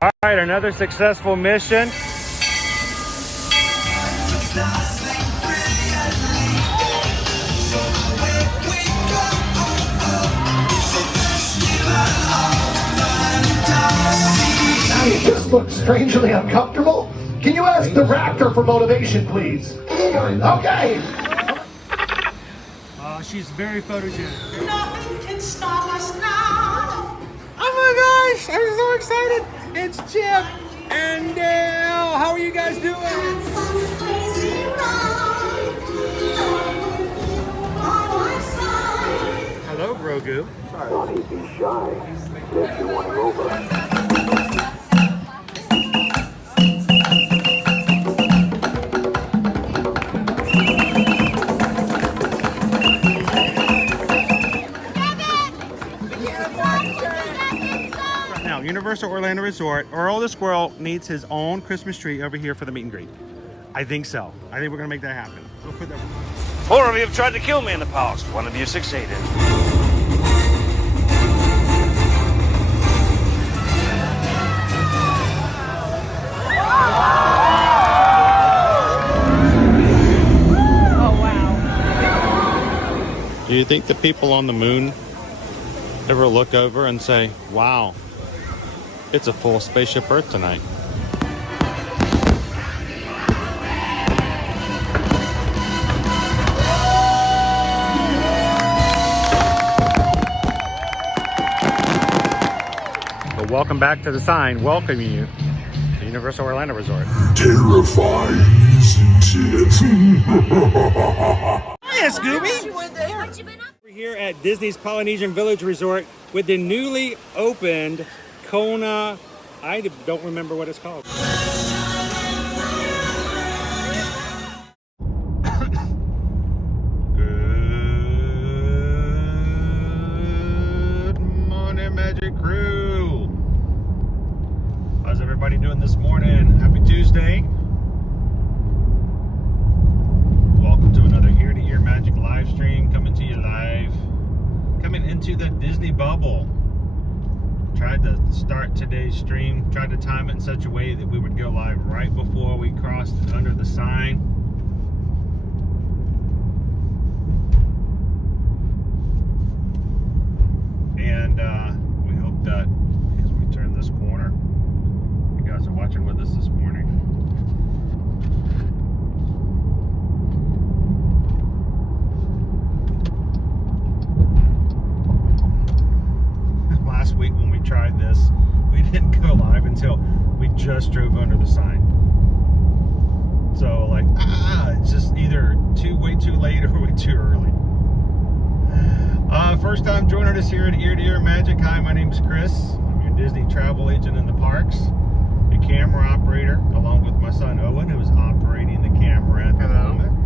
All right, another successful mission. You just look strangely uncomfortable. Can you ask the raptor for motivation, please? Okay. She's very photogenic. Nothing can stop us now. Oh my gosh, I'm so excited. It's Chip and Dale. How are you guys doing? Crazy ride. By my side. Hello, Grogu. Don't be shy. If you want to go over. Universal Orlando Resort, Earl the Squirrel needs his own Christmas tree over here for the meet and greet. I think so. I think we're gonna make that happen. We'll put that. 4 of you have tried to kill me in the past. 1 of you succeeded. Oh, wow. Do you think the people on the moon ever look over and say, wow, it's a full Spaceship Earth tonight? But welcome back to the sign welcoming you to Universal Orlando Resort. Terrifying, isn't it? Hiya, Scooby! We're here at Disney's Polynesian Village Resort with the newly opened Kona, I don't remember what it's called. Good morning, Magic Crew. How's everybody doing this morning? Happy Tuesday. Welcome to another ear-to-ear magic live stream coming to you live. Coming into the Disney bubble. Tried to start today's stream, tried to time it in such a way that we would go live right before we crossed under the sign. And we hope that as we turn this corner, you guys are watching with us this morning. Last week when we tried this, we didn't go live until we just drove under the sign. So like, it's just either way too late or way too early. First time joining us here at Ear to Ear Magic. Hi, my name is Chris. I'm your Disney travel agent in the parks, a camera operator, along with my son Owen, who is operating the camera at the moment.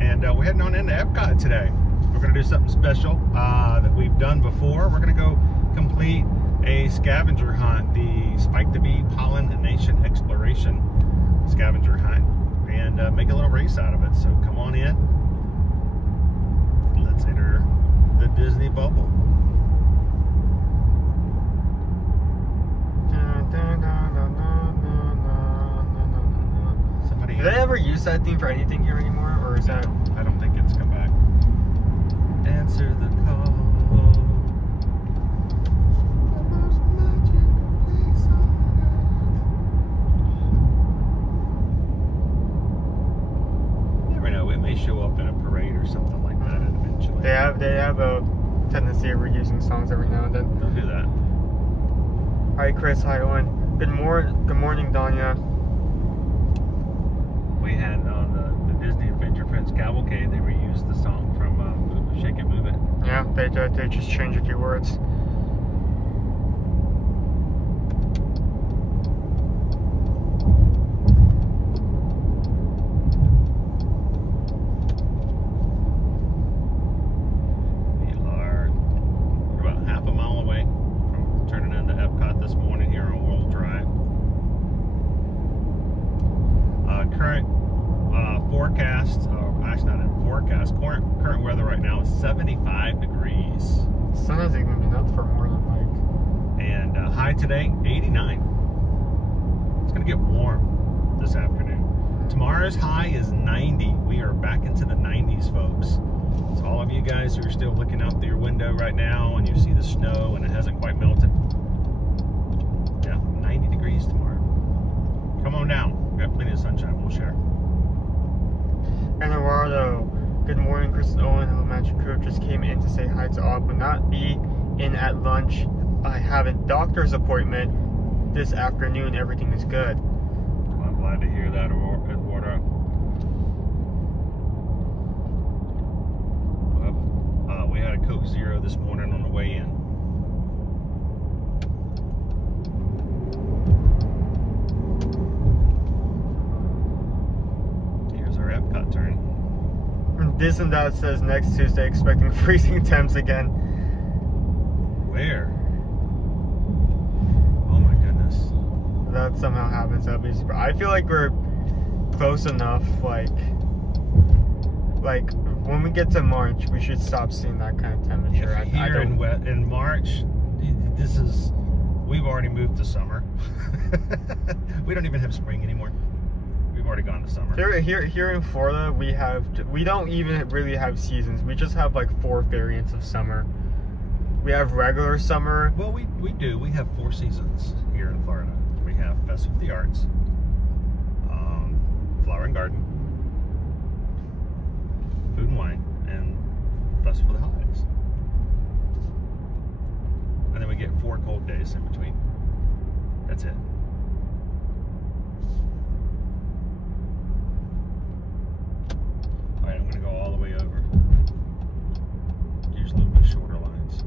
And we're heading on into Epcot today. We're going to do something special that we've done before. We're going to go complete a scavenger hunt, the Spike the Bee Pollination Exploration scavenger hunt, and make a little race out of it. So come on in. Let's enter the Disney bubble. Somebody. Do they ever use that theme for anything here anymore, or is that? I don't think it's come back. Answer the call. The most magical place on earth. Never know, it may show up in a parade or something like that eventually. They have a tendency of reusing songs every now and then. Don't do that. Hi, Chris. Hi, Owen. Good morning, Danya. We had on the Disney Adventure Friends Cavalcade, they reused the song from Shake It, Move It. Yeah, they just change a few words. We're about half a mile away from turning into Epcot this morning here on World Drive. Current forecast, actually not in forecast, current weather right now is 75 degrees. The sun hasn't even been up for more than like And high today, 89. It's going to get warm this afternoon. Tomorrow's high is 90. We are back into the 90s, folks. So all of you guys who are still looking out through your window right now and you see the snow and it hasn't quite melted. Yeah, 90 degrees tomorrow. Come on down. We got plenty of sunshine. We'll share. And Eduardo, good morning, Chris and Owen. Hello, Magic Crew. Just came in to say hi to all. Will not be in at lunch. I have a doctor's appointment this afternoon. Everything is good. I'm glad to hear that, Eduardo. We had a Coke Zero this morning on the way in. Here's our Epcot turn. This and that says next Tuesday expecting freezing temps again. Where? Oh my goodness. That somehow happens. That'd be super. I feel like we're close enough. Like when we get to March, we should stop seeing that kind of temperature. Here in March, we've already moved to summer. We don't even have spring anymore. We've already gone to summer. Here in Florida, we don't even really have seasons. We just have like 4 variants of summer. We have regular summer. Well, we do. We have 4 seasons here in Florida. We have Festival of the Arts, Flower and Garden, Food and Wine, and Festival of the Holidays. And then we get 4 cold days in between. That's it. Alright, I'm going to go all the way over. Use a little bit shorter lines.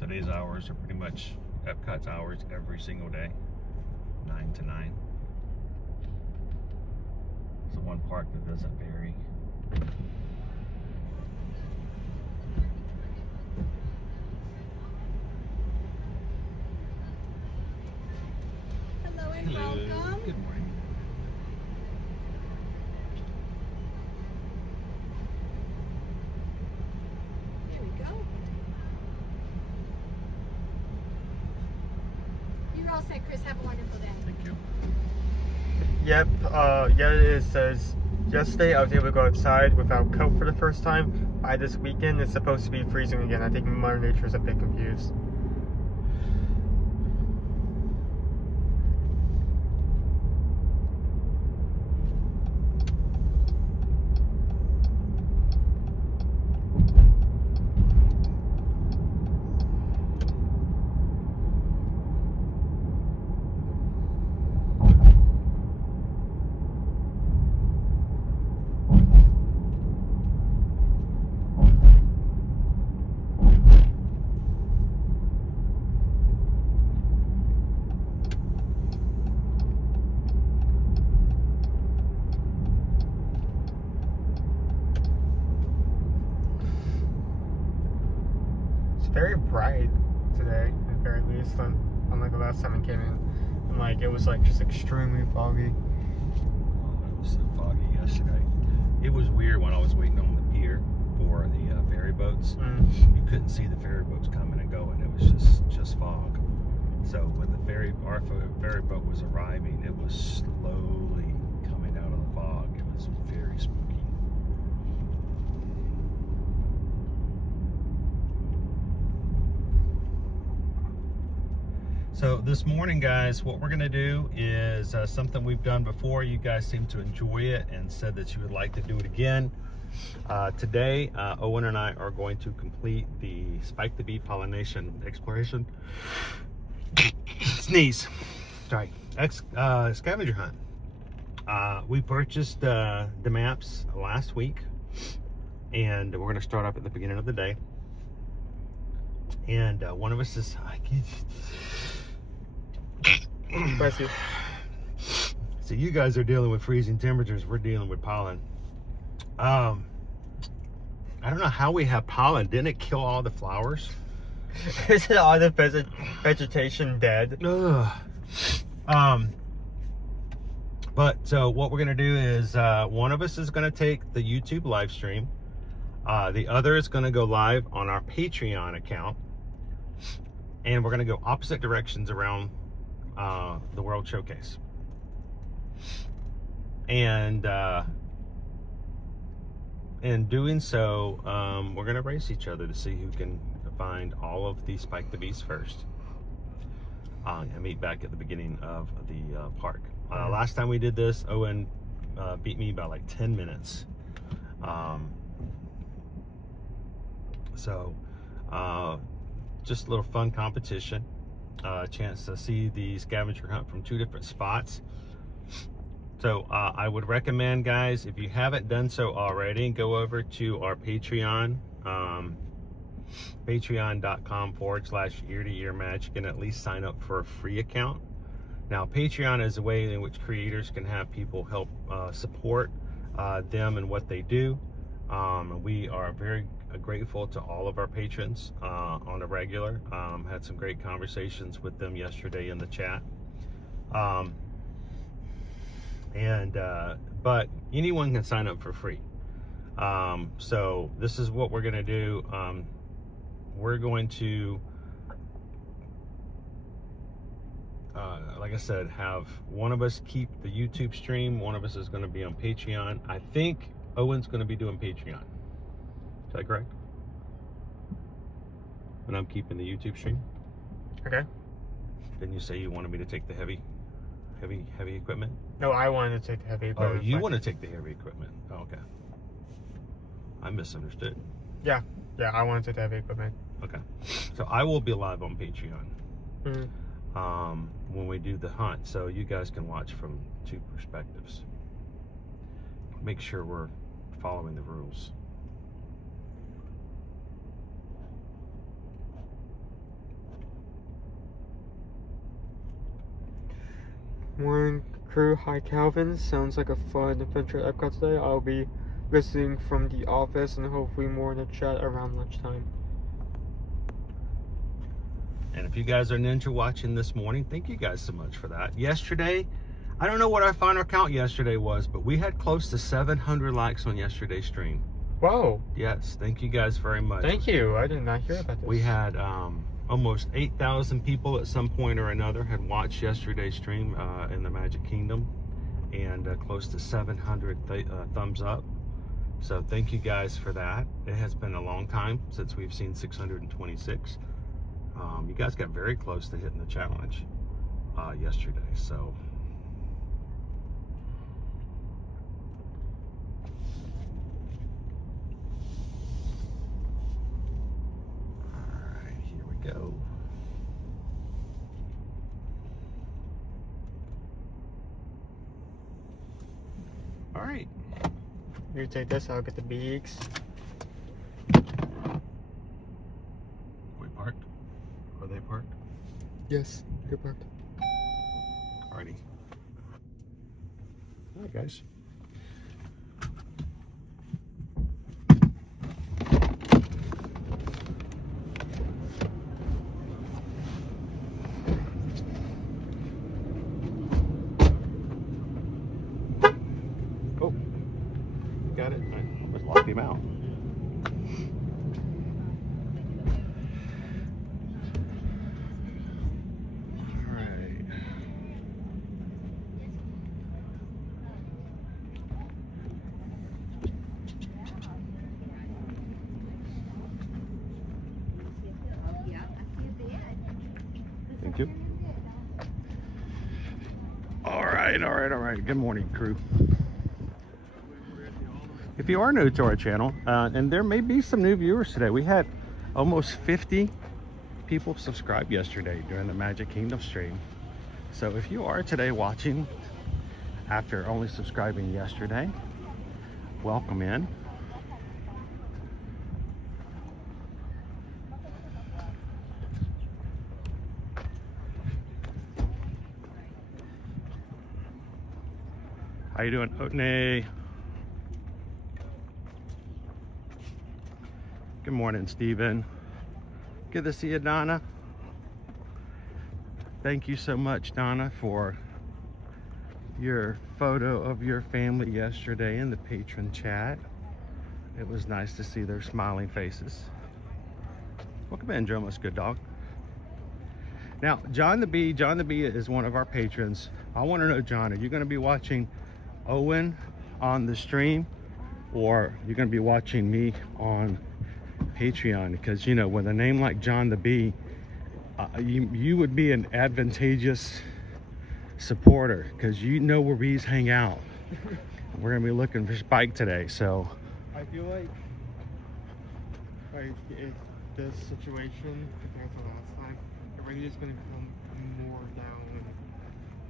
Today's hours are pretty much Epcot's hours every single day, 9 to 9. It's the one park that doesn't vary. Hello and welcome. Good morning. Here we go. You're all set, Chris. Have a wonderful day. Thank you. Yep. Yeah, it says yesterday I was able to go outside without coat for the first time. By this weekend, it's supposed to be freezing again. I think Mother Nature is a bit confused. Very bright today, at the very least, unlike the last time I came in. And like, it was like just extremely foggy. Oh, it was so foggy yesterday. It was weird when I was waiting on the pier for the ferry boats. You couldn't see the ferry boats coming and going. It was just fog. So when our ferry boat was arriving, it was slowly coming out of the fog. It was very spooky. So this morning, guys, what we're gonna do is something we've done before. You guys seem to enjoy it and said that you would like to do it again. Today, Owen and I are going to complete the Spike the Bee pollination exploration. Sneeze. Sorry. Scavenger hunt. We purchased the maps last week, and we're gonna start up at the beginning of the day. And one of us is. Bless you. So you guys are dealing with freezing temperatures. We're dealing with pollen. I don't know how we have pollen. Didn't it kill all the flowers? Isn't all the vegetation dead? Ugh. But so what we're gonna do is one of us is gonna take the YouTube live stream. The other is gonna go live on our Patreon account, and we're gonna go opposite directions around the World Showcase. And in doing so, we're gonna race each other to see who can find all of the Spike the Beast first. And meet back at the beginning of the park. Last time we did this, Owen beat me by like 10 minutes. So just a little fun competition. A chance to see the scavenger hunt from 2 different spots. So I would recommend, guys, if you haven't done so already, go over to our Patreon. Patreon.com/ear-to-ear-magic and at least sign up for a free account. Now, Patreon is a way in which creators can have people help support them and what they do. And we are very grateful to all of our patrons on a regular. Had some great conversations with them yesterday in the chat. But anyone can sign up for free. So this is what we're gonna do. We're going to, like I said, have one of us keep the YouTube stream. One of us is going to be on Patreon. I think Owen's going to be doing Patreon. Is that correct? And I'm keeping the YouTube stream. Okay. Didn't you say you wanted me to take the heavy equipment? No, I wanted to take the heavy equipment. Oh, you want to take the heavy equipment? Oh, okay. I misunderstood. Yeah, I wanted to take the heavy equipment. Okay. So I will be live on Patreon. Mm-hmm. When we do the hunt, so you guys can watch from 2 perspectives. Make sure we're following the rules. Morning crew, hi Calvin. Sounds like a fun adventure at Epcot today. I'll be listening from the office and hopefully more in the chat around lunchtime. And if you guys are ninja watching this morning, thank you guys so much for that. Yesterday, I don't know what our final count yesterday was, but we had close to 700 likes on yesterday's stream. Whoa. Yes, thank you guys very much. Thank you. I did not hear about this. We had almost 8,000 people at some point or another had watched yesterday's stream in the Magic Kingdom, and close to 700 thumbs up. So thank you guys for that. It has been a long time since we've seen 626. You guys got very close to hitting the challenge yesterday, so alright, here we go. Alright. You take this, I'll get the beaks. We parked? Are they parked? Yes, you're parked. Alrighty. Alright, guys. Oh, got it. I almost locked him out. Thank you. All right. Good morning, crew. If you are new to our channel, and there may be some new viewers today, we had almost 50 people subscribe yesterday during the Magic Kingdom stream. So if you are today watching after only subscribing yesterday, welcome in. How you doing, Otney? Good morning, Stephen. Good to see you, Donna. Thank you so much, Donna, for your photo of your family yesterday in the patron chat. It was nice to see their smiling faces. Welcome in, Joe. Good dog. Now, John the Bee is one of our patrons. I want to know, John, are you going to be watching Owen on the stream, or you're going to be watching me on Patreon? Because, you know, with a name like John the Bee, you would be an advantageous supporter, because you know where bees hang out. We're going to be looking for Spike today, so I feel like if this situation compared to last time, it really is going to come more down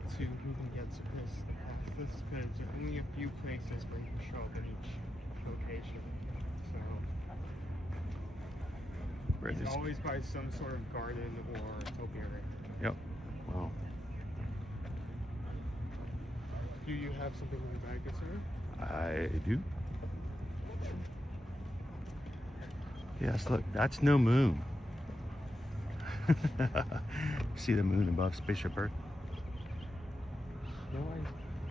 to who can get Chris the fastest, because there are only a few places where you can show up in each location. So it's always by some sort of garden or topiary. Yep. Wow. Do you have something in your bag, sir? I do. Yes, look, that's no moon. See the moon above Spaceship Earth? No,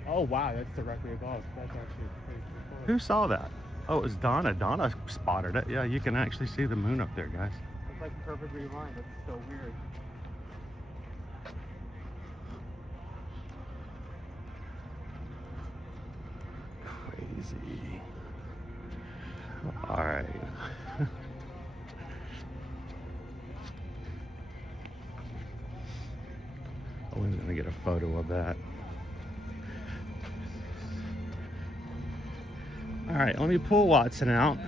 oh wow, that's directly above. That's actually pretty cool. Who saw that? Oh, it was Donna. Donna spotted it. Yeah, you can actually see the moon up there, guys. It's like perfectly aligned. That's so weird. Crazy. All right. Owen's gonna get a photo of that. All right, let me pull Watson out.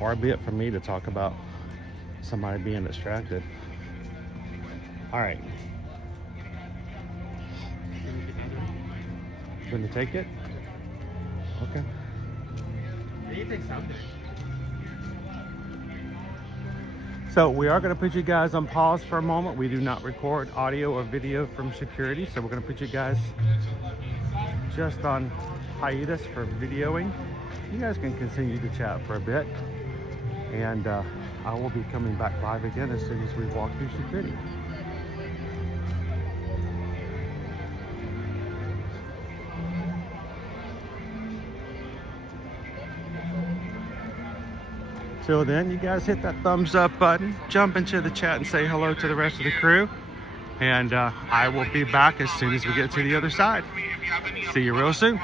Far be it from me to talk about somebody being distracted. All right. Going to take it? Okay. You take something. So we are going to put you guys on pause for a moment. We do not record audio or video from security, so we're going to put you guys just on hiatus for videoing. You guys can continue to chat for a bit, and I will be coming back live again as soon as we walk through security. Till then, you guys hit that thumbs up button, jump into the chat and say hello to the rest of the crew. And I will be back as soon as we get to the other side. See you real soon.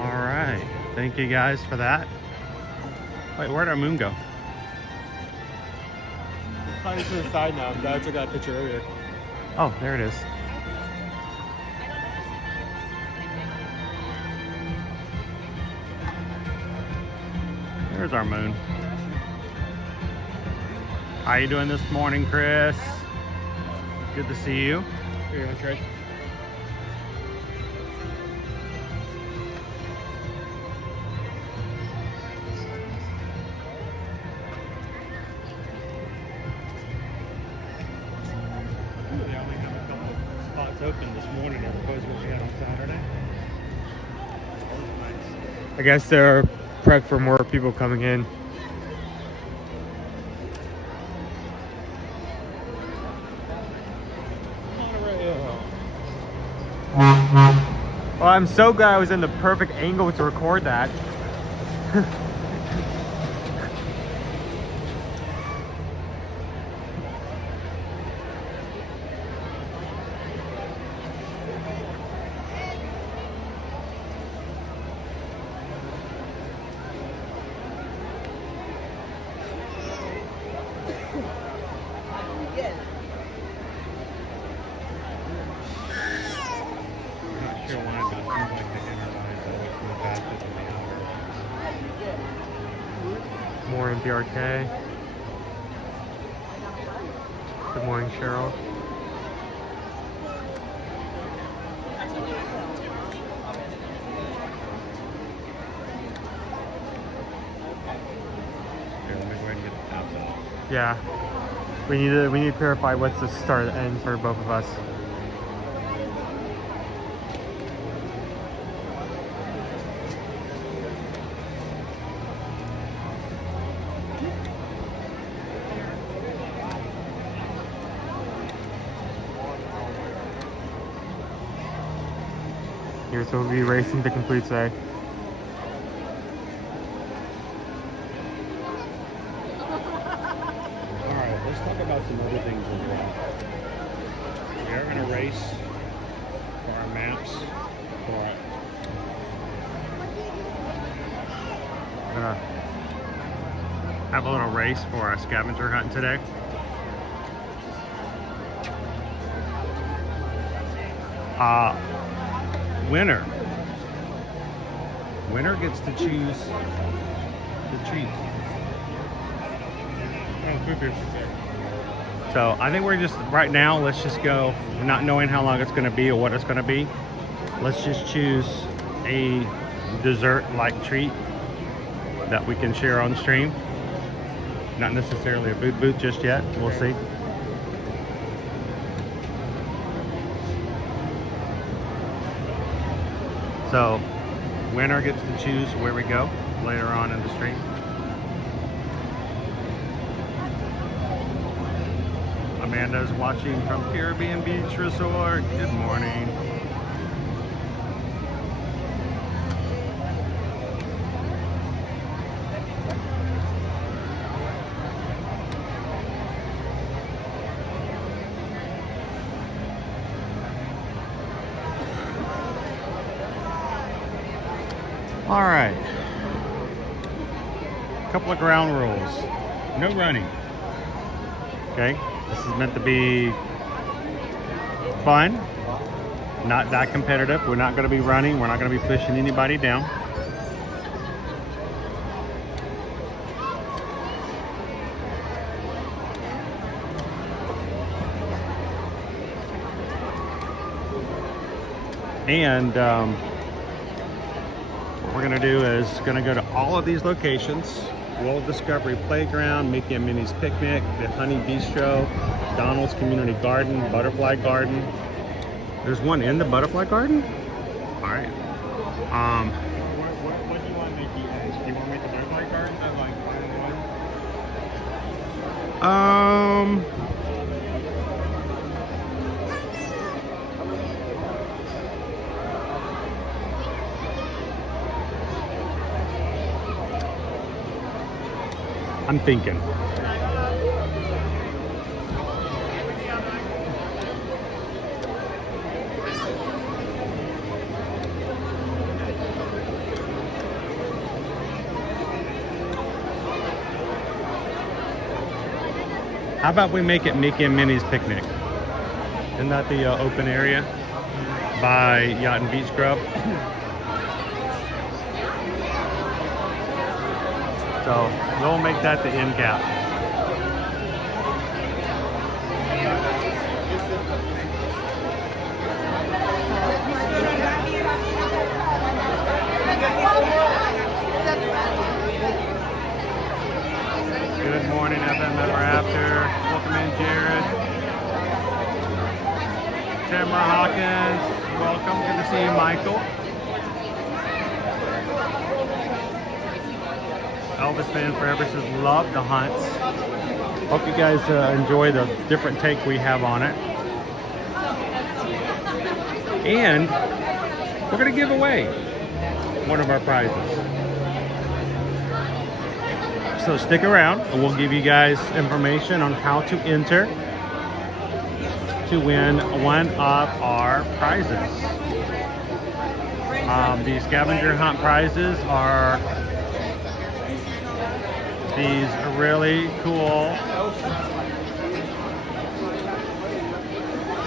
All right, thank you guys for that. Wait, where'd our moon go? It's kind of to the side now. I took that picture earlier. Oh, there it is. There's our moon. How you doing this morning, Chris? Good to see you. Here you go, Trey. Open this morning as opposed to what we had on Saturday. I guess they're prep for more people coming in. Well, I'm so glad I was in the perfect angle to record that. More in BRK. Good morning, Cheryl. Yeah, we need to clarify what's the start and end for both of us. Here, so we'll be racing to complete today. Alright, let's talk about some other things as well. We are going to race for our maps for We're going to have a little race for our scavenger hunt today. Winner gets to choose the treat. So I think we're just, right now, let's just go, not knowing how long it's going to be or what it's going to be. Let's just choose a dessert-like treat that we can share on stream. Not necessarily a food booth just yet. We'll see. So, winner gets to choose where we go later on in the stream. Amanda's watching from Caribbean Beach Resort. Good morning. All right, a couple of ground rules. No running. Okay, this is meant to be fun, not that competitive. We're not going to be running. We're not going to be pushing anybody down. And what we're going to do is going to go to all of these locations: World Discovery Playground, Mickey and Minnie's Picnic, the Honey Bistro, Donald's Community Garden, Butterfly Garden. There's one in the Butterfly Garden? All right. What do you want, Mickey? Do you want to make the Butterfly Garden? I like one. I'm thinking. How about we make it Mickey and Minnie's Picnic? Isn't that the open area by Yacht and Beach Grub? So we'll make that the end cap. Good morning, FM Ever After. Welcome in, Jared. Tamara Hawkins, welcome. Good to see you, Michael. Elvis fan forever says love the hunts. Hope you guys enjoy the different take we have on it. And we're gonna give away one of our prizes. So stick around and we'll give you guys information on how to enter to win one of our prizes. The scavenger hunt prizes are these really cool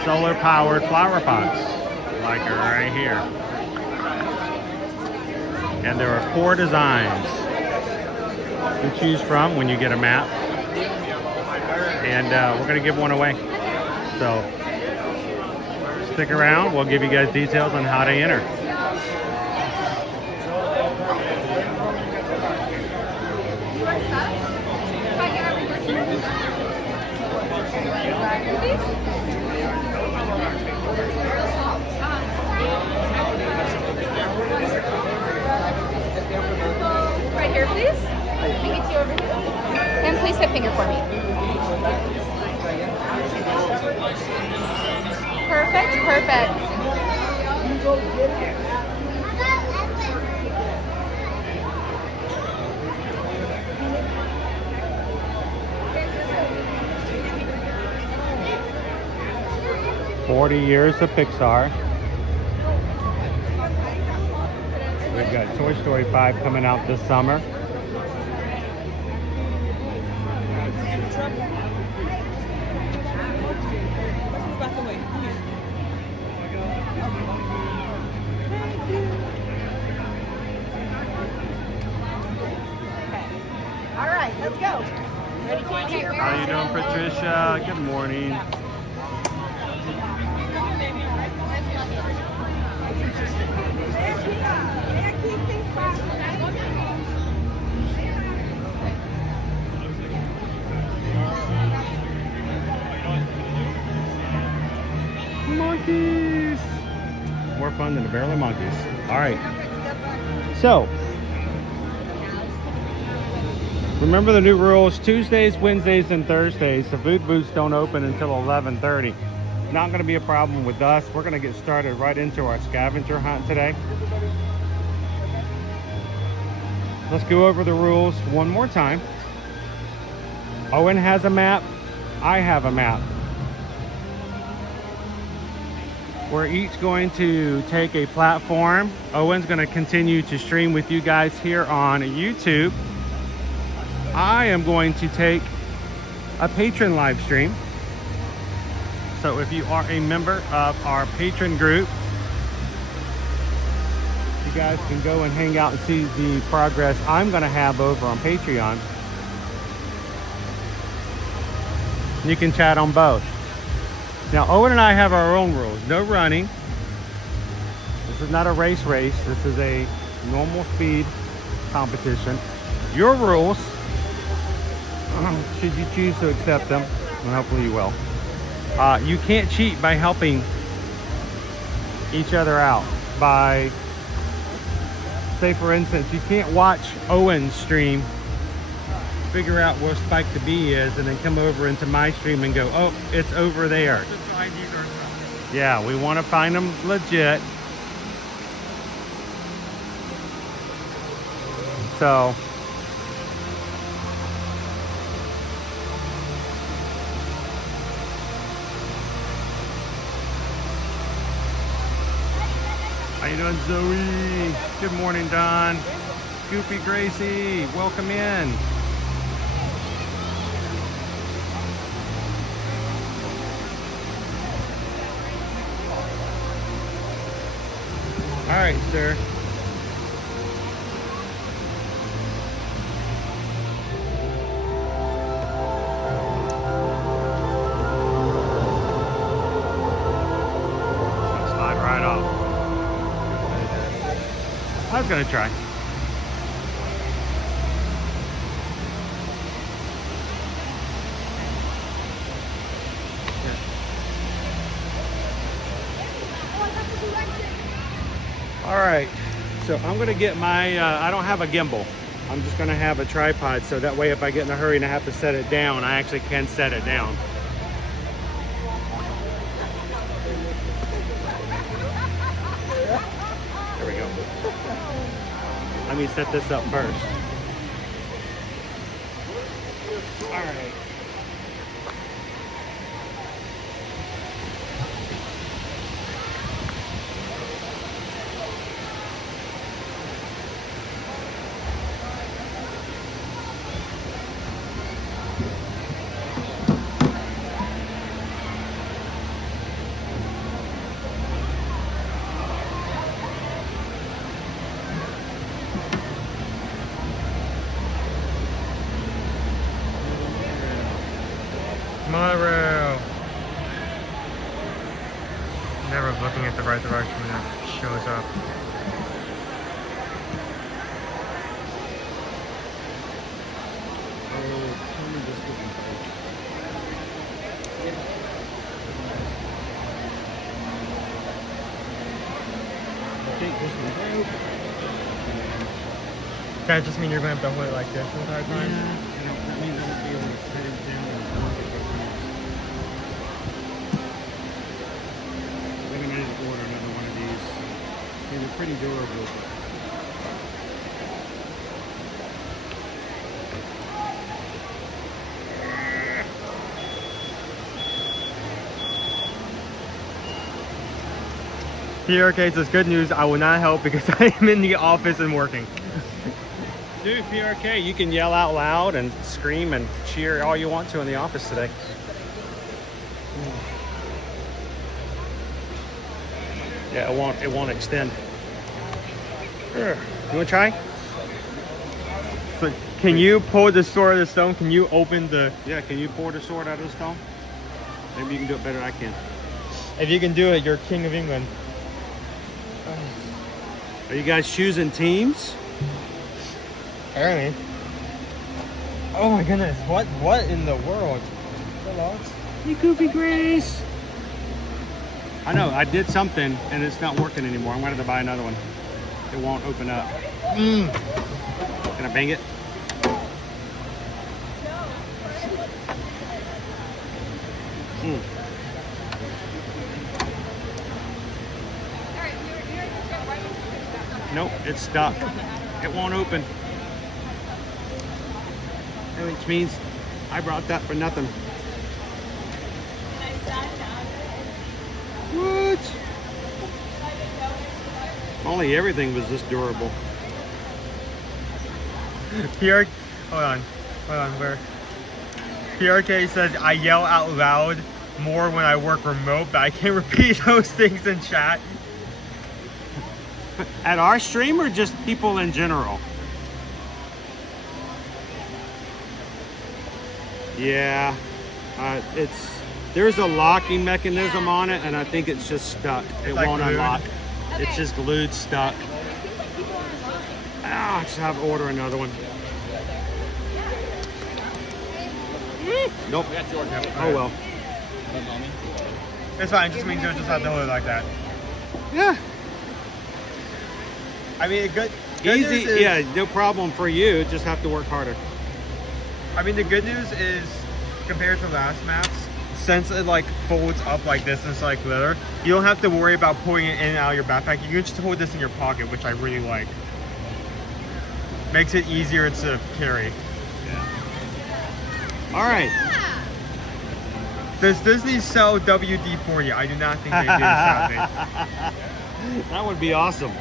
solar powered flower pots, like right here. And there are 4 designs to choose from when you get a map. And we're gonna give one away. So stick around, we'll give you guys details on how to enter. Right here, please. Let me get you over here. And please hit finger for me. Perfect, perfect. 40 years of Pixar. We've got Toy Story 5 coming out this summer. All right, let's go. Ready to enter? How you doing, Patricia? Good morning. Monkeys! More fun than a barrel of monkeys. All right. So, remember the new rules. Tuesdays, Wednesdays, and Thursdays, the food booths don't open until 11:30. Not going to be a problem with us. We're going to get started right into our scavenger hunt today. Let's go over the rules one more time. Owen has a map. I have a map. We're each going to take a platform. Owen's going to continue to stream with you guys here on YouTube. I am going to take a patron live stream. So if you are a member of our patron group, you guys can go and hang out and see the progress I'm going to have over on Patreon. You can chat on both. Now, Owen and I have our own rules. No running. This is not a race. This is a normal speed competition. Your rules, should you choose to accept them, and hopefully you will. You can't cheat by helping each other out. By, say for instance, you can't watch Owen's stream, figure out where Spike the Bee is, and then come over into my stream and go, oh, it's over there. Yeah, we want to find them legit. So, how you doing, Zoe? Good morning, Don. Goofy Gracie, welcome in. All right, sir. Slide right off. I was gonna try. All right, so I'm gonna get my, I don't have a gimbal, I'm just gonna have a tripod so that way if I get in a hurry and I have to set it down, I actually can set it down. There we go. Let me set this up first. All right. Monorail. Never looking at the right direction when that shows up. Does that just mean you're going to have to hold it like this the entire time? Yeah, that means I won't be able to set it down and lock it with this. I think I need to order another one of these. They're pretty durable. PRK says, good news, I will not help because I am in the office and working. Dude, PRK, you can yell out loud and scream and cheer all you want to in the office today. Yeah, it won't extend. You wanna try? So can you pull the sword out of the stone? Can you open the... Yeah, can you pour the sword out of the stone? Maybe you can do it better than I can. If you can do it, you're king of England. Are you guys choosing teams? Apparently. Oh my goodness, what in the world? You goofy Grace. I know, I did something and it's not working anymore. I'm gonna have to buy another one. It won't open up. Can I bang it? Nope, it's stuck. It won't open. Which means I brought that for nothing. What? If only everything was this durable. Hold on, where? PRK says, I yell out loud more when I work remote, but I can't repeat those things in chat. At our stream or just people in general? Yeah, there's a locking mechanism on it, and I think it's just stuck. It like won't glued? unlock. It's just glued, stuck. Ah, I just have to order another one. Nope. Oh well. It's fine, it just means you'll just have to hold it like that. Yeah. I mean, good Easy. news is, Yeah, no problem for you. Just have to work harder. I mean, the good news is, compared to last maps, since it like folds up like this and it's like glitter, you don't have to worry about pulling it in and out of your backpack. You can just hold this in your pocket, which I really like. Makes it easier to carry. Yeah. All right. Does Disney sell WD-40? I do not think they do, sadly. That would be awesome.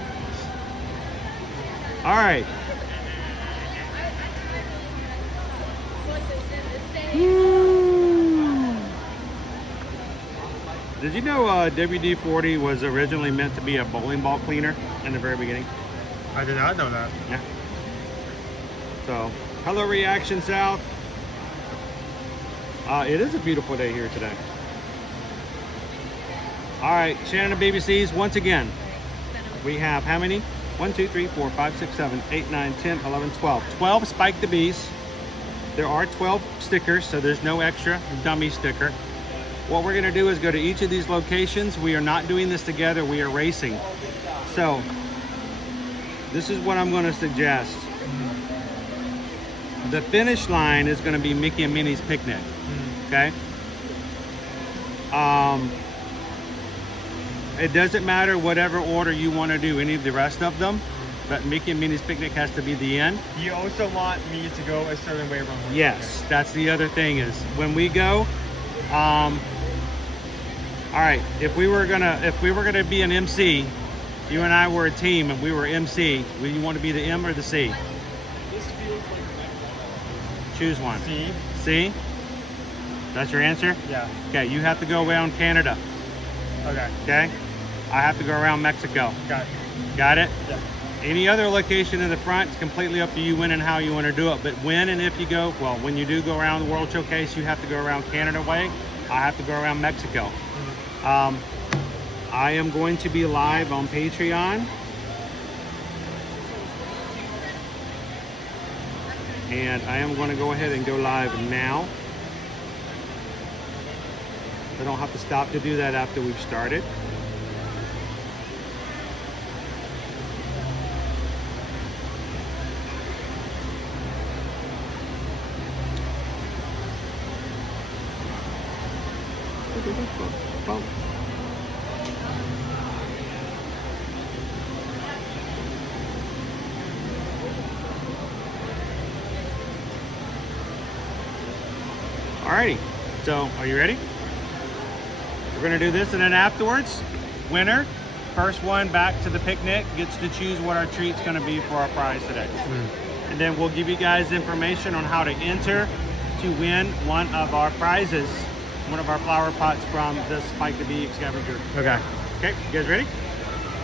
All right. Did you know WD-40 was originally meant to be a bowling ball cleaner in the very beginning? I did not know that. Yeah. So, hello Reaction South. It is a beautiful day here today. All right, Shannon BBCs, once again, we have how many? 1, 2, 3, 4, 5, 6, 7, 8, 9, 10, 11, 12. 12 Spike the Bees. There are 12 stickers, so there's no extra dummy sticker. What we're gonna do is go to each of these locations. We are not doing this together, we are racing. So, this is what I'm gonna suggest. the finish line is going to be Mickey and Minnie's Picnic. Okay. It doesn't matter whatever order you want to do any of the rest of them, but Mickey and Minnie's Picnic has to be the end. You also want me to go a certain way around? Yes, that's the other thing is when we go. All right, if we were gonna be an MC, you and I were a team and we were MC. Would you want to be the M or the C? Choose one. C. C? That's your answer? Yeah. Okay, you have to go around Canada. Okay. Okay? I have to go around Mexico. Got it. Got it? Yeah. Any other location in the front, it's completely up to you when and how you want to do it. But when and if you go, well, when you do go around the World Showcase, you have to go around Canada way. I have to go around Mexico. I am going to be live on Patreon. And I am going to go ahead and go live now. I don't have to stop to do that after we've started. Alrighty, so are you ready? We're gonna do this, and then afterwards, winner, first one back to the picnic gets to choose what our treat's gonna be for our prize today. And then we'll give you guys information on how to enter to win one of our prizes, one of our flower pots from the Spike the Bee Scavenger. Okay. Okay, you guys ready?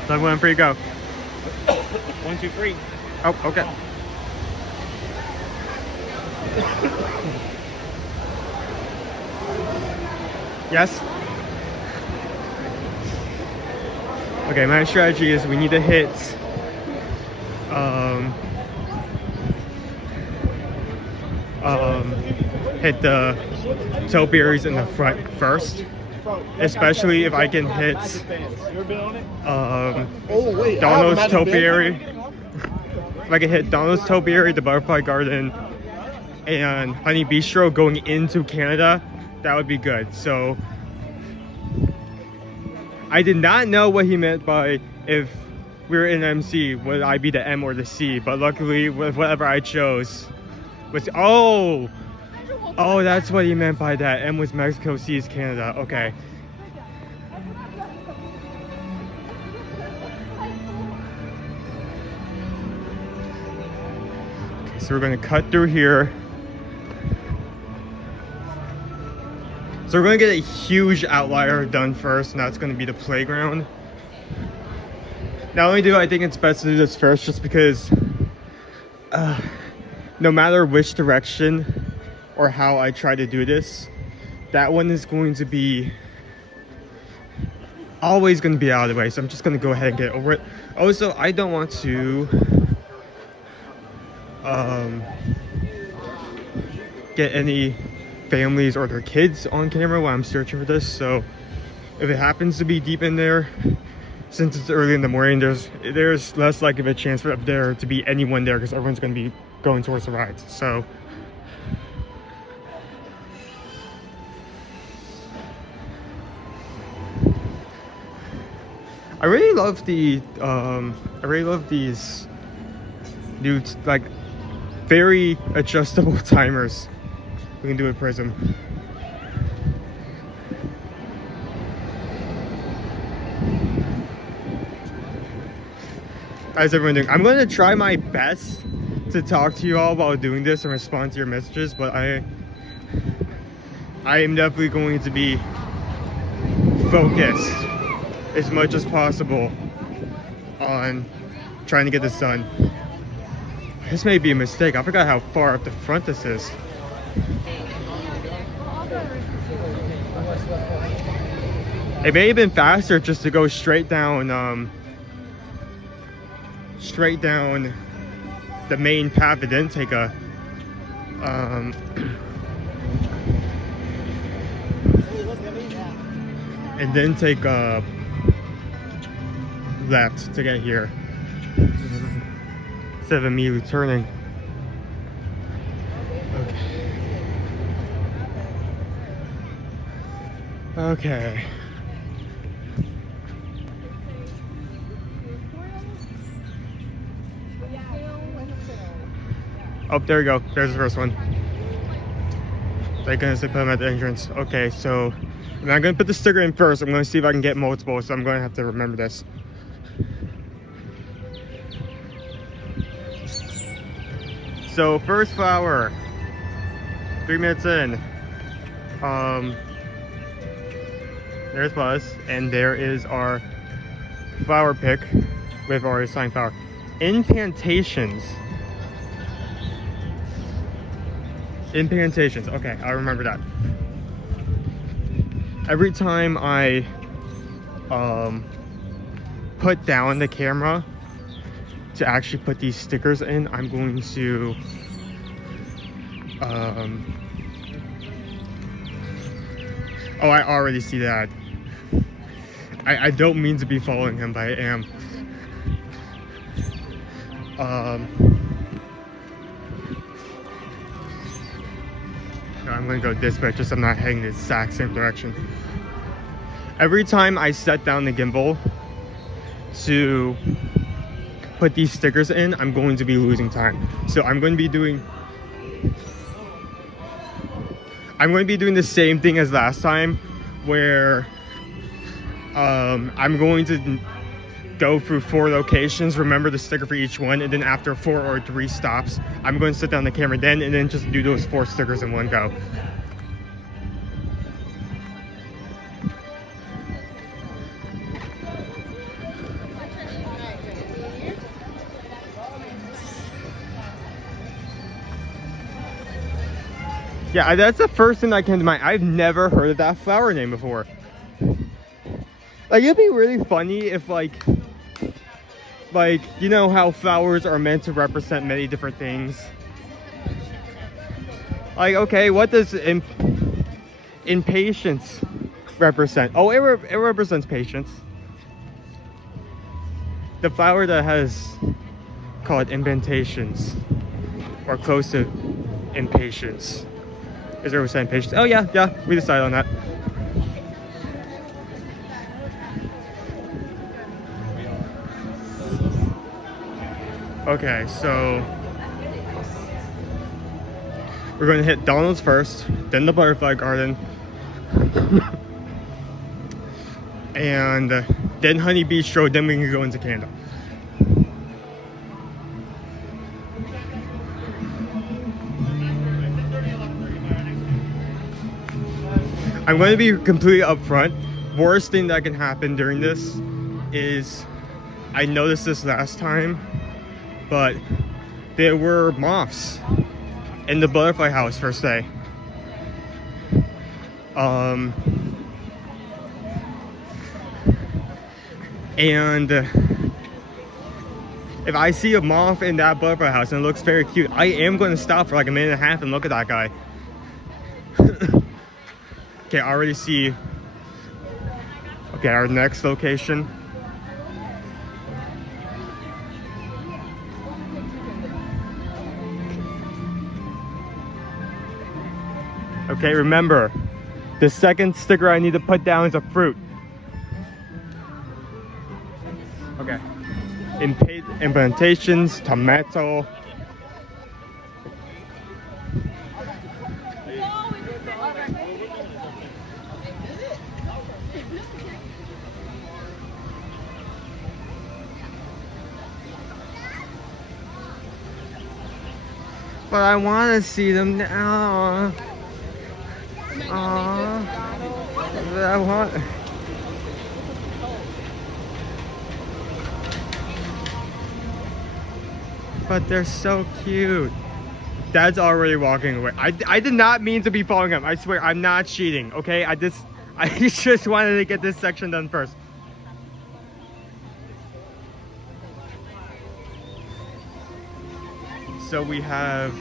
So I'm going for you, go. 1, 2, 3. Oh, okay. Yes? Okay, my strategy is we need to hit hit the topiaries in the front first, especially if I can hit Donald's topiary. If I can hit Donald's topiary, the Butterfly Garden, and Honey Bistro going into Canada, that would be good. So I did not know what he meant by if we were in MC, would I be the M or the C, but luckily with whatever I chose was, oh, that's what he meant by that. M was Mexico, C is Canada. Okay. So we're gonna cut through here. So we're gonna get a huge outlier done first, and that's gonna be the playground. Not only do I think it's best to do this first just because no matter which direction or how I try to do this, that one is going to be always going to be out of the way. So I'm just going to go ahead and get over it. Also, I don't want to get any families or their kids on camera while I'm searching for this. So if it happens to be deep in there, since it's early in the morning, there's less likely of a chance for there to be anyone there because everyone's going to be going towards the rides. So I really love these new like very adjustable timers we can do with Prism. How's everyone doing? I'm going to try my best to talk to you all while doing this and respond to your messages, but I am definitely going to be focused as much as possible on trying to get this done. This may be a mistake. I forgot how far up the front this is. It may have been faster just to go straight down the main path and then take a left to get here instead of immediately turning. Okay. Oh, there we go. There's the first one. They're gonna say put them at the entrance. Okay, so I'm not gonna put the sticker in first. I'm gonna see if I can get multiple, so I'm gonna have to remember this. So first flower, 3 minutes in. There's Buzz, and there is our flower pick with our assigned flower. Incantations. Incantations. Okay, I'll remember that. Every time I put down the camera to actually put these stickers in, I'm going to oh, I already see that. I don't mean to be following him, but I am. I'm gonna go this way, just I'm not heading the exact same direction. Every time I set down the gimbal to put these stickers in, I'm going to be losing time. So I'm going to be doing the same thing as last time, where I'm going to go through 4 locations, remember the sticker for each one, and then after 4 or 3 stops, I'm going to sit down the camera then, and then just do those 4 stickers in one go. Yeah, that's the first thing that came to mind. I've never heard of that flower name before. Like, it'd be really funny if like, you know how flowers are meant to represent many different things. Like, okay, what does impatience represent? Oh, it represents patience. The flower that has called impatiens, or close to impatience, is representing patience. Oh yeah, we decided on that. Okay, so we're going to hit Donald's first, then the Butterfly Garden, and then Honey Bistro, then we can go into Canada. I'm going to be completely upfront. Worst thing that can happen during this is, I noticed this last time, but there were moths in the butterfly house first day. And if I see a moth in that butterfly house and it looks very cute, I am going to stop for like a minute and a half and look at that guy. Okay, I already see. Okay, our next location. Okay, remember, the second sticker I need to put down is a fruit. Okay. Implementations, tomato. But I want to see them now. I want. But they're so cute. Dad's already walking away. I did not mean to be following him. I swear, I'm not cheating. Okay, I just wanted to get this section done first. So we have.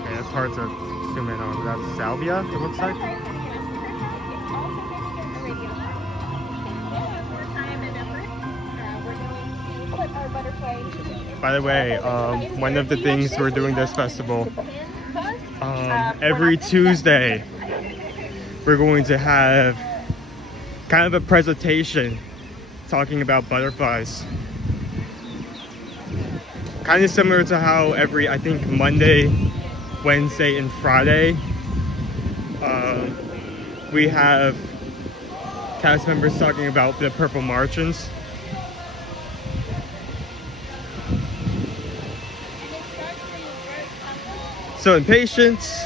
Okay, that's hard to zoom in on. That's salvia, it looks like. By the way, one of the things we're doing this festival, every Tuesday we're going to have kind of a presentation talking about butterflies. Kind of similar to how every, I think, Monday, Wednesday, and Friday we have cast members talking about the purple martins. So impatience,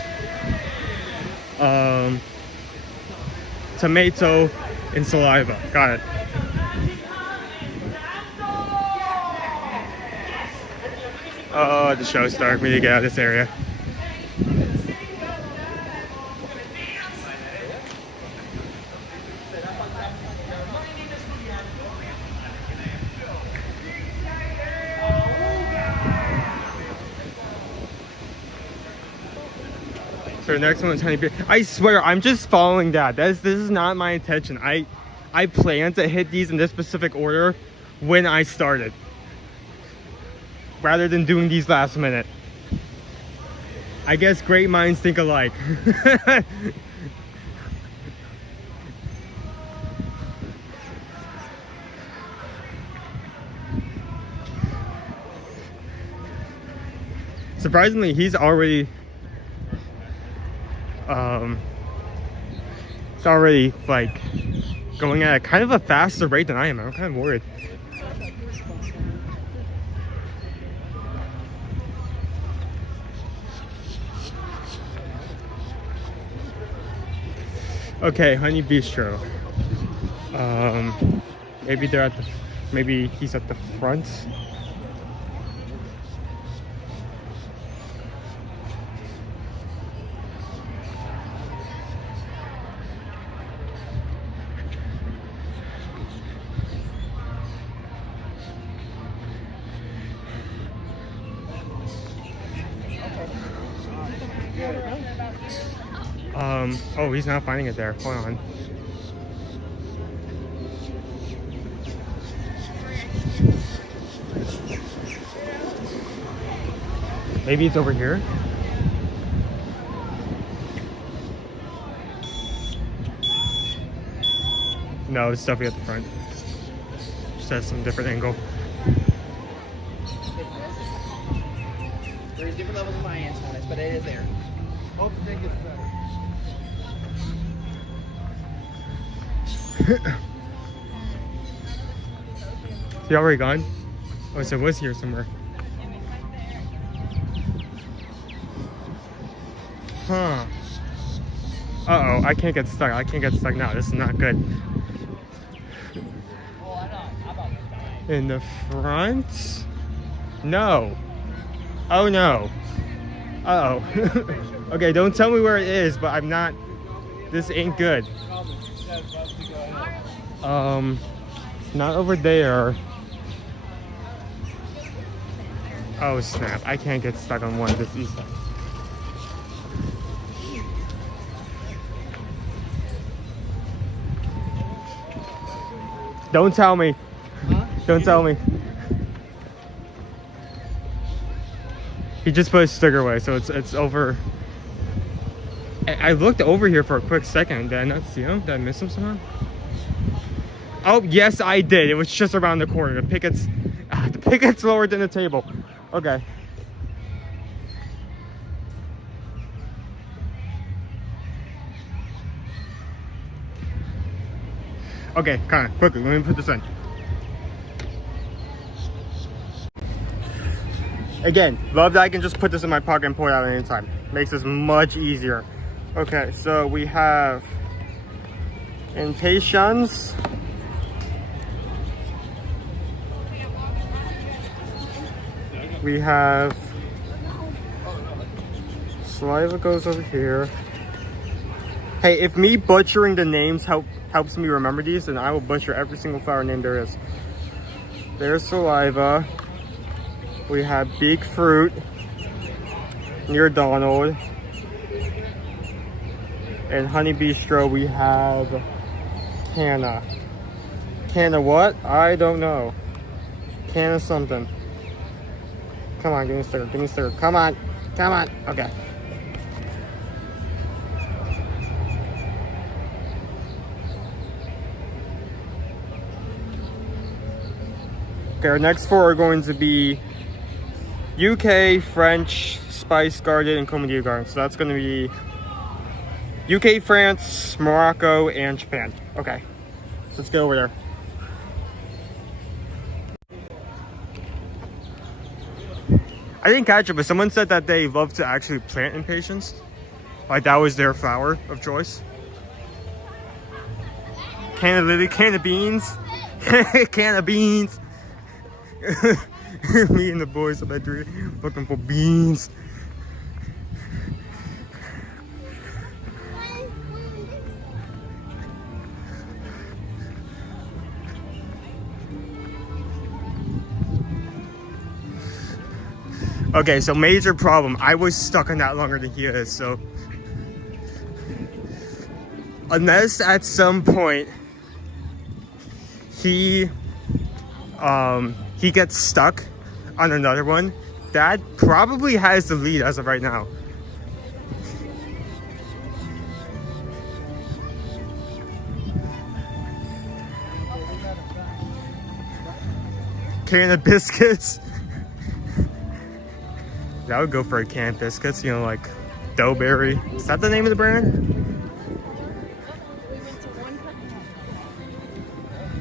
tomato, and saliva. Got it. Oh, the show's dark. We need to get out of this area. So the next one is Honey Bee. I swear, I'm just following that. This is not my intention. I planned to hit these in this specific order when I started, rather than doing these last minute. I guess great minds think alike. Surprisingly, he's already like going at kind of a faster rate than I am. I'm kind of worried. Okay, Honey Bistro. Maybe they're at the, maybe he's at the front. Oh, he's not finding it there. Hold on. Maybe it's over here. No, it's definitely at the front. Just has some different angle. There's different levels of my on this, but it is there. Hope the thing gets better. Is he already gone? Oh, so it was here somewhere. Huh. Uh-oh, I can't get stuck. I can't get stuck now. This is not good. In the front? No. Oh no. Uh-oh. Okay, don't tell me where it is, but I'm not... This ain't good. Not over there. Oh snap, I can't get stuck on one this easy. Don't tell me. Huh? Don't tell me. He just put his sticker away, so it's over. I looked over here for a quick second. Did I not see him? Did I miss him somehow? Oh, yes, I did. It was just around the corner. The picket's lower than the table. Okay. Okay, kind of quickly. Let me put this in. Again, love that I can just put this in my pocket and pull it out at any time. Makes this much easier. Okay, so we have impatience. We have saliva goes over here. Hey, if me butchering the names helps me remember these, then I will butcher every single flower name there is. There's saliva. We have big fruit near Donald. And Honey Bistro, we have Canna. Canna what? I don't know. Canna something. Come on, give me a sticker, give me a sticker. Come on, come on. Okay. Okay, our next four are going to be UK, French, Spice Garden, and Comedy Garden. So that's going to be UK, France, Morocco, and Japan. Okay, so let's go over there. I didn't catch it, but someone said that they love to actually plant impatiens. Like that was their flower of choice. Can of lily, can of beans, can of beans. Me and the boys up at tree looking for beans. Okay, so major problem. I was stuck on that longer than he is, so unless at some point he gets stuck on another one, Dad probably has the lead as of right now. Can of biscuits. I would go for a can of biscuits, you know, like Doughberry. Is that the name of the brand?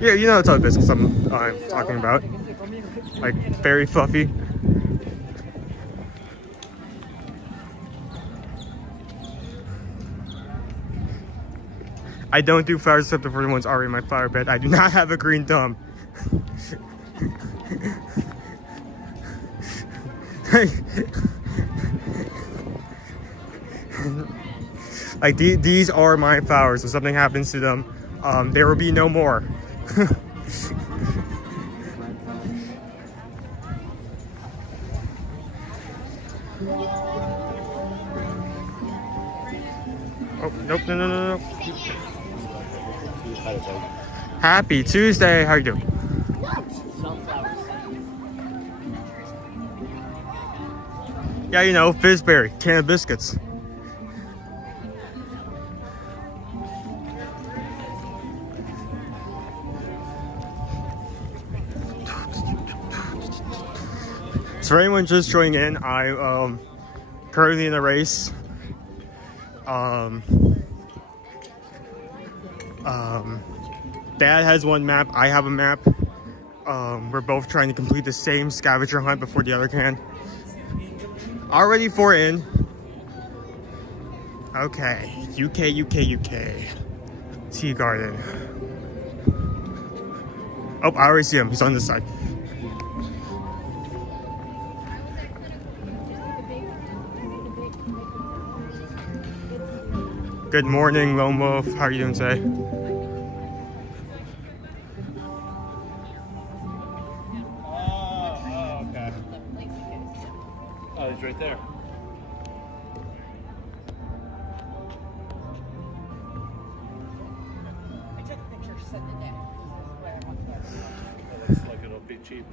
Yeah, you know the type of biscuits I'm talking about. Like very fluffy. I don't do flowers except for the ones already in my flower bed. I do not have a green thumb. Like these are my flowers. If something happens to them, there will be no more. Oh, nope, no. Happy Tuesday. How you doing? Yeah, you know, Fizzberry, can of biscuits. So for anyone just joining in, I currently in a race. Dad has one map, I have a map. We're both trying to complete the same scavenger hunt before the other can. Already 4 in. Okay, UK. Tea Garden. Oh, I already see him. He's on this side. Good morning, Lone Wolf. How are you doing today? Oh, okay. Oh, he's right there. I took a picture sitting in there. Looks like it'll be cheap.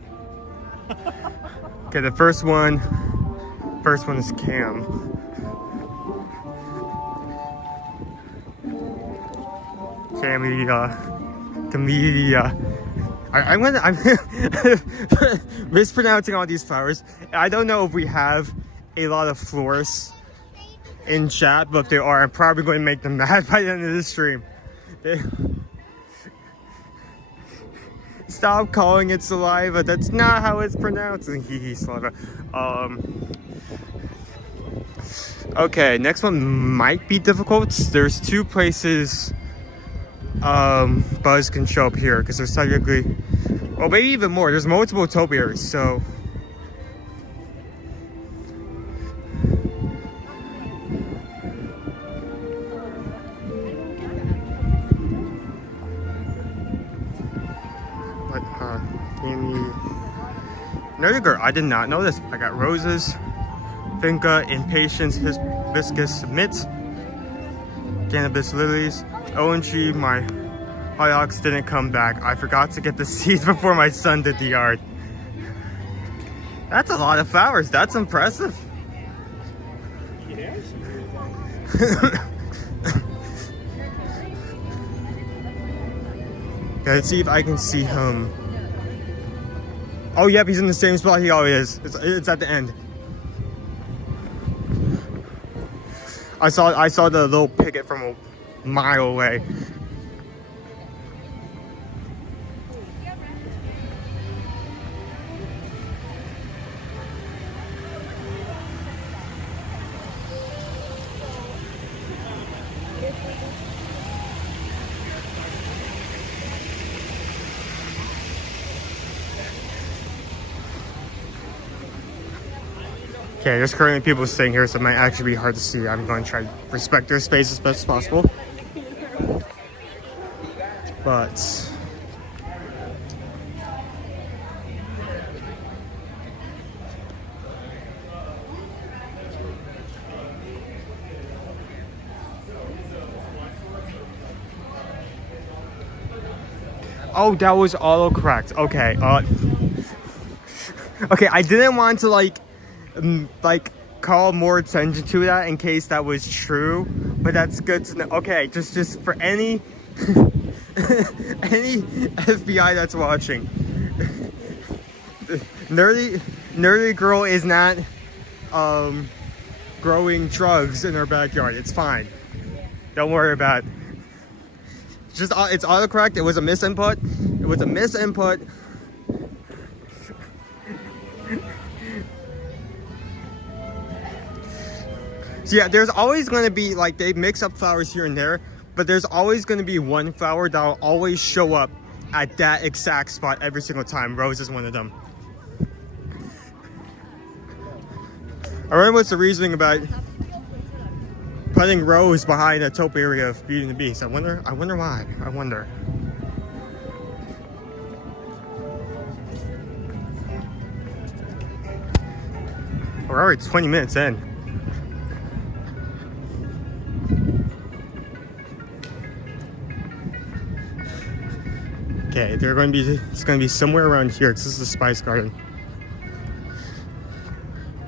Okay, the first one is Cam. Camellia. I'm mispronouncing all these flowers. I don't know if we have a lot of florists in chat, but if there are, I'm probably going to make them mad by the end of this stream. Stop calling it saliva. That's not how it's pronounced. Saliva. Okay, next one might be difficult. There's 2 places Buzz can show up here because there's technically, well, maybe even more. There's multiple topiaries, so Nerdiger, I did not know this. I got roses, Finca, Impatience, Hibiscus, Mint, Cannabis Lilies, ONG, my Hyox didn't come back. I forgot to get the seeds before my son did the yard. That's a lot of flowers. That's impressive. Yes. Let's see if I can see him. Oh, yep, he's in the same spot he always is. It's at the end. I saw the little picket from a mile away. Okay, there's currently people sitting here, so it might actually be hard to see. I'm going to try to respect their space as best as possible. But oh, that was autocorrect. Okay, okay, I didn't want to like call more attention to that in case that was true, but that's good to know. Okay, just for any any FBI that's watching, nerdy girl is not growing drugs in her backyard. It's fine, don't worry about it. Just it's autocorrect. It was a misinput. It was a misinput. So yeah, there's always going to be, like, they mix up flowers here and there, but there's always going to be one flower that'll always show up at that exact spot every single time. Rose is one of them. I wonder what's the reasoning about putting Rose behind a topiary of Beauty and the Beast. I wonder why. I wonder. We're already 20 minutes in. Okay, it's going to be somewhere around here. This is the Spice Garden.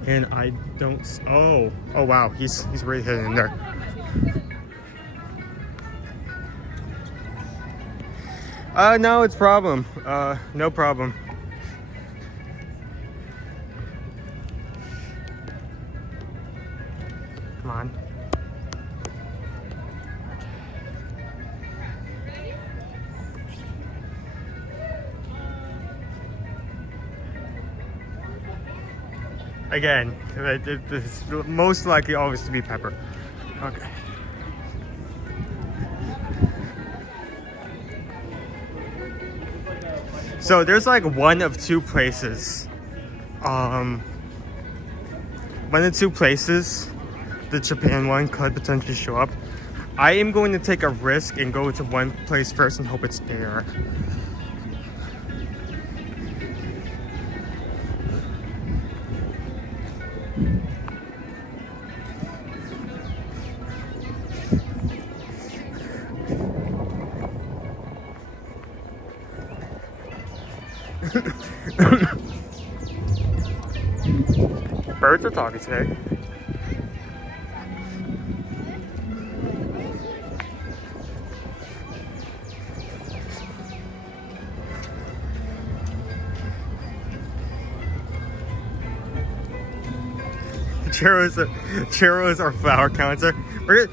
And I don't, oh wow, he's really hidden in there. No, it's problem. No problem. Come on. Again, it's most likely always to be Pepper. Okay. So there's like one of two places. One of two places the Japan one could potentially show up. I am going to take a risk and go to one place first and hope it's there. Birds are talking today. Churro is our flower counter. We're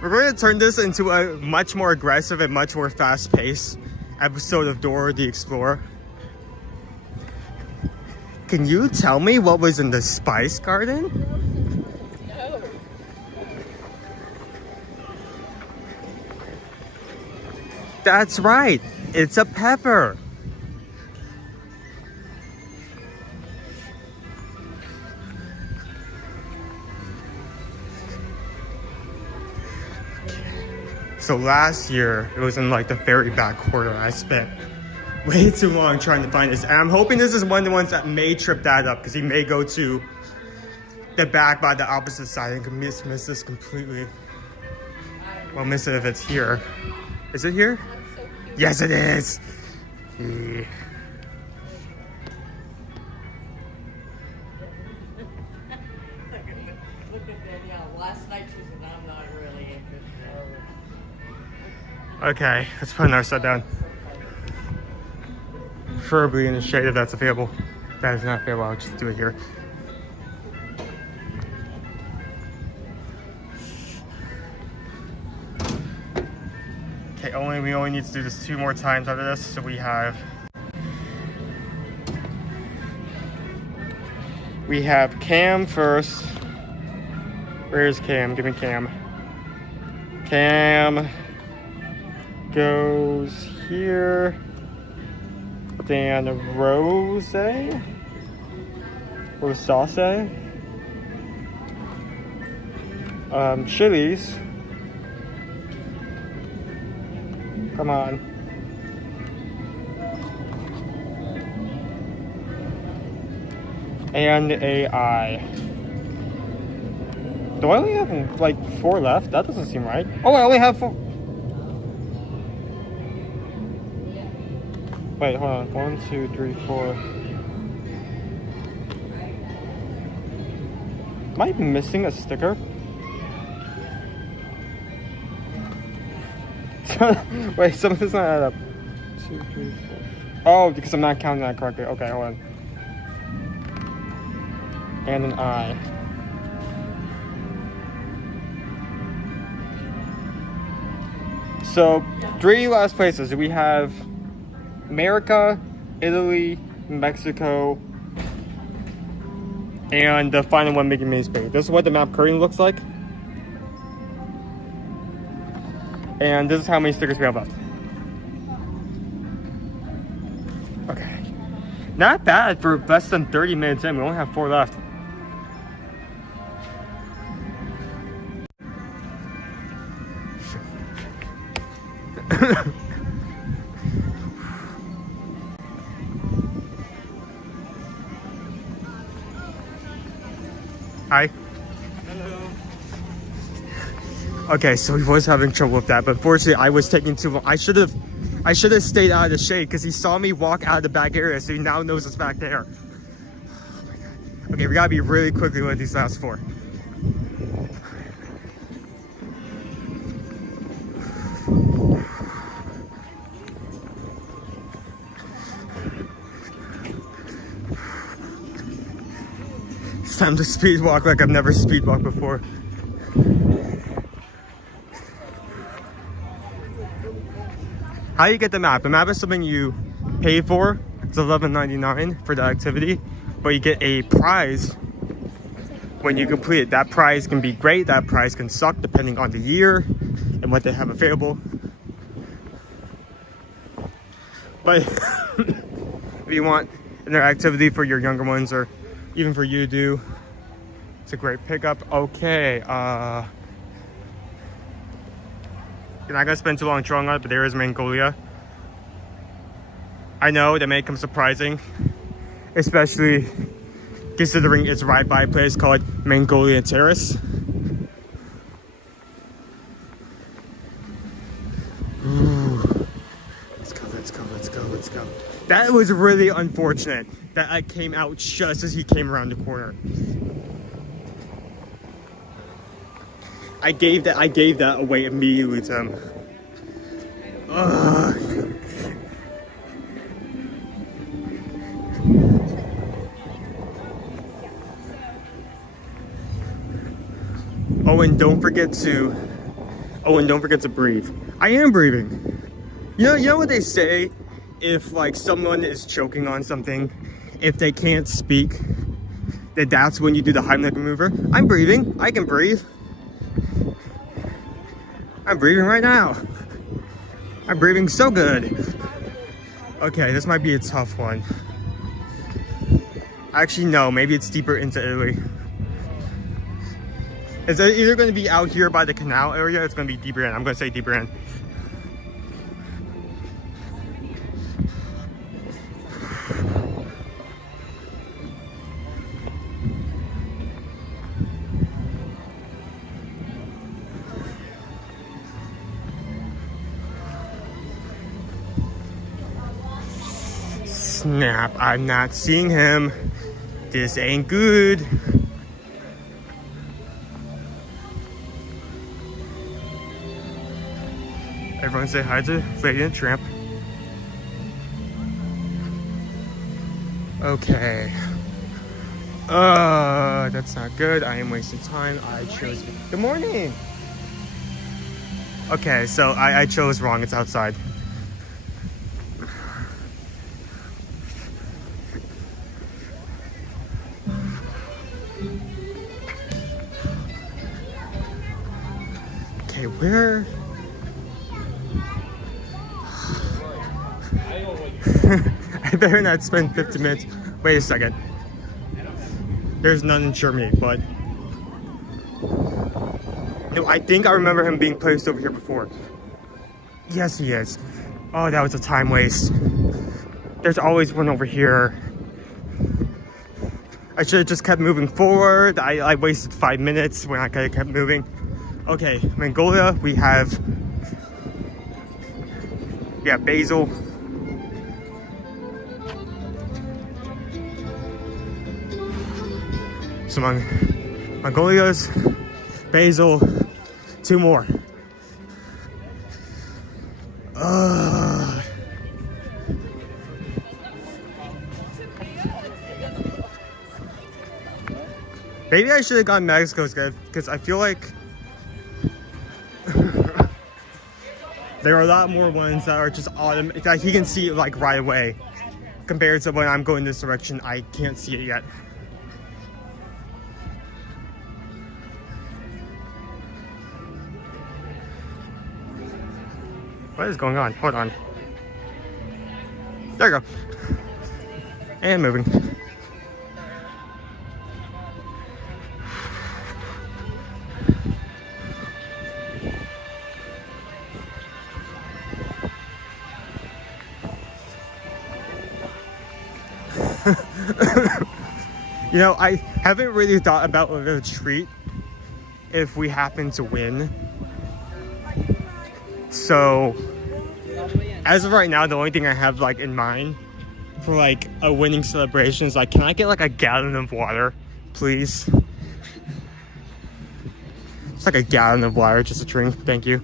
going to turn this into a much more aggressive and much more fast-paced episode of Dora the Explorer. Can you tell me what was in the Spice Garden? No. That's right. It's a pepper. So last year, it was in like the very back corner. I spent way too long trying to find this. And I'm hoping this is one of the ones that may trip that up, because he may go to the back by the opposite side and can miss this completely. Well, miss it if it's here. Is it here? That's so cute. Yes, it is. Yeah. Look at Danielle. Last night she said, I'm not really interested. Okay, let's put another set down. preferably in the shade if that's available. If that is not available, I'll just do it here. Okay, we only need to do this 2 more times after this, so we have Cam first. Where's Cam? Give me Cam. Cam goes here. Then Rose. Chilies. Come on. And AI. Do I only have like 4 left? That doesn't seem right. Oh, I only have 4. Wait, hold on. 1, 2, 3, 4. Am I missing a sticker? Wait, something's not add up. 2, 3, 4. Oh, because I'm not counting that correctly. Okay, hold on. And an I. So, 3 last places. We have America, Italy, Mexico, and the final one, Mickey Mouse Bay. This is what the map currently looks like. And this is how many stickers we have left. Okay. Not bad for less than 30 minutes in. We only have 4 left. Hi. Hello. Okay, so he was having trouble with that, but fortunately I was taking too long. I should have stayed out of the shade because he saw me walk out of the back area, so he now knows it's back there. Oh my God. Okay, we gotta be really quickly with these last 4. It's time to speed walk like I've never speed walked before. How do you get the map? The map is something you pay for. It's $11.99 for the activity, but you get a prize when you complete it. That prize can be great, that prize can suck depending on the year and what they have available. But if you want another activity for your younger ones or even for you to do, it's a great pickup. Okay, you're not gonna spend too long drawing on it, but there is Mongolia. I know that may come surprising, especially considering it's right by a place called Mongolia Terrace. Ooh. Let's go. That was really unfortunate that I came out just as he came around the corner. I gave that away immediately to him. Ugh. Owen, don't forget to breathe. I am breathing. You know what they say? If like someone is choking on something, if they can't speak, that's when you do the Heimlich maneuver. I'm breathing. I can breathe. I'm breathing right now. I'm breathing so good. Okay, this might be a tough one. Actually, no, maybe it's deeper into Italy. It's either going to be out here by the canal area, it's going to be deeper in. I'm going to say deeper in. Snap, I'm not seeing him. This ain't good. Everyone say hi to Lady and Tramp. Okay. That's not good. I am wasting time. I chose. Good morning. Okay, so I chose wrong. It's outside. Okay, where? I better not spend 50 minutes. Wait a second. There's none in Germany, but no, I think I remember him being placed over here before. Yes, he is. Oh, that was a time waste. There's always one over here. I should have just kept moving forward. I wasted 5 minutes when I could have kept moving. Okay, Mongolia, we have basil. So Mongolia's, basil, 2 more. Maybe I should have gone Mexico's good because I feel like there are a lot more ones that are just automatic, that he can see like right away, compared to when I'm going this direction, I can't see it yet. What is going on? Hold on. There you go. And moving. You know, I haven't really thought about a treat if we happen to win. So, as of right now, the only thing I have like in mind for like a winning celebration is like, can I get like a gallon of water, please? It's like a gallon of water, just a drink. Thank you.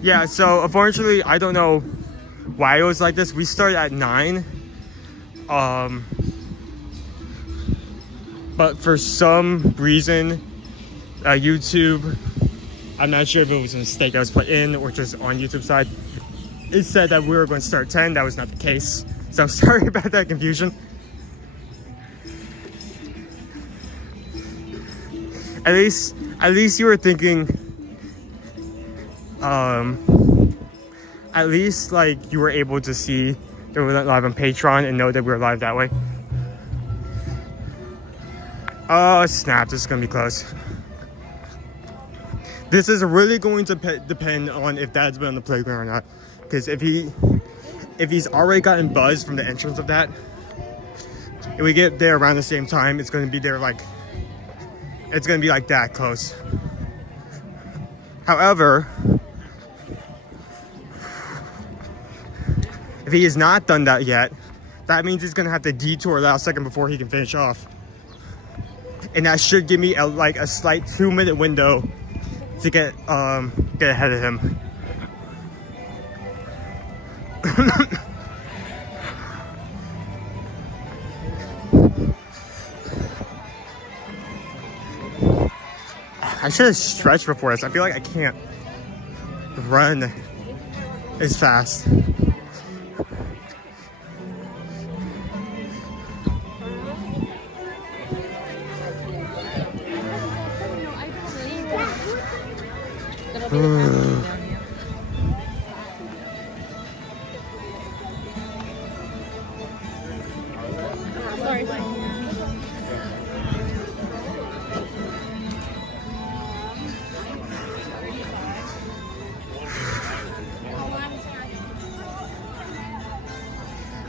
Yeah, so unfortunately, I don't know why it was like this. We started at 9. But for some reason, YouTube, I'm not sure if it was a mistake that was put in or just on YouTube's side, it said that we were going to start 10. That was not the case. So I'm sorry about that confusion. At least you were thinking, at least like you were able to see that we were live on Patreon and know that we were live that way. Oh snap, this is gonna be close. This is really going to depend on if Dad's been on the playground or not. Because if he's already gotten buzzed from the entrance of that, if we get there around the same time, it's gonna be there like, it's gonna be like that close. However, if he has not done that yet, that means he's gonna have to detour last second before he can finish off. And that should give me a slight 2-minute window to get ahead of him. I should have stretched before this. I feel like I can't run as fast.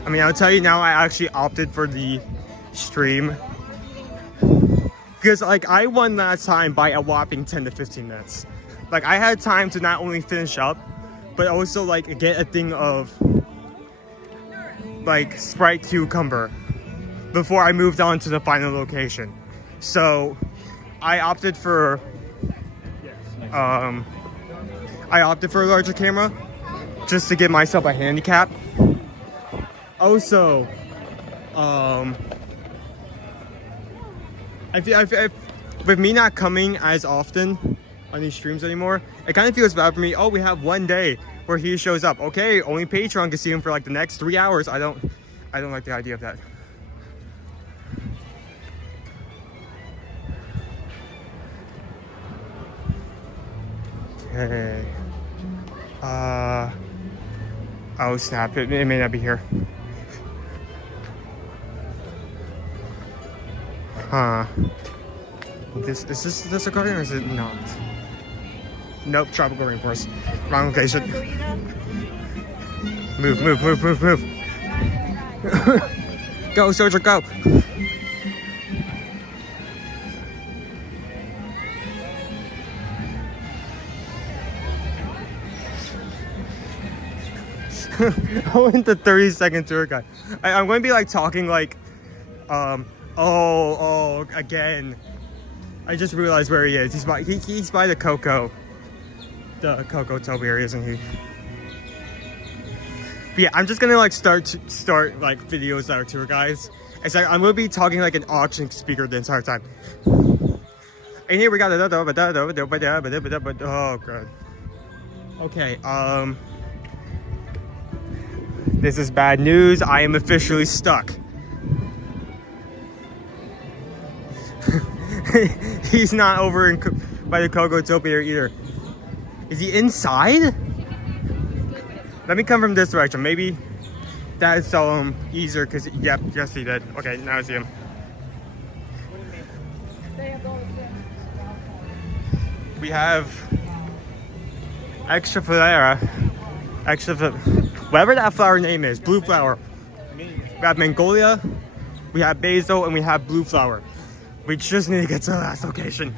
I mean, I'll tell you now, I actually opted for the stream because like I won last time by a whopping 10 to 15 minutes. Like I had time to not only finish up, but also like get a thing of like Sprite cucumber. before I moved on to the final location. So I opted for a larger camera just to give myself a handicap. Also, I feel with me not coming as often on these streams anymore, it kind of feels bad for me. Oh, we have one day where he shows up. Okay, only Patreon can see him for like the next 3 hours. I don't like the idea of that. Okay. Oh snap! It may not be here. Huh. Is this a garden or is it not? Nope, tropical rainforest. Wrong location. Move. Go, soldier, go. Owen, the 30-second tour guide. I'm going to be like talking like, oh, again. I just realized where he is. He's by the Coco topiary, isn't he? But yeah, I'm just gonna like start like videos that are tour guides. It's like I'm gonna be talking like an auction speaker the entire time. And here we got oh god. Okay, this is bad news. I am officially stuck. He's not over by the Coco topiary either. Is he inside? Let me come from this direction. Maybe that'd sell him easier because, yep, yes he did. Okay, now I see him. We have extra flower, whatever that flower name is, blue flower. We have Mongolia, we have basil, and we have blue flower. We just need to get to the last location.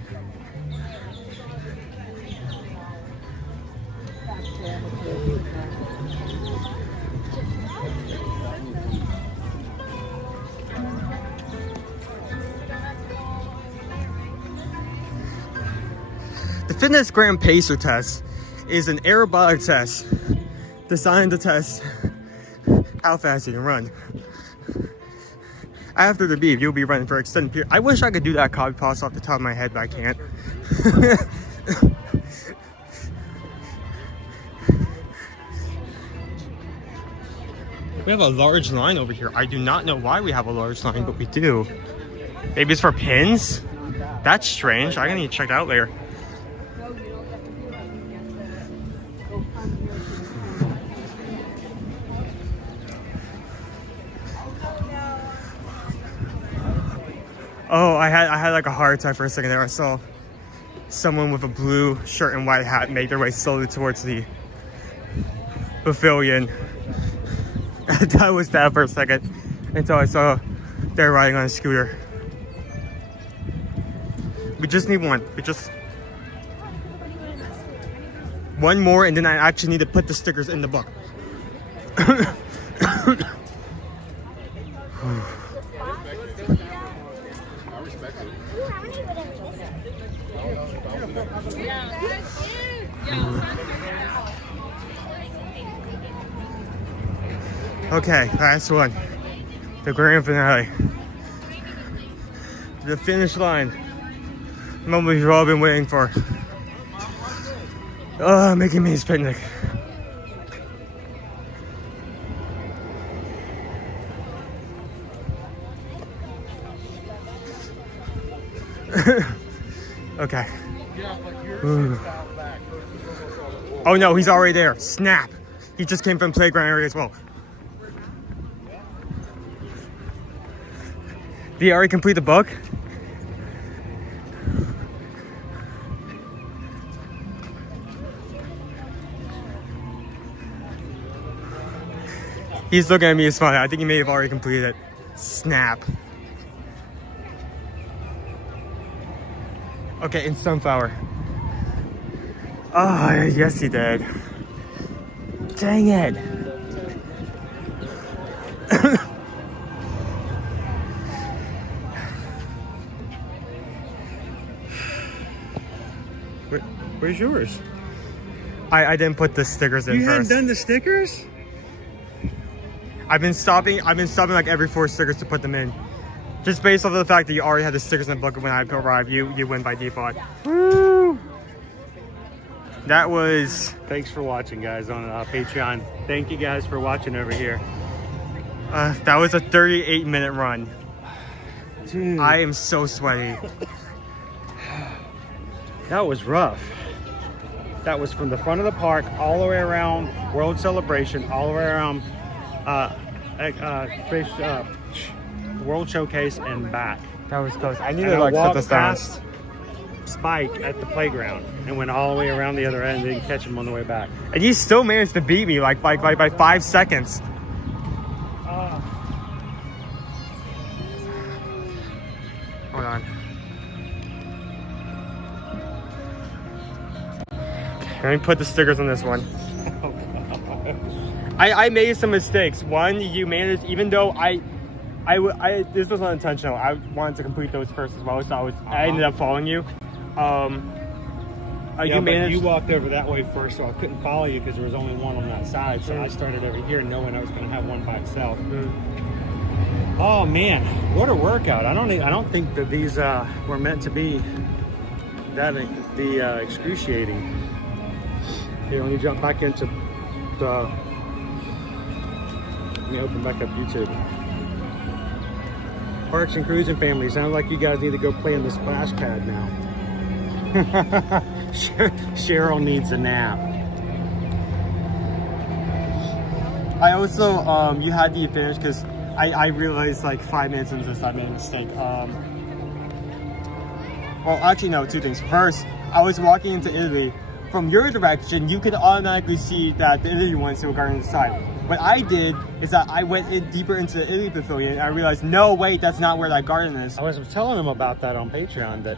The Fitness Gram Pacer test is an aerobic test designed to test how fast you can run. After the beep, you'll be running for extended period. I wish I could do that copy paste off the top of my head, but I can't. We have a large line over here. I do not know why we have a large line, but we do. Maybe it's for pins? That's strange. I'm gonna need to check that out later. Oh, I had like a heart attack for a second there. I saw someone with a blue shirt and white hat make their way slowly towards the pavilion. I was that for a second until I saw they're riding on a scooter. We just need one. One more, and then I actually need to put the stickers in the book. Okay, last one. The grand finale. The finish line. The moment we've all been waiting for. Oh, Mickey Mouse picnic. Okay. Ooh. Oh no, he's already there. Snap. He just came from playground area as well. Did he already complete the book? He's looking at me smiling. I think he may have already completed it. Snap. Okay, in sunflower. Oh, yes he did. Dang it. Where's yours? I didn't put the stickers in You first. hadn't done the stickers? I've been stopping like every 4 stickers to put them in. Just based off of the fact that you already had the stickers in the book when I arrive, you win by default. Woo! That was... Thanks for watching, guys, on Patreon. Thank you guys for watching over here. That was a 38-minute run. Dude, I am so sweaty. that was rough. That was from the front of the park all the way around World Celebration, all the way around World Showcase and back. That was close. I need And to like set walked this down. past Spike at the playground and went all the way around the other end and didn't catch him on the way back. And you still managed to beat me like by 5 seconds. Hold on. Let me put the stickers on this one. I made some mistakes. One, you managed, even though this was unintentional. I wanted to complete those first as well, so I ended up following you. You walked over that way first, so I couldn't follow you because there was only one on that side. So I started over here knowing I was going to have one by itself. Oh man, what a workout! I don't think that these were meant to be that excruciating. Here, let me jump back into the. Let me open back up YouTube. Parks and Cruising family, sounds like you guys need to go play in the splash pad now. Cheryl needs a nap. I also, you had the advantage because I realized like 5 minutes into this I made a mistake. Well, actually no, 2 things. First, I was walking into Italy. From your direction, you could automatically see that the Italy one's still guarding the side. What I did is that I went in deeper into the Italy pavilion and I realized, no, wait, that's not where that garden is. I was telling them about that on Patreon, that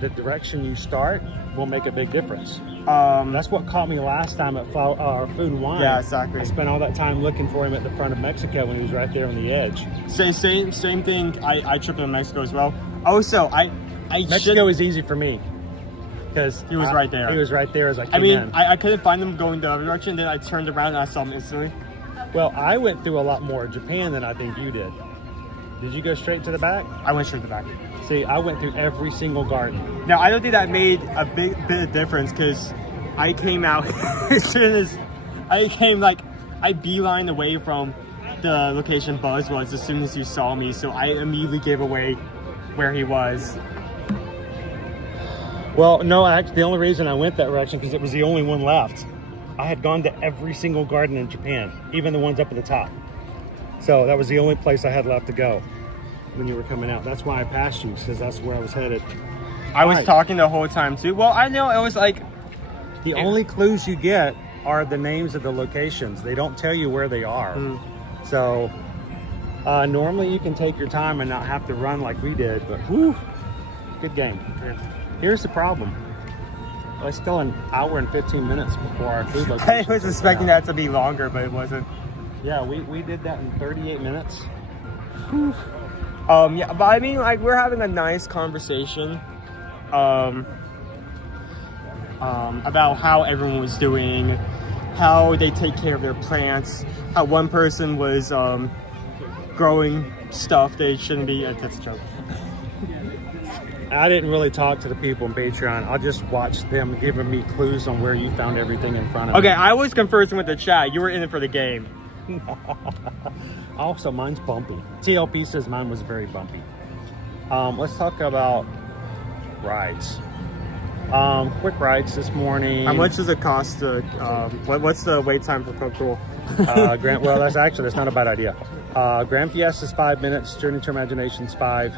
the direction you start will make a big difference. That's what caught me last time at Food and Wine. Yeah, exactly. I spent all that time looking for him at the front of Mexico when he was right there on the edge. Same thing. I tripped in Mexico as well. Also, Mexico is easy for me because he was right there. He was right there as I came I mean, in. I couldn't find him going the other direction. Then I turned around and I saw him instantly. Well, I went through a lot more of Japan than I think you did. Did you go straight to the back? I went straight to the back. See, I went through every single garden. Now, I don't think that made a big bit of difference because I came out as soon as I beelined away from the location Buzz was as soon as you saw me. So I immediately gave away where he was. Well, no, actually, the only reason I went that direction because it was the only one left. I had gone to every single garden in Japan, even the ones up at the top. So that was the only place I had left to go when you were coming out. That's why I passed you, because that's where I was headed. I was talking the whole time too. Well, I know it was like... The only clues you get are the names of the locations. They don't tell you where they are. So normally you can take your time and not have to run like we did, but whew, good game. Here's the problem. Well, it's still an hour and 15 minutes before our food location. I was expecting that to be longer, but it wasn't. Yeah, we did that in 38 minutes. Yeah, but I mean, like, we're having a nice conversation about how everyone was doing, how they take care of their plants, how one person was growing stuff they shouldn't be. That's a joke. I didn't really talk to the people on Patreon. I'll just watch them giving me clues on where you found everything in front of me. Okay, I was conversing with the chat. You were in it for the game. Also, mine's bumpy. TLP says mine was very bumpy. Let's talk about rides. Quick rides this morning. How much does it cost to, what's the wait time for Coca-Cola? Well, that's not a bad idea. Grand Fiesta is 5 minutes. Journey to Imagination's 5.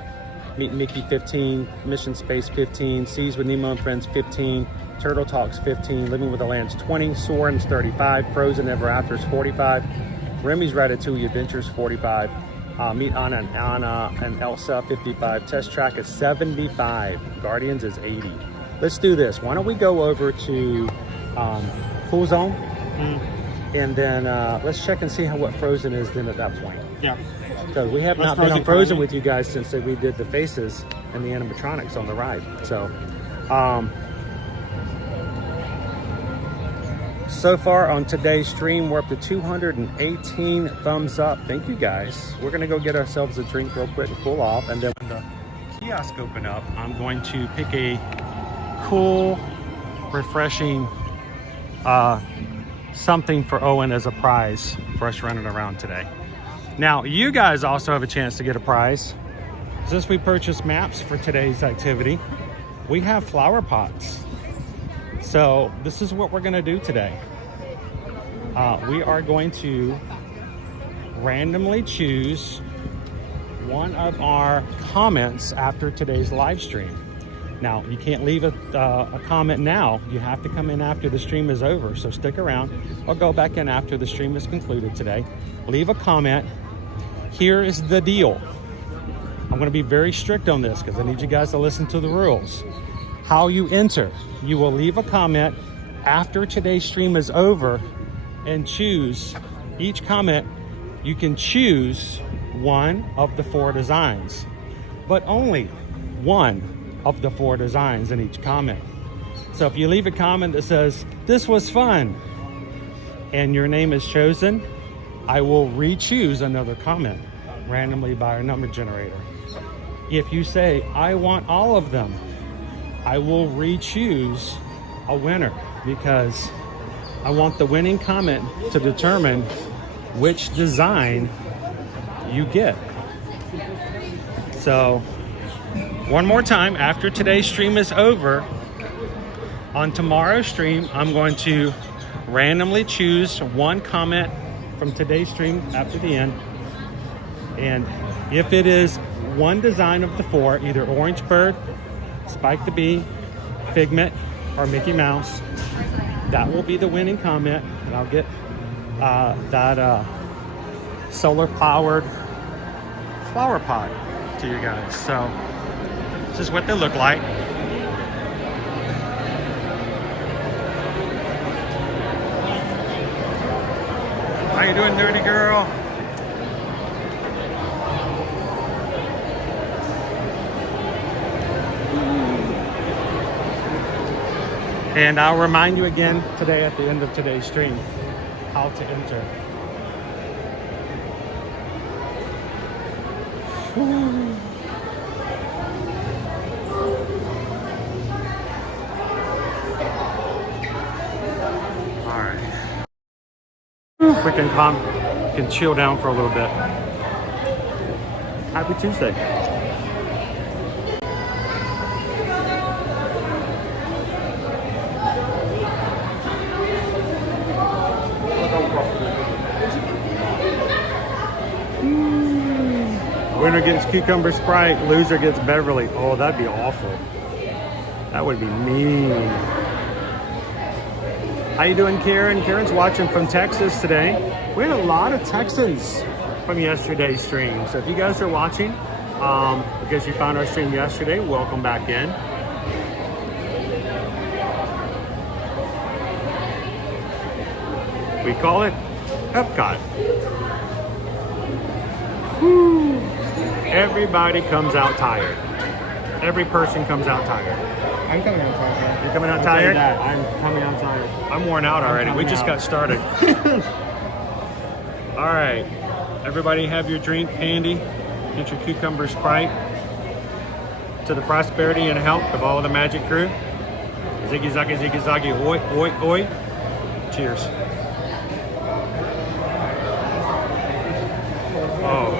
Meet Mickey 15. Mission Space 15. Seas with Nemo and Friends 15. Turtle Talks 15. Living with the Land's 20. Soarin's 35. Frozen Ever After's 45. Remy's Ratatouille Adventures 45. Meet Anna and Elsa 55. Test Track is 75. Guardians is 80. Let's do this. Why don't we go over to Cool Zone, and then let's check and see what Frozen is then at that point. Yeah. Because we have not been on Frozen with you guys since we did the faces and the animatronics on the ride. So So far on today's stream, we're up to 218 thumbs up. Thank you guys. We're gonna go get ourselves a drink real quick and cool off, and then when the kiosk open up, I'm going to pick a cool, refreshing something for Owen as a prize for us running around today. Now, you guys also have a chance to get a prize. Since we purchased maps for today's activity, we have flower pots. So this is what we're gonna do today. We are going to randomly choose one of our comments after today's live stream. Now, you can't leave a comment now. You have to come in after the stream is over. So stick around or go back in after the stream is concluded today. Leave a comment. Here is the deal. I'm gonna be very strict on this because I need you guys to listen to the rules. How you enter, you will leave a comment after today's stream is over and choose each comment. You can choose one of the 4 designs, but only one of the 4 designs in each comment. So if you leave a comment that says, "This was fun," and your name is chosen, I will re-choose another comment randomly by our number generator. If you say, "I want all of them," I will re-choose a winner because I want the winning comment to determine which design you get. So one more time, after today's stream is over, on tomorrow's stream, I'm going to randomly choose one comment from today's stream after the end. And if it is one design of the 4, either Orange Bird, Spike the Bee, Figment, or Mickey Mouse, that will be the winning comment, and I'll get that solar powered flower pot to you guys. So this is what they look like. How you doing, dirty girl? And I'll remind you again today at the end of today's stream how to enter. All right. We can chill down for a little bit. Happy Tuesday. Winner gets Cucumber Sprite, loser gets Beverly. Oh, that'd be awful. That would be mean. How you doing, Karen? Karen's watching from Texas today. We had a lot of Texans from yesterday's stream. So if you guys are watching, because you found our stream yesterday, welcome back in. We call it Epcot. Woo. Everybody comes out tired. Every person comes out tired. I'm coming out tired. You're coming out tired? I'm coming out tired. I'm worn out already. We just got started. All right. Everybody have your drink handy. Get your Cucumber Sprite. To the prosperity and health of all of the Magic crew. Ziggy zaggy, ziggy zaggy, oi, oi, oi. Cheers. Oh,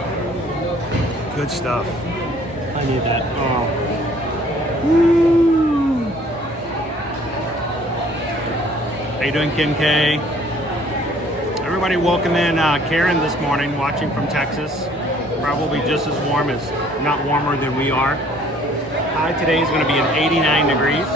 good stuff. I need that. Oh. Woo. How you doing, Ken K? Everybody welcome in Karen this morning, watching from Texas. Probably just as warm as, not warmer than we are. High today is going to be at 89 degrees.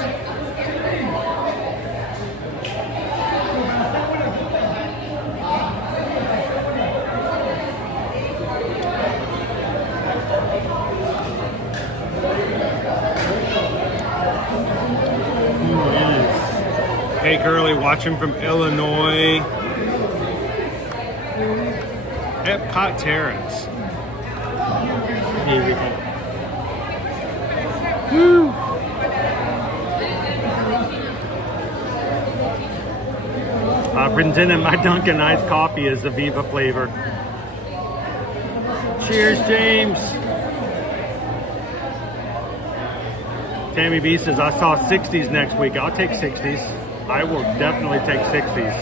Hey Curly, watching from Illinois. Epcot Terrace. Woo. Pretending my Dunkin' iced coffee is the Viva flavor. Cheers, James. Tammy B says, I saw 60s next week. I'll take 60s. I will definitely take 60s.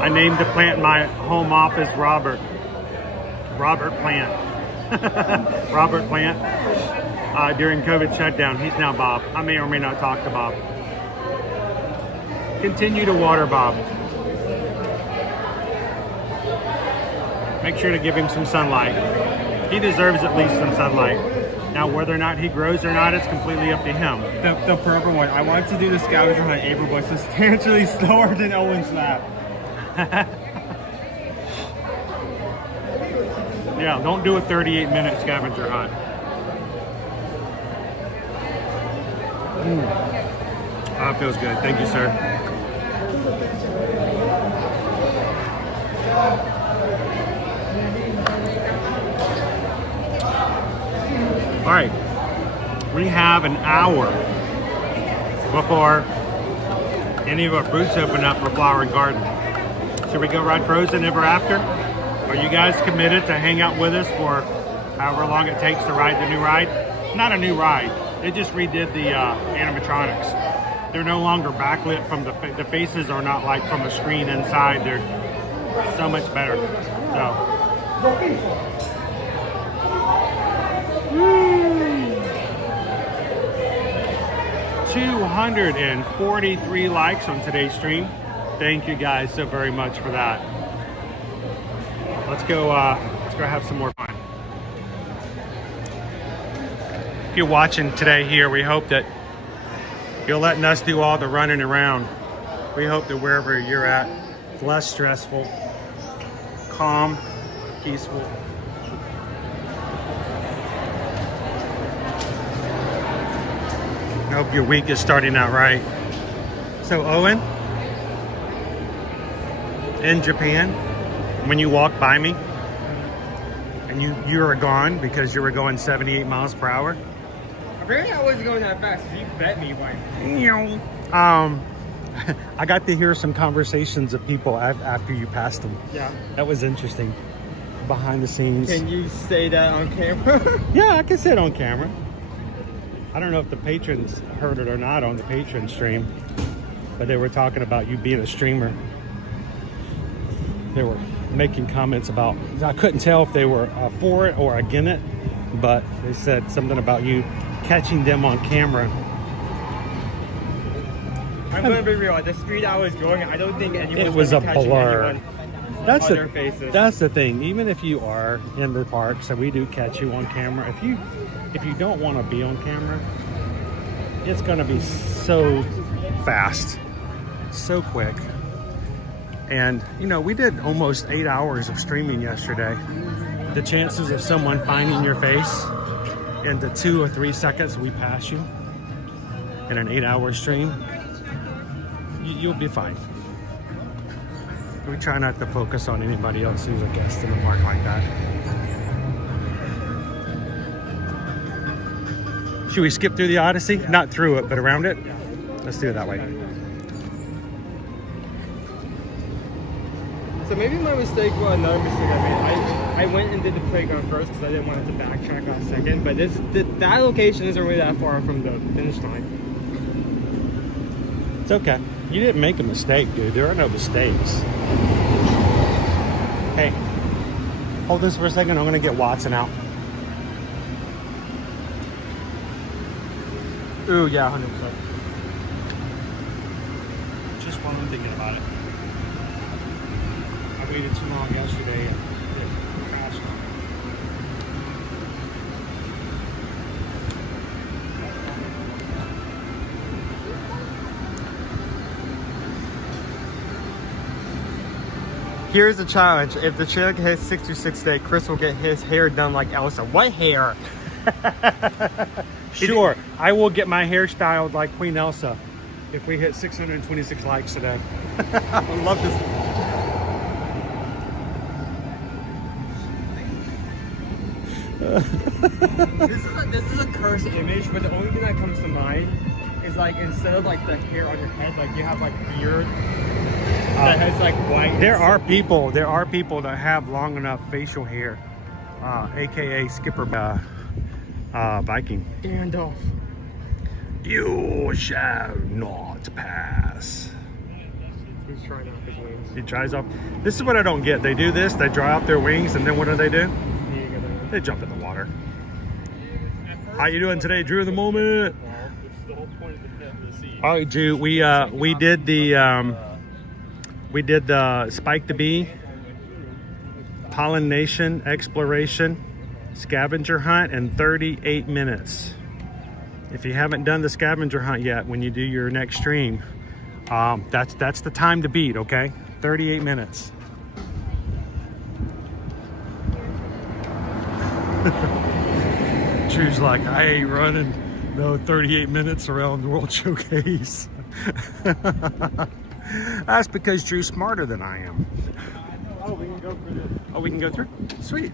I named the plant in my home office Robert. Robert Plant. Robert Plant. During COVID shutdown. He's now Bob. I may or may not talk to Bob. Continue to water Bob. Make sure to give him some sunlight. He deserves at least some sunlight. Now, whether or not he grows or not, it's completely up to him. The purple one. I wanted to do the scavenger hunt in April, but it's substantially slower than Owen's lap. Yeah, don't do a 38-minute scavenger hunt. That feels good. Thank you, sir. All right, we have an hour before any of our booths open up for Flower and Garden. Should we go ride Frozen Ever After? Are you guys committed to hang out with us for however long it takes to ride the new ride? Not a new ride. They just redid the animatronics. They're no longer backlit from the faces are not like from a screen inside. They're so much better. So. 243 likes on today's stream. Thank you guys so very much for that. Let's go have some more fun. If you're watching today here, we hope that you're letting us do all the running around. We hope that wherever you're at, it's less stressful, calm, peaceful. I hope your week is starting out right. So Owen, in Japan, when you walked by me and you were gone because you were going 78 miles per hour. Apparently I wasn't going that fast. You bet me, Mike. I got to hear some conversations of people after you passed them. Yeah. That was interesting. Behind the scenes. Can you say that on camera? Yeah, I can say it on camera. I don't know if the patrons heard it or not on the patron stream, but they were talking about you being a streamer. They were making comments about, I couldn't tell if they were for it or against it, but they said something about you catching them on camera. I'm going to be real. At the speed I was going, I don't think anyone It was a blur. That's their faces. That's the thing. Even if you are in the park, so we do catch you on camera. If you don't want to be on camera, it's going to be so fast, so quick. And you know, we did almost 8 hours of streaming yesterday. The chances of someone finding your face in the 2 or 3 seconds we pass you in an 8-hour stream, you'll be fine. We try not to focus on anybody else who's a guest in a park like that. Should we skip through the Odyssey? Not through it, but around it? Let's do it that way. So maybe my mistake, well, another mistake I made. I went and did the playground first because I didn't want it to backtrack last second. But that location isn't really that far from the finish line. It's okay. You didn't make a mistake, dude. There are no mistakes. Hey, hold this for a second. I'm going to get Watson out. Ooh, yeah, 100%. Just while I'm thinking about it. I waited too long yesterday and it crashed. Here's the challenge. If the chick hits 66 day, Chris will get his hair done like Elsa. What hair? Sure, I will get my hair styled like Queen Elsa if we hit 626 likes today. I love this. This is a cursed image, but the only thing that comes to mind is like instead of like the hair on your head, like you have like beard that has like white. There are people that have long enough facial hair, aka Skipper Viking. Gandalf. You shall not pass. He's trying out his wings. He dries up. This is what I don't get. They do this, they dry out their wings, and then what do? They jump in the water. How you doing today, Drew? The moment. All right, Drew. We did the Spike the Bee, pollination, exploration, scavenger hunt in 38 minutes. If you haven't done the scavenger hunt yet, when you do your next stream, that's the time to beat. Okay, 38 minutes. Drew's like, I ain't running no 38 minutes around the World Showcase. That's because Drew's smarter than I am. Oh, we can go through this. Oh, we can go through? Sweet.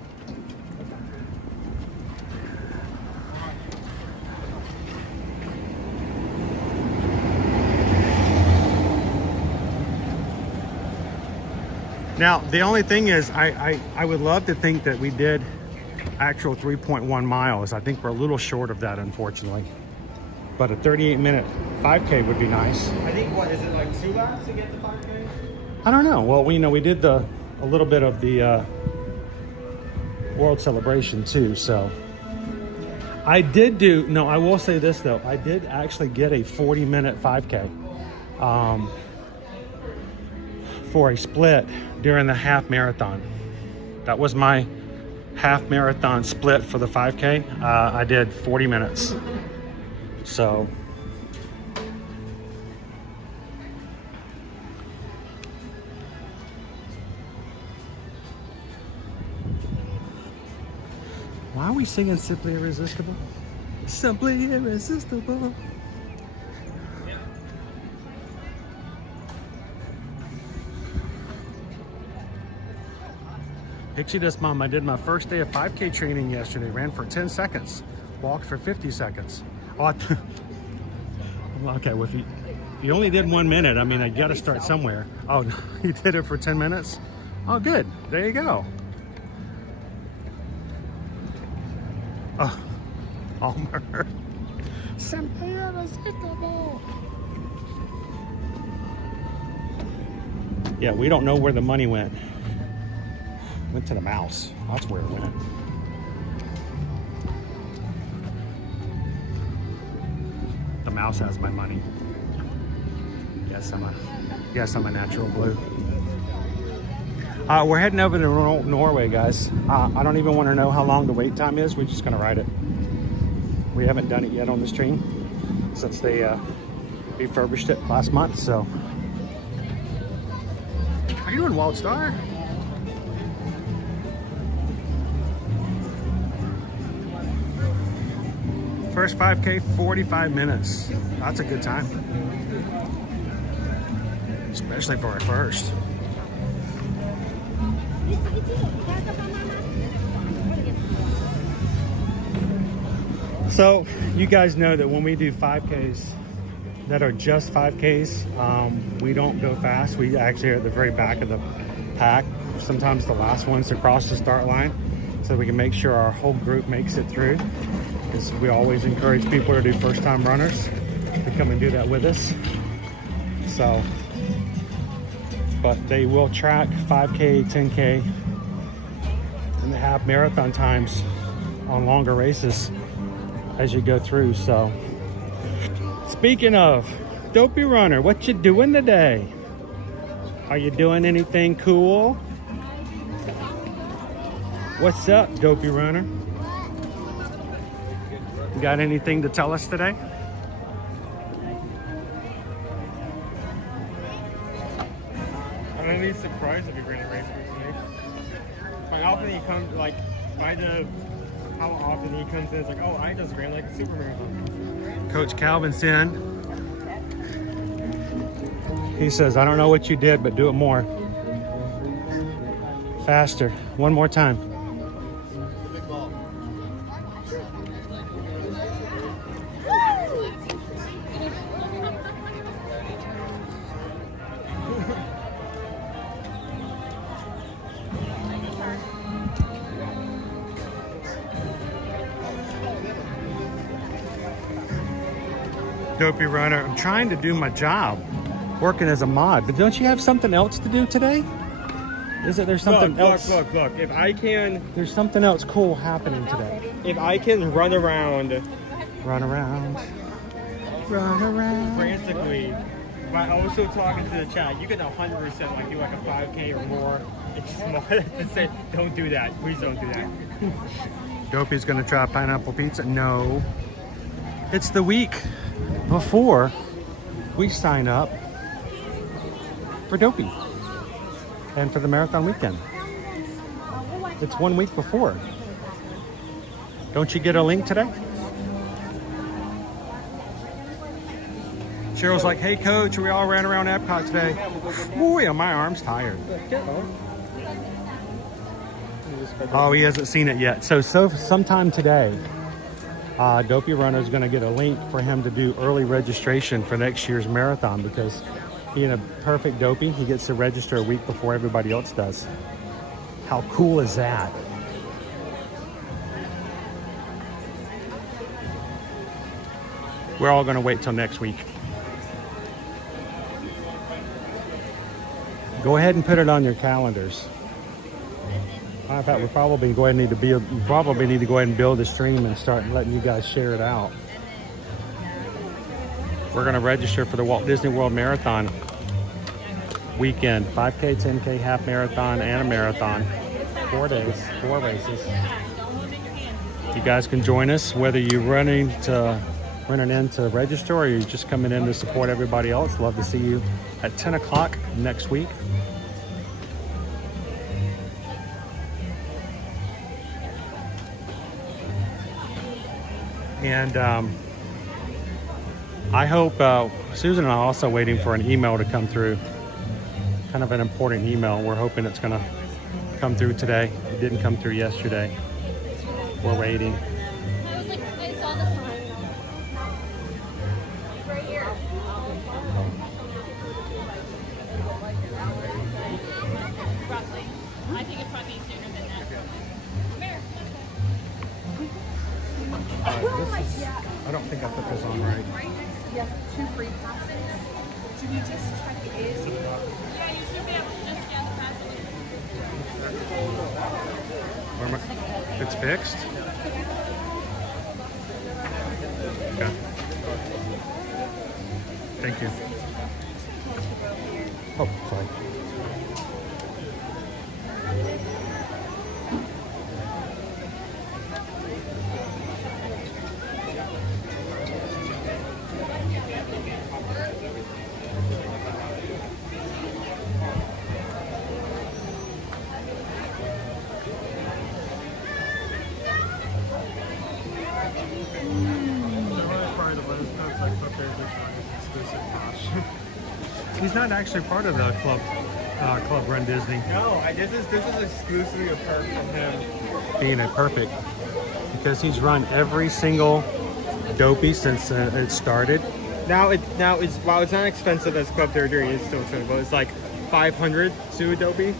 Now, the only thing is, I would love to think that we did actual 3.1 miles. I think we're a little short of that, unfortunately. But a 38-minute 5K would be nice. I think, what, is it like 2 laps to get the 5K? I don't know. Well, we did a little bit of the World Celebration too, so. I will say this though. I did actually get a 40-minute 5K for a split during the half marathon. That was my half marathon split for the 5K. I did 40 minutes. So why are we singing Simply Irresistible? Simply Irresistible. Pixie Dust Mom, I did my first day of 5K training yesterday. Ran for 10 seconds. Walked for 50 seconds. Oh, okay, well, if you only did 1 minute, I mean, I got to start somewhere. Oh, no, you did it for 10 minutes? Oh, good. There you go. Oh, Homer. Simply irresistible. Yeah, we don't know where the money went. Went to the mouse. That's where it went. The mouse has my money. Yes, I'm a natural blue. We're heading over to Norway, guys. I don't even want to know how long the wait time is. We're just gonna ride it. We haven't done it yet on the stream since they refurbished it last month. So, how you doing, Wild Star? First 5K, 45 minutes. That's a good time. Especially for a first. So, you guys know that when we do 5Ks that are just 5Ks, we don't go fast. We actually are at the very back of the pack. Sometimes the last ones to cross the start line, so we can make sure our whole group makes it through. We always encourage people to do first-time runners to come and do that with us. So, but they will track 5K, 10K, and the half marathon times on longer races as you go through. So, speaking of Dopey Runner, what you doing today? Are you doing anything cool? What's up, Dopey Runner? Got anything to tell us today? I'm gonna be surprised if he ran a race recently. How often he comes, like, how often he comes in, it's like, oh, I just ran like a super marathon. Coach Calvin's in. He says, I don't know what you did, but do it more. Faster. One more time. Dopey runner. I'm trying to do my job, working as a mod. But don't you have something else to do today? Is it there's something else? Look. If I can, There's something else cool happening today. if I can run around Run around. Run around. frantically, but also talking to the chat, you can 100% like do like a 5K or more. It's smart to say, don't do that. Please don't do that. Dopey's gonna try pineapple pizza. No. It's the week before we sign up for Dopey and for the marathon weekend. It's 1 week before. Don't you get a link today? Cheryl's like, hey coach, we all ran around Epcot today. Boy, my arm's tired. Oh, he hasn't seen it yet. So sometime today, Dopey Runner is going to get a link for him to do early registration for next year's marathon, because being a perfect Dopey, he gets to register a week before everybody else does. How cool is that? We're all going to wait till next week. Go ahead and put it on your calendars. In fact, we probably need to go ahead and build a stream and start letting you guys share it out. We're going to register for the Walt Disney World Marathon weekend. 5K, 10K, half marathon, and a marathon. 4 days, 4 races. You guys can join us, whether you're running in to register or you're just coming in to support everybody else. Love to see you at 10 o'clock next week. And I hope, Susan and I are also waiting for an email to come through, kind of an important email. We're hoping it's going to come through today. It didn't come through yesterday. We're waiting. I was like, I saw the sign. Right here. Roughly. I think it probably be sooner than that. Come here. I don't think I put this on right. Yes, 2 free passes. Should we just check it in? Yeah, you should be able to just get the pass. Where am I? It's fixed? Okay. Thank you. Oh, sorry. He's not actually part of the Club Run Disney. No, this is exclusively a perk from him. Being a perfect, because he's run every single Dopey since it started. Now it's while it's not expensive as Club Dare Dare, it's still expensive, but it's like 500 to a Dopey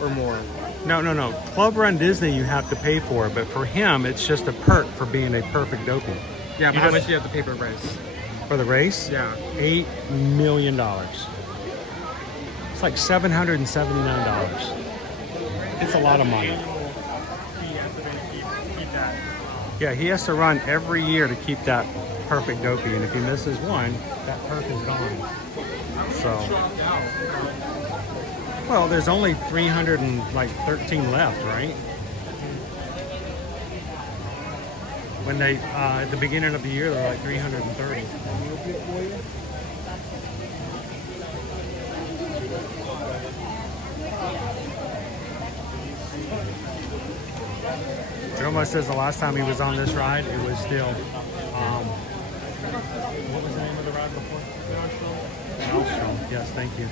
or more. No. Club Run Disney you have to pay for, but for him it's just a perk for being a perfect Dopey. Yeah, but how much do you have to pay for a race? For the race? Yeah. $8 million. It's like $779. It's a lot of money. Yeah, he has to run every year to keep that perfect Dopey, and if he misses one, that perk is gone. So, well, there's only 313 left, right? When they, at the beginning of the year, they're like 330. Jomo says the last time he was on this ride, it was still, what was the name of the ride before? Maelstrom. Yes, thank you.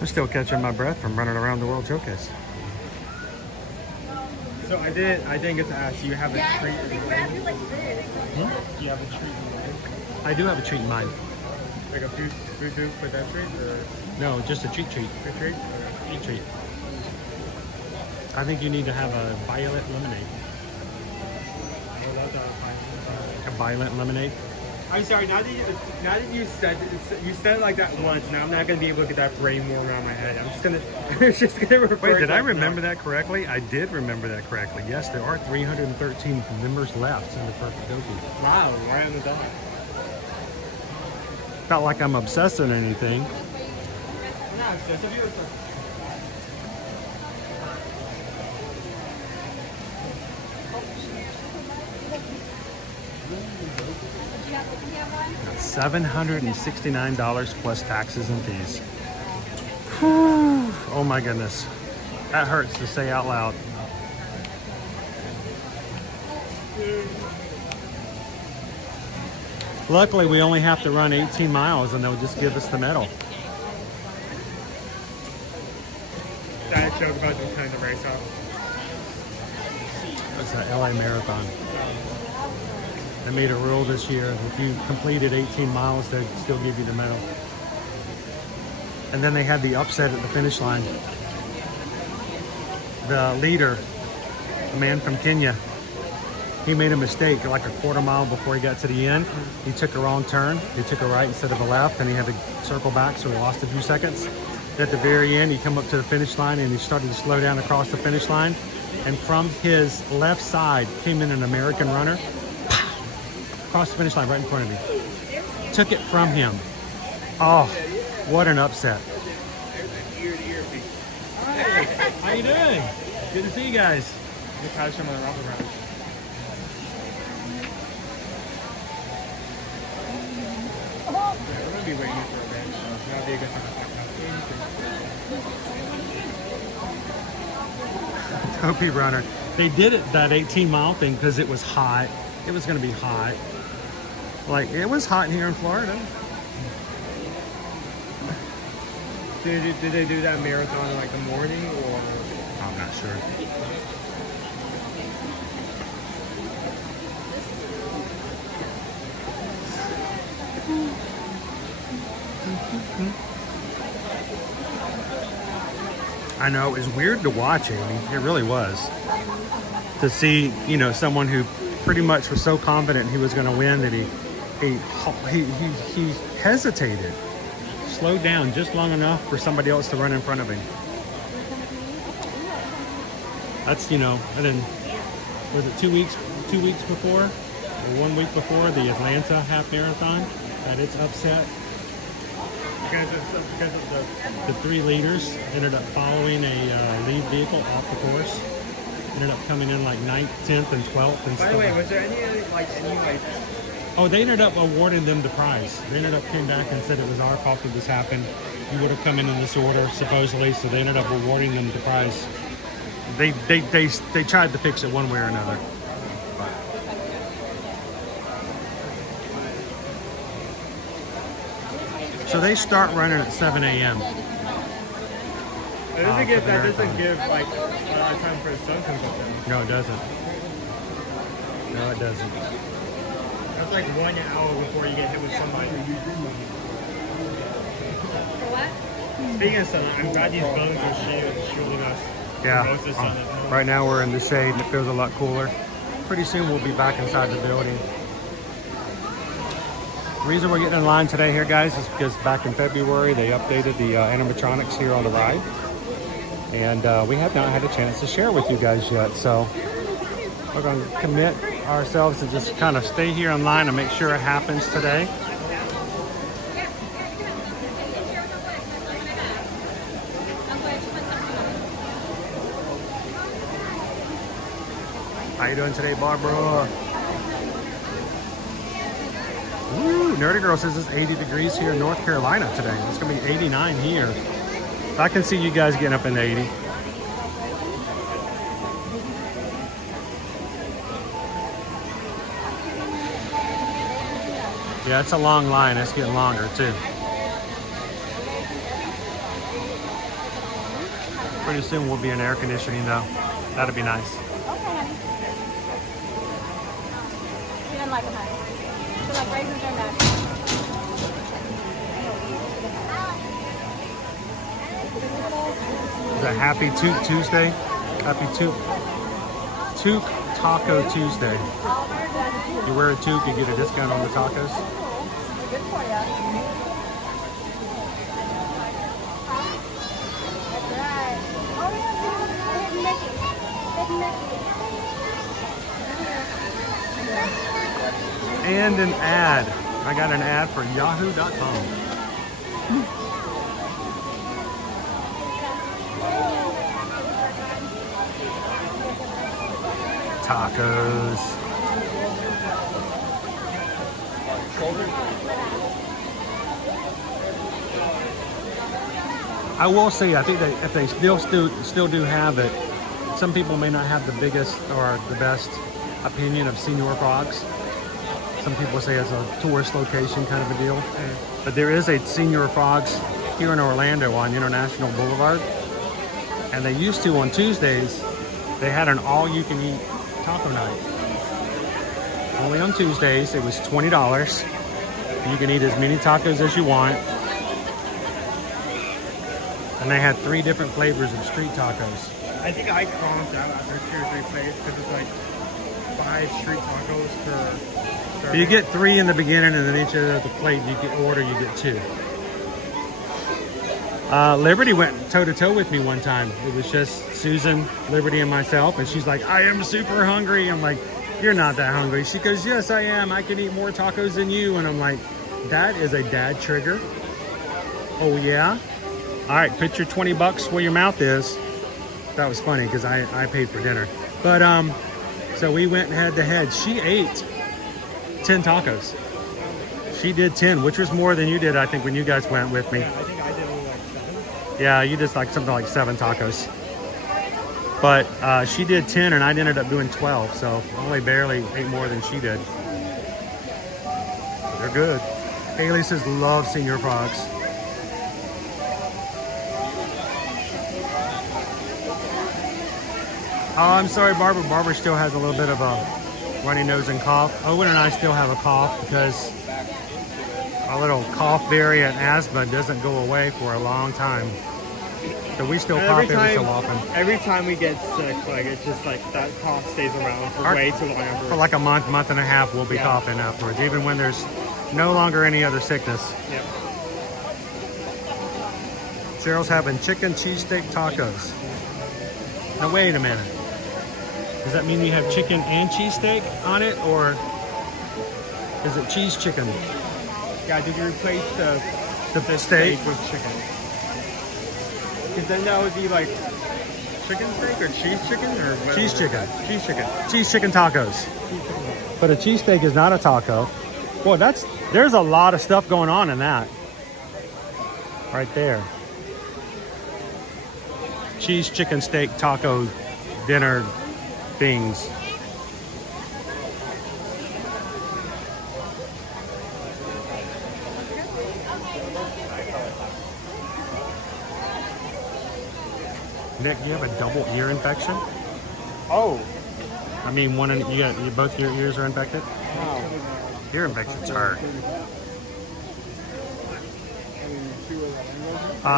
I'm still catching my breath from running around the World Showcase. So I didn't get to ask, do you have a treat in mind? Do you have a treat in mind? I do have a treat in mind. Like a food for that treat? Or? No, just a cheat treat. A treat? Cheat treat. I think you need to have a violet lemonade. Violent Lemonade. I'm sorry, now that you said it like that once, now I'm not gonna be able to get that brain more around my head. I'm just gonna refer. Wait, did I remember that correctly? I did remember that correctly. Yes, there are 313 members left in the Perfect Dopey. Wow, right on the dot. Not like I'm obsessed on anything. No, it's just a beautiful. $769 plus taxes and fees. Whew. Oh my goodness. That hurts to say out loud. Luckily, we only have to run 18 miles and they'll just give us the medal. That joke about them turning the race off. It's the LA Marathon. They made a rule this year. If you completed 18 miles, they'd still give you the medal. And then they had the upset at the finish line. The leader, a man from Kenya, he made a mistake like a quarter mile before he got to the end. He took a wrong turn. He took a right instead of a left, and he had to circle back, so he lost a few seconds. At the very end, he came up to the finish line, and he started to slow down across the finish line. And from his left side came in an American runner, across the finish line right in front of me. Took it from him. Oh, what an upset. Hi, how you doing? Good to see you guys. The cars from the rubber round. We're gonna be waiting for a bench, so that'll be a good time to talk about. Dopey runner. They did it, that 18-mile thing, because it was hot. It was going to be hot. Like, it was hot here in Florida. Did they do that marathon in like the morning or? I'm not sure. I know, it was weird to watch, Amy. It really was. To see, you know, someone who pretty much was so confident he was going to win that he hesitated, slowed down just long enough for somebody else to run in front of him. That's, you know, and then was it 2 weeks before, or 1 week before the Atlanta half marathon that it's upset. Because of The three leaders ended up following a lead vehicle off the course. Ended up coming in like 9th, 10th, and 12th. And By the way, was there any Oh, they ended up awarding them the prize. They ended up came back and said it was our fault that this happened. You would have come in this order, supposedly, so they ended up awarding them the prize. They tried to fix it one way or another. So they start running at 7 a.m. That doesn't give like a lot of time for the sun to come up. No, it doesn't. No, it doesn't. That's like 1 hour before you get hit with somebody. For what? Speaking of sun, I'm glad these buildings are shielding us. Yeah. From most of the sun. Right now we're in the shade and it feels a lot cooler. Pretty soon we'll be back inside the building. The reason we're getting in line today here, guys, is because back in February they updated the animatronics here on the ride. And we have not had a chance to share with you guys yet. So we're going to commit ourselves to just kind of stay here in line and make sure it happens today. How you doing today, Barbara? Ooh, Nerdy Girl says it's 80 degrees here in North Carolina today. It's going to be 89 here. I can see you guys getting up in 80. Yeah, it's a long line. It's getting longer, too. Pretty soon we'll be in air conditioning, though. That'd be nice. Okay, honey. You didn't like them, honey. You like raisins or nuts? It's a Happy Toot Tuesday. Happy Toot Taco Tuesday. You wear it too, could get a discount on the tacos. Good for you. Right. Oh yeah, hidden Mickey. Hidden Mickey. And an ad. I got an ad for yahoo.com. Tacos. I will say, I think that if they still do have it, some people may not have the biggest or the best opinion of Senor Frogs. Some people say it's a tourist location kind of a deal. But there is a Senor Frogs here in Orlando on International Boulevard. And they used to, on Tuesdays, they had an all-you-can-eat taco night. Only on Tuesdays. It was $20. You can eat as many tacos as you want. And they had 3 different flavors of street tacos. I think I calmed down after 2 or 3 plates because it's like 5 street tacos for. You get 3 in the beginning, and then each of the plate you get 2. Liberty went toe-to-toe with me one time. It was just Susan, Liberty, and myself, and she's like, I am super hungry. I'm like, you're not that hungry. She goes, yes, I am. I can eat more tacos than you. And I'm like, that is a dad trigger. Oh, yeah? All right, put your $20 where your mouth is. That was funny because I paid for dinner. But, so we went head-to-head. She ate 10 tacos. She did 10, which was more than you did, I think, when you guys went with me. Yeah, I think I did only like 7. Yeah, you did like something like 7 tacos. But she did 10 and I ended up doing 12, so only barely ate more than she did. They're good. Haley says love Senor Frogs. Oh, I'm sorry, Barbara. Barbara still has a little bit of a runny nose and cough. Owen and I still have a cough because our little cough variant asthma doesn't go away for a long time. So we still cough every so often. Every time we get sick, like it's just like that cough stays around for way too long afterwards. For like a month and a half, we'll be coughing afterwards, even when there's no longer any other sickness. Yep. Cheryl's having chicken cheesesteak tacos. Now wait a minute. Does that mean you have chicken and cheesesteak on it, or is it cheese chicken? Yeah, did you replace the steak with chicken? Because then that would be like chicken steak or cheese chicken or whatever. Cheese chicken. Cheese chicken. Cheese chicken tacos. But a cheesesteak is not a taco. Boy, there's a lot of stuff going on in that. Right there. Cheese chicken steak taco dinner things. Nick, you have a double ear infection? Oh. I mean, both your ears are infected? Wow. Ear infections hurt.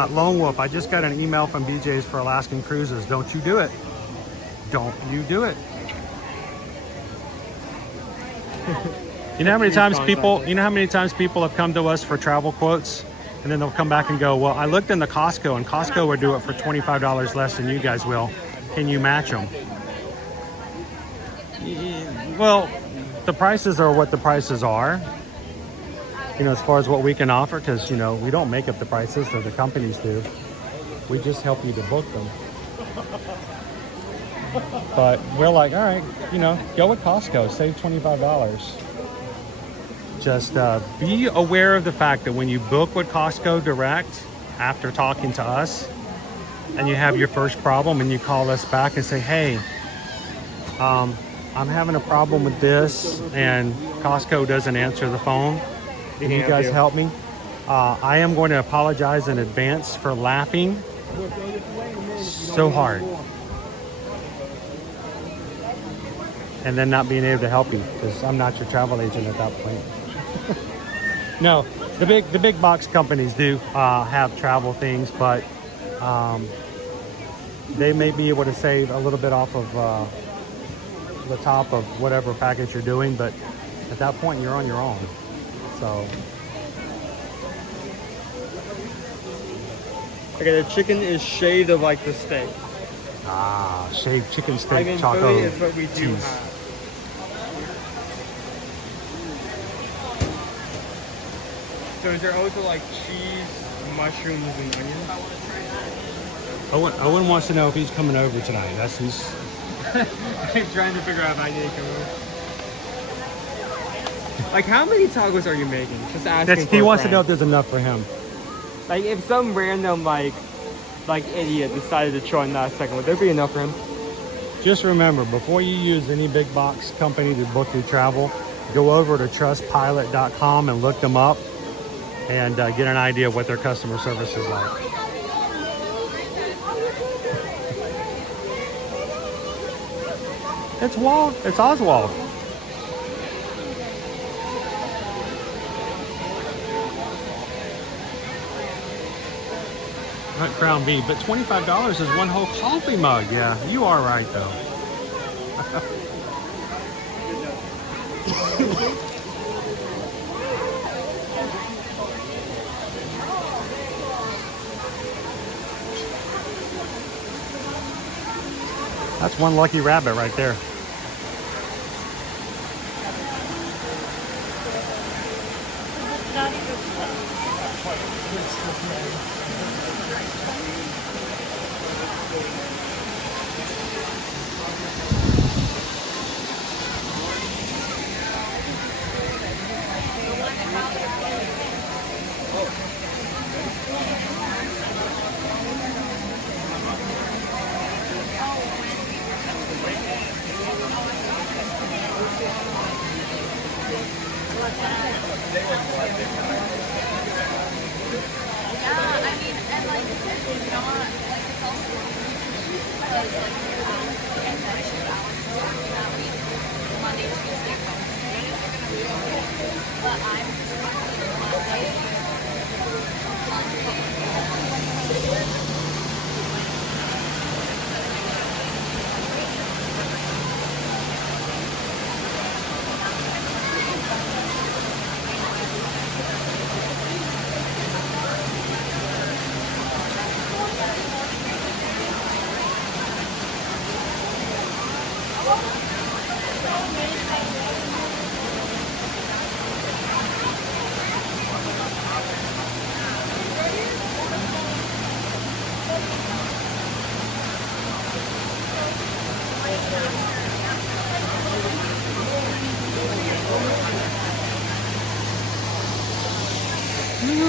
Lone Wolf, I just got an email from BJ's for Alaskan Cruises. Don't you do it. Don't you do it. You know how many times people have come to us for travel quotes, and then they'll come back and go, well, I looked in the Costco, and Costco would do it for $25 less than you guys will. Can you match them? Well, the prices are what the prices are. You know, as far as what we can offer, because, you know, we don't make up the prices, so the companies do. We just help you to book them. But we're like, all right, you know, go with Costco, save $25. Just be aware of the fact that when you book with Costco Direct, after talking to us, and you have your first problem and you call us back and say, hey, I'm having a problem with this, and Costco doesn't answer the phone. Can you guys help me? I am going to apologize in advance for laughing so hard and then not being able to help you, because I'm not your travel agent at that point. No, the big box companies do have travel things, but they may be able to save a little bit off of the top of whatever package you're doing, but At that point, you're on your own. So, Okay, the chicken is shaved of like the steak. shaved chicken Like steak, in choco Philly is what we do cheese. have. So is there also like cheese, mushrooms, and onions? Owen wants to know if he's coming over tonight. That's his. I'm trying to figure out if I need to come over. Like, how many tacos are you making? Just asking. He wants to know if there's enough for him. Like, if some random like idiot decided to try in that second, would there be enough for him? Just remember, before you use any big box company to book your travel, go over to trustpilot.com and look them up and get an idea of what their customer service is like. It's Walt. It's Oswald. Not ground beef, but $25 is one whole coffee mug. Yeah, you are right though. That's one lucky rabbit right there.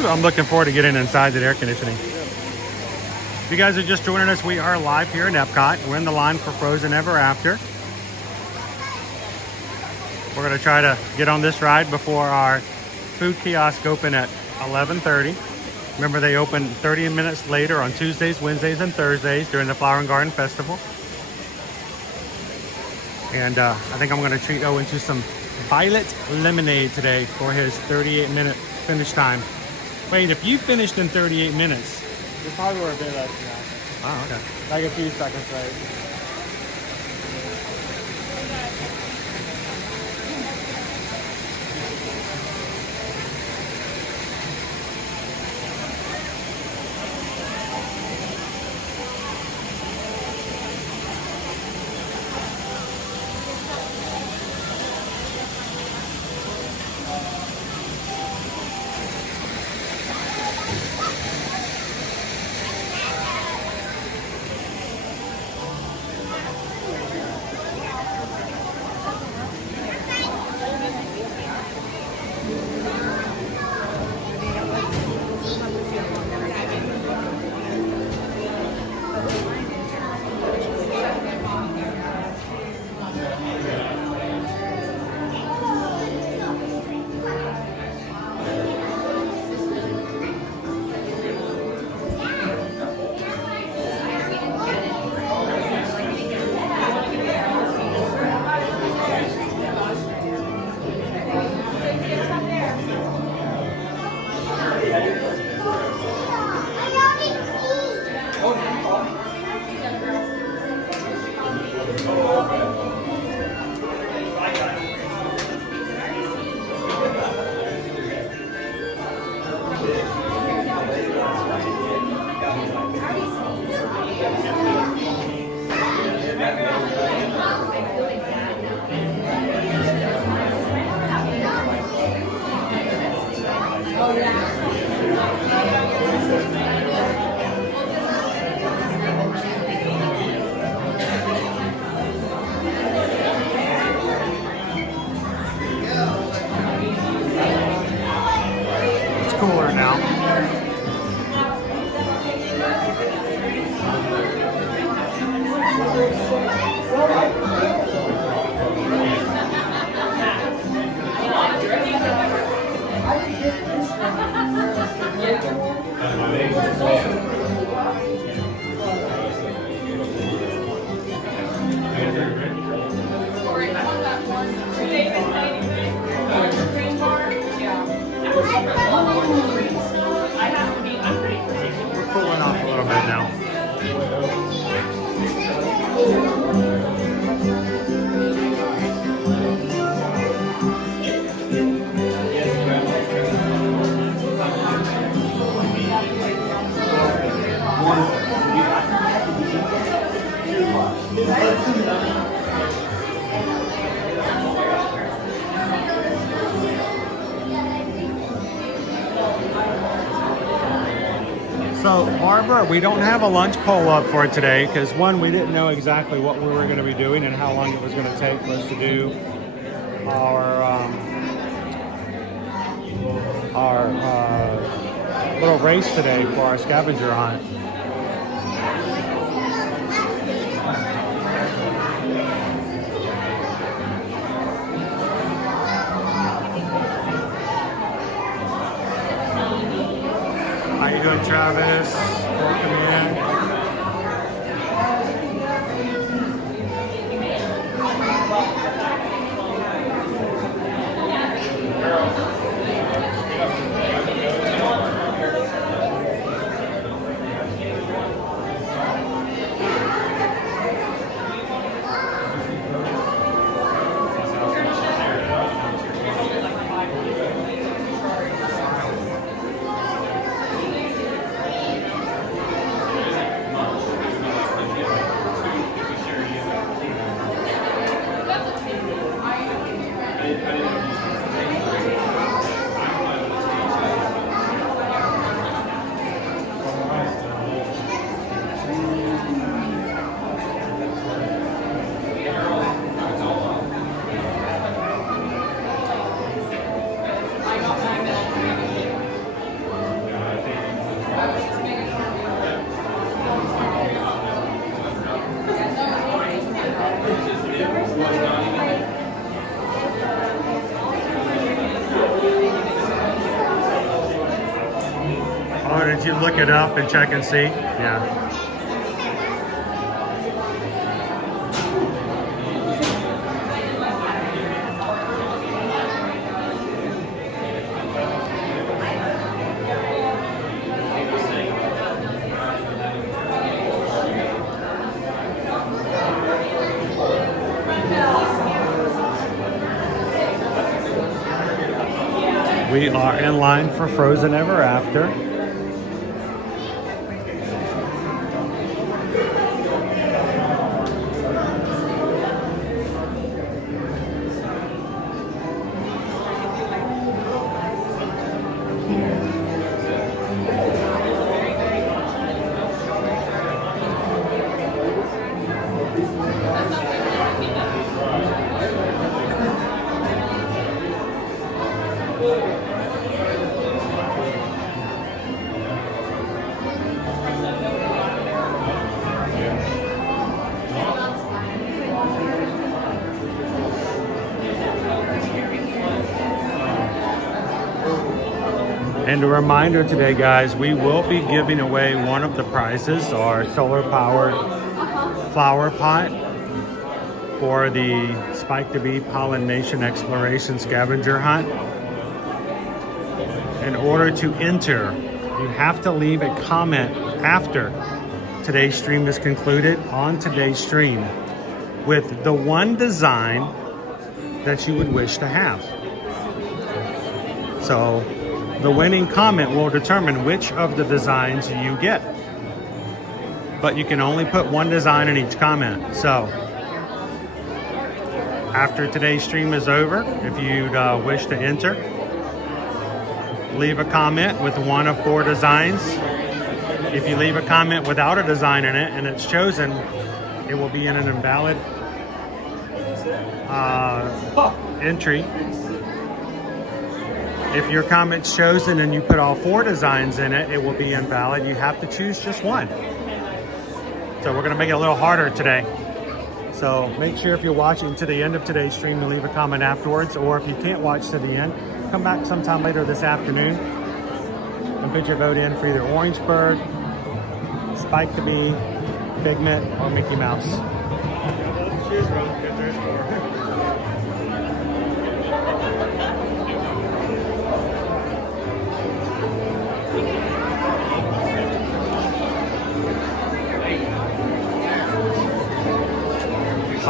I'm looking forward to getting inside the air conditioning. If you guys are just joining us, we are live here in Epcot. We're in the line for Frozen Ever After. We're going to try to get on this ride before our food kiosk open at 11:30. Remember, they open 30 minutes later on Tuesdays, Wednesdays, and Thursdays during the Flower and Garden Festival. And I think I'm going to treat Owen to some Violet Lemonade today for his 38-minute finish time. Wait, if you finished in 38 minutes... You probably were a bit less than that. Wow, okay. Like a few seconds, right? good now. So, Barbara, we don't have a lunch poll up for today because, one, we didn't know exactly what we were going to be doing and how long it was going to take for us to do our little race today for our scavenger hunt. How you doing, Travis? Welcome in. Oh, did you look it up and check and see? Yeah. We are in line for Frozen Ever After. And a reminder today, guys, we will be giving away one of the prizes, our solar-powered flower pot for the Spike the Bee Pollination Exploration Scavenger Hunt. In order to enter, you have to leave a comment after today's stream is concluded on today's stream with the one design that you would wish to have. So the winning comment will determine which of the designs you get. But you can only put one design in each comment. So after today's stream is over, if you'd wish to enter, leave a comment with one of 4 designs. If you leave a comment without a design in it and it's chosen, it will be in an invalid entry. If your comment's chosen and you put all 4 designs in it, it will be invalid. You have to choose just one. So we're gonna make it a little harder today. So make sure if you're watching to the end of today's stream to leave a comment afterwards, or if you can't watch to the end, come back sometime later this afternoon and put your vote in for either Orangeburg, Spike the Bee, Figment, or Mickey Mouse. Choose one, because there's 4.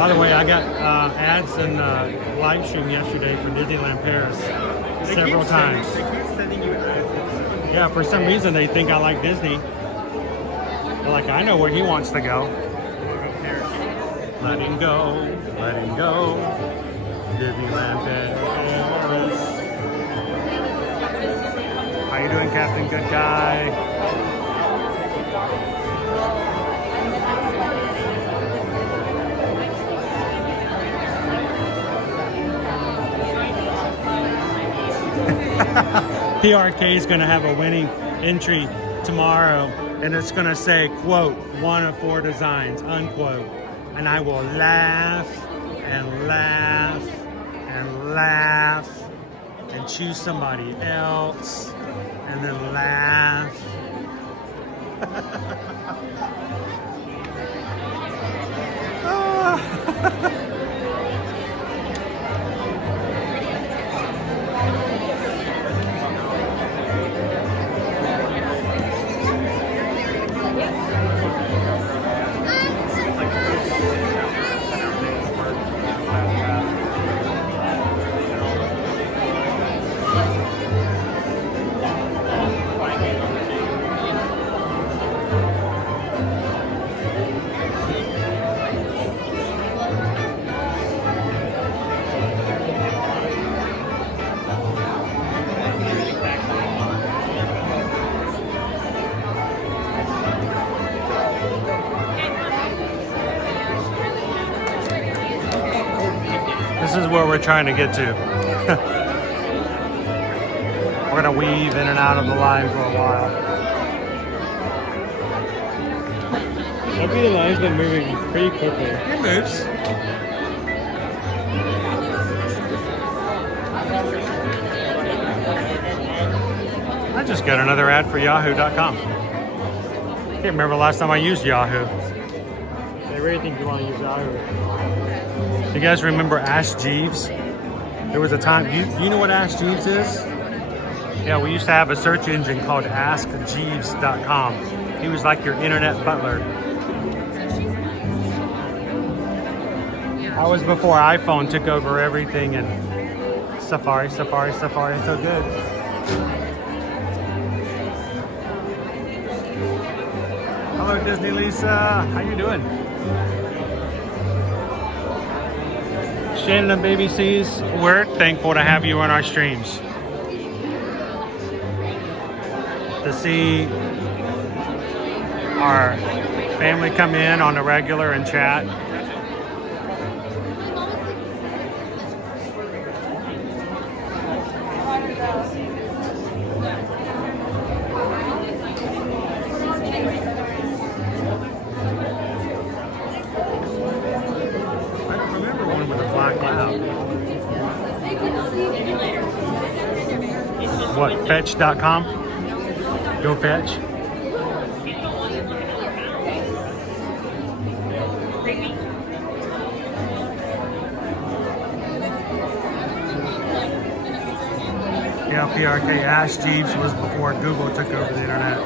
By the way, I got ads in live stream yesterday for Disneyland Paris several times. They keep sending you ads. Yeah, for some reason they think I like Disney. They're like, I know where he wants to go. Let him go, let him go. Disneyland Paris. How you doing, Captain Good Guy? PRK is going to have a winning entry tomorrow, and it's going to say, quote, 1 of 4 designs, unquote. And I will laugh and laugh and laugh and choose somebody else and then laugh. This is where we're trying to get to. We're gonna weave in and out of the line for a while. Maybe the line's been moving pretty quickly. It moves. I just got another ad for Yahoo.com. Can't remember the last time I used Yahoo. I really think you want to use Yahoo. You guys remember Ask Jeeves? There was a time, you know what Ask Jeeves is? Yeah, we used to have a search engine called AskJeeves.com. He was like your internet butler. That was before iPhone took over everything and Safari, it's so good. Hello, Disney Lisa, how you doing? Shannon and Baby C's, we're thankful to have you on our streams. To see our family come in on the regular and chat. What, fetch.com? Go fetch. Yeah, PRK Ask Jeeves was before Google took over the internet.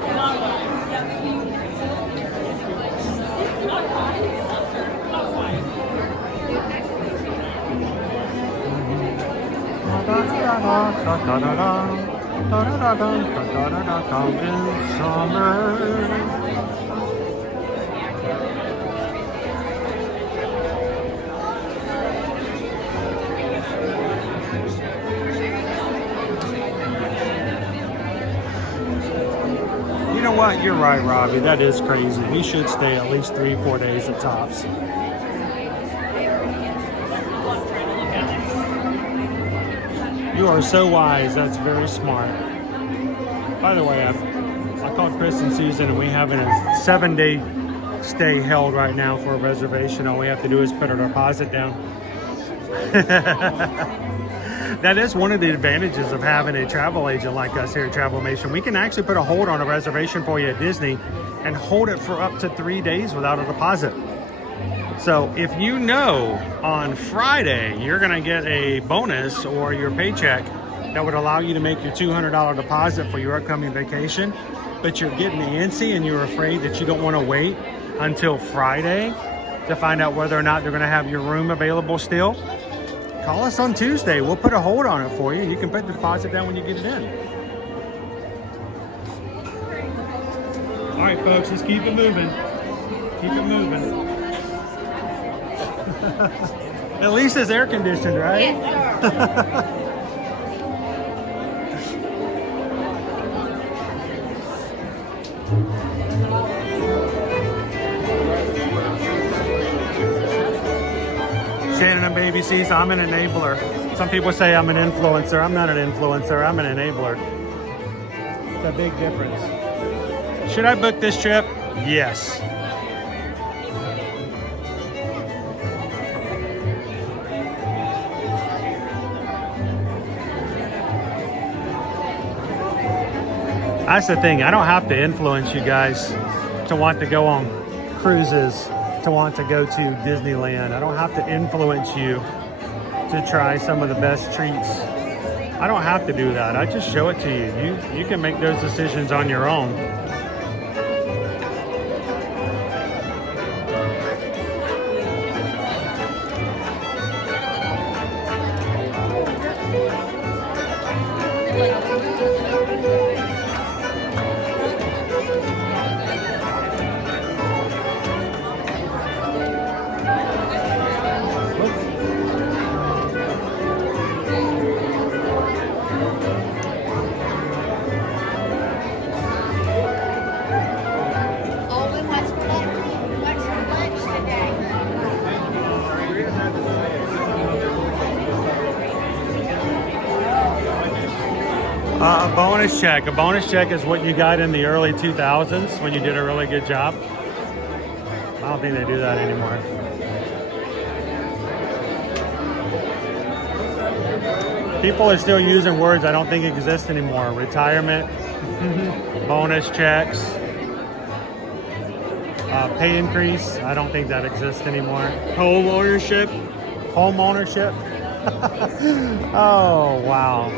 You know what? You're right, Robbie. That is crazy. We should stay at least 3-4 days at tops. You are so wise. That's very smart. By the way, I called Chris and Susan, and we have a 7-day stay held right now for a reservation. All we have to do is put our deposit down. That is one of the advantages of having a travel agent like us here at Travelmation. We can actually put a hold on a reservation for you at Disney and hold it for up to 3 days without a deposit. So if you know on Friday you're going to get a bonus or your paycheck that would allow you to make your $200 deposit for your upcoming vacation, but you're getting antsy and you're afraid that you don't want to wait until Friday, to find out whether or not they're going to have your room available still, call us on Tuesday. We'll put a hold on it for you. You can put the deposit down when you get it in. All right, folks, let's keep it moving. Keep it moving. At least it's air conditioned, right? Yes, sir. Shannon and Baby C, so I'm an enabler. Some people say I'm an influencer. I'm not an influencer, I'm an enabler. It's a big difference. Should I book this trip? Yes. That's the thing. I don't have to influence you guys to want to go on cruises, to want to go to Disneyland. I don't have to influence you to try some of the best treats. I don't have to do that. I just show it to you. You can make those decisions on your own. Owen, what's for lunch today? A bonus check. A bonus check is what you got in the early 2000s when you did a really good job. I don't think they do that anymore. People are still using words I don't think exist anymore. Retirement, bonus checks, pay increase. I don't think that exists anymore. Home ownership. Home ownership. Oh, wow.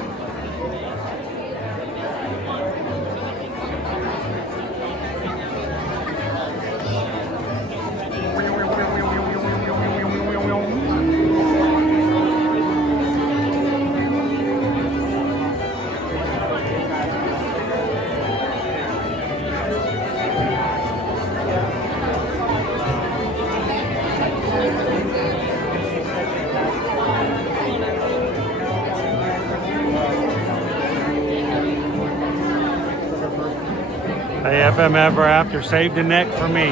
Hey, FM Ever After saved the neck for me.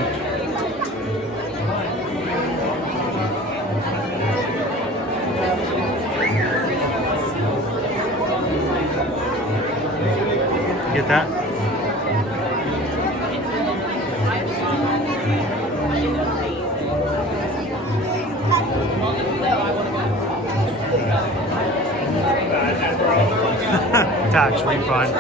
Get that? Tax refund.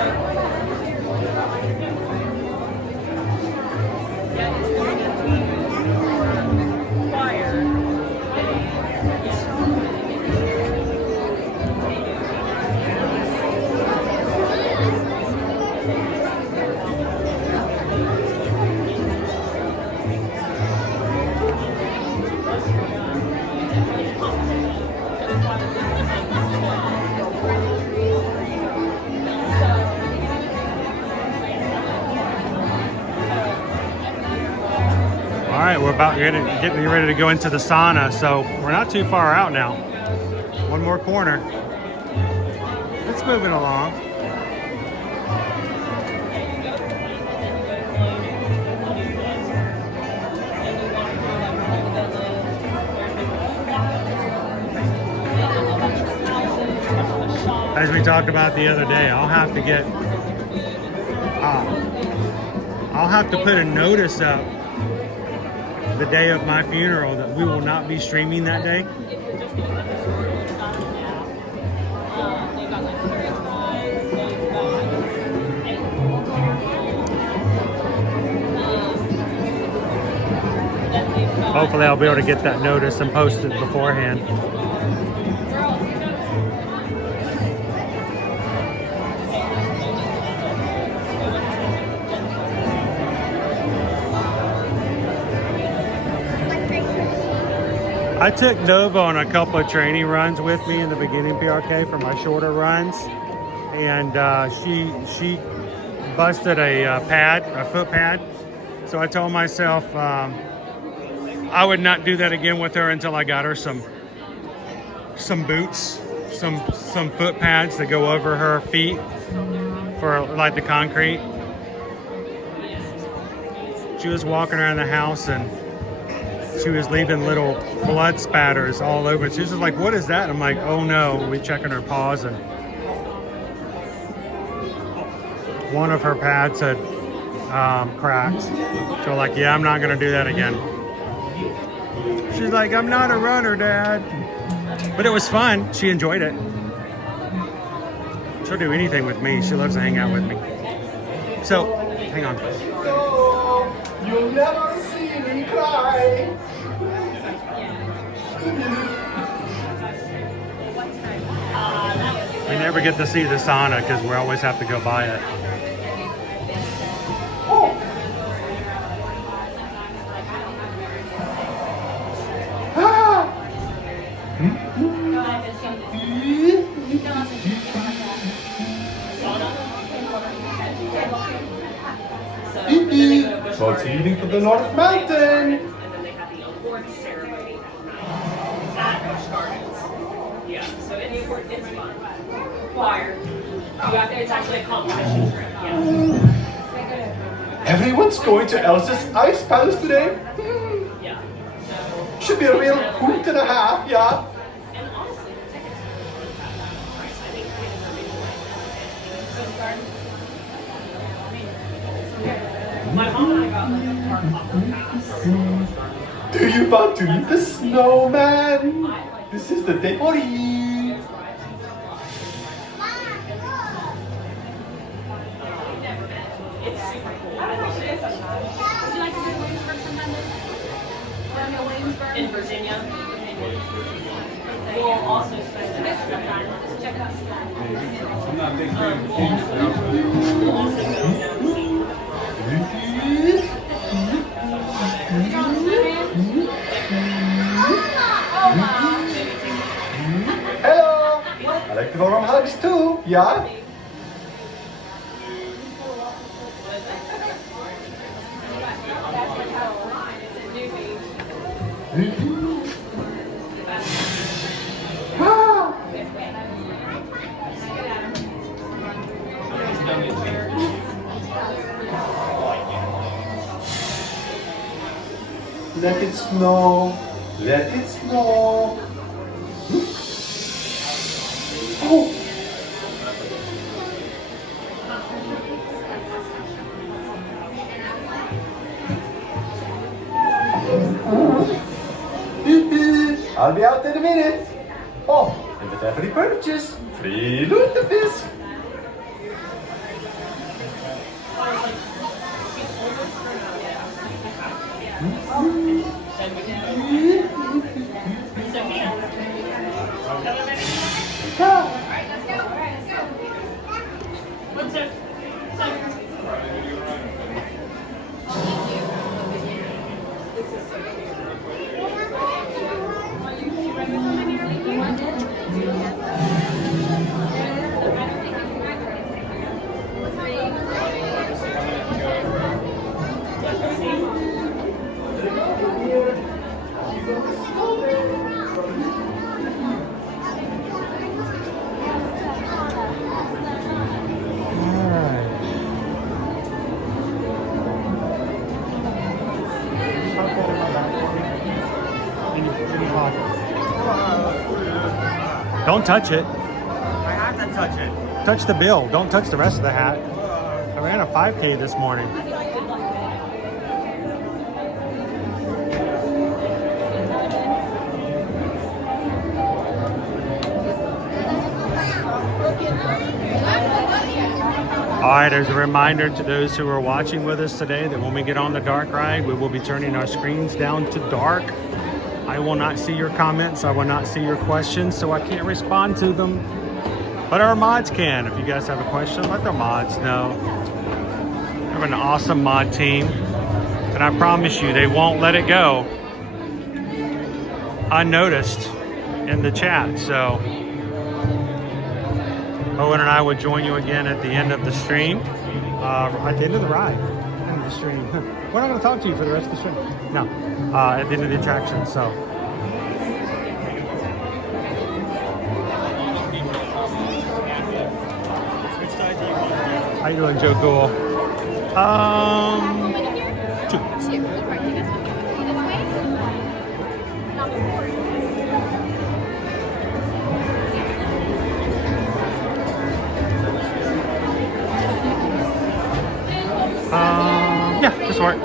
All right, we're about getting ready to go into the sauna, so we're not too far out now. One more corner. It's moving along. As we talked about the other day, I'll have to put a notice up the day of my funeral that we will not be streaming that day. Hopefully I'll be able to get that notice and post it beforehand. I took Nova on a couple of training runs with me in the beginning PRK for my shorter runs, and she busted a foot pad. So I told myself I would not do that again with her until I got her some boots, some foot pads that go over her feet for like the concrete. She was walking around the house and she was leaving little blood spatters all over. She was just like, "What is that?" I'm like, "Oh no." We checking her paws and one of her pads had cracked. So like, yeah, I'm not gonna do that again. She's like, "I'm not a runner, Dad." But it was fun. She enjoyed it. She'll do anything with me. She loves to hang out with me. So, hang on. No, you'll never see me cry. We never get to see the sauna because we always have to go by it. What's eating for the North Mountain? Yeah, so it's fun. Choir. It's actually a competition trip. Yeah. Everyone's going to Elsa's Ice Palace today. Yeah. Should be a real hoot and a half, yeah. And honestly, the tickets are price. I think my mom and I got like a park hopper pass. Do you want to meet the snowman? This is the day for you. It's super cool. Would you like to go to Williamsburg sometime? In Virginia. We'll also spend some time. Just check it out. I'm not a big fan of we'll also go down and see. Hello. I like to go on hugs too, yeah? Let it snow, let it snow. Oh. I'll be out in a minute. Oh, and with every purchase, free lutefisk. Don't touch it. I have to touch it. Touch the bill. Don't touch the rest of the hat. I ran a 5K this morning. All right, as a reminder to those who are watching with us today that when we get on the dark ride, we will be turning our screens down to dark. I will not see your comments. I will not see your questions, so I can't respond to them. But our mods can. If you guys have a question, let the mods know. We have an awesome mod team, and I promise you, they won't let it go. unnoticed in the chat. So Owen and I would join you again at the end of the stream. At the end of the ride. End of the stream. We're not going to talk to you for the rest of the stream. No. At the end of the attraction. So. How you doing, Joe Cool? Two. Yeah, this work.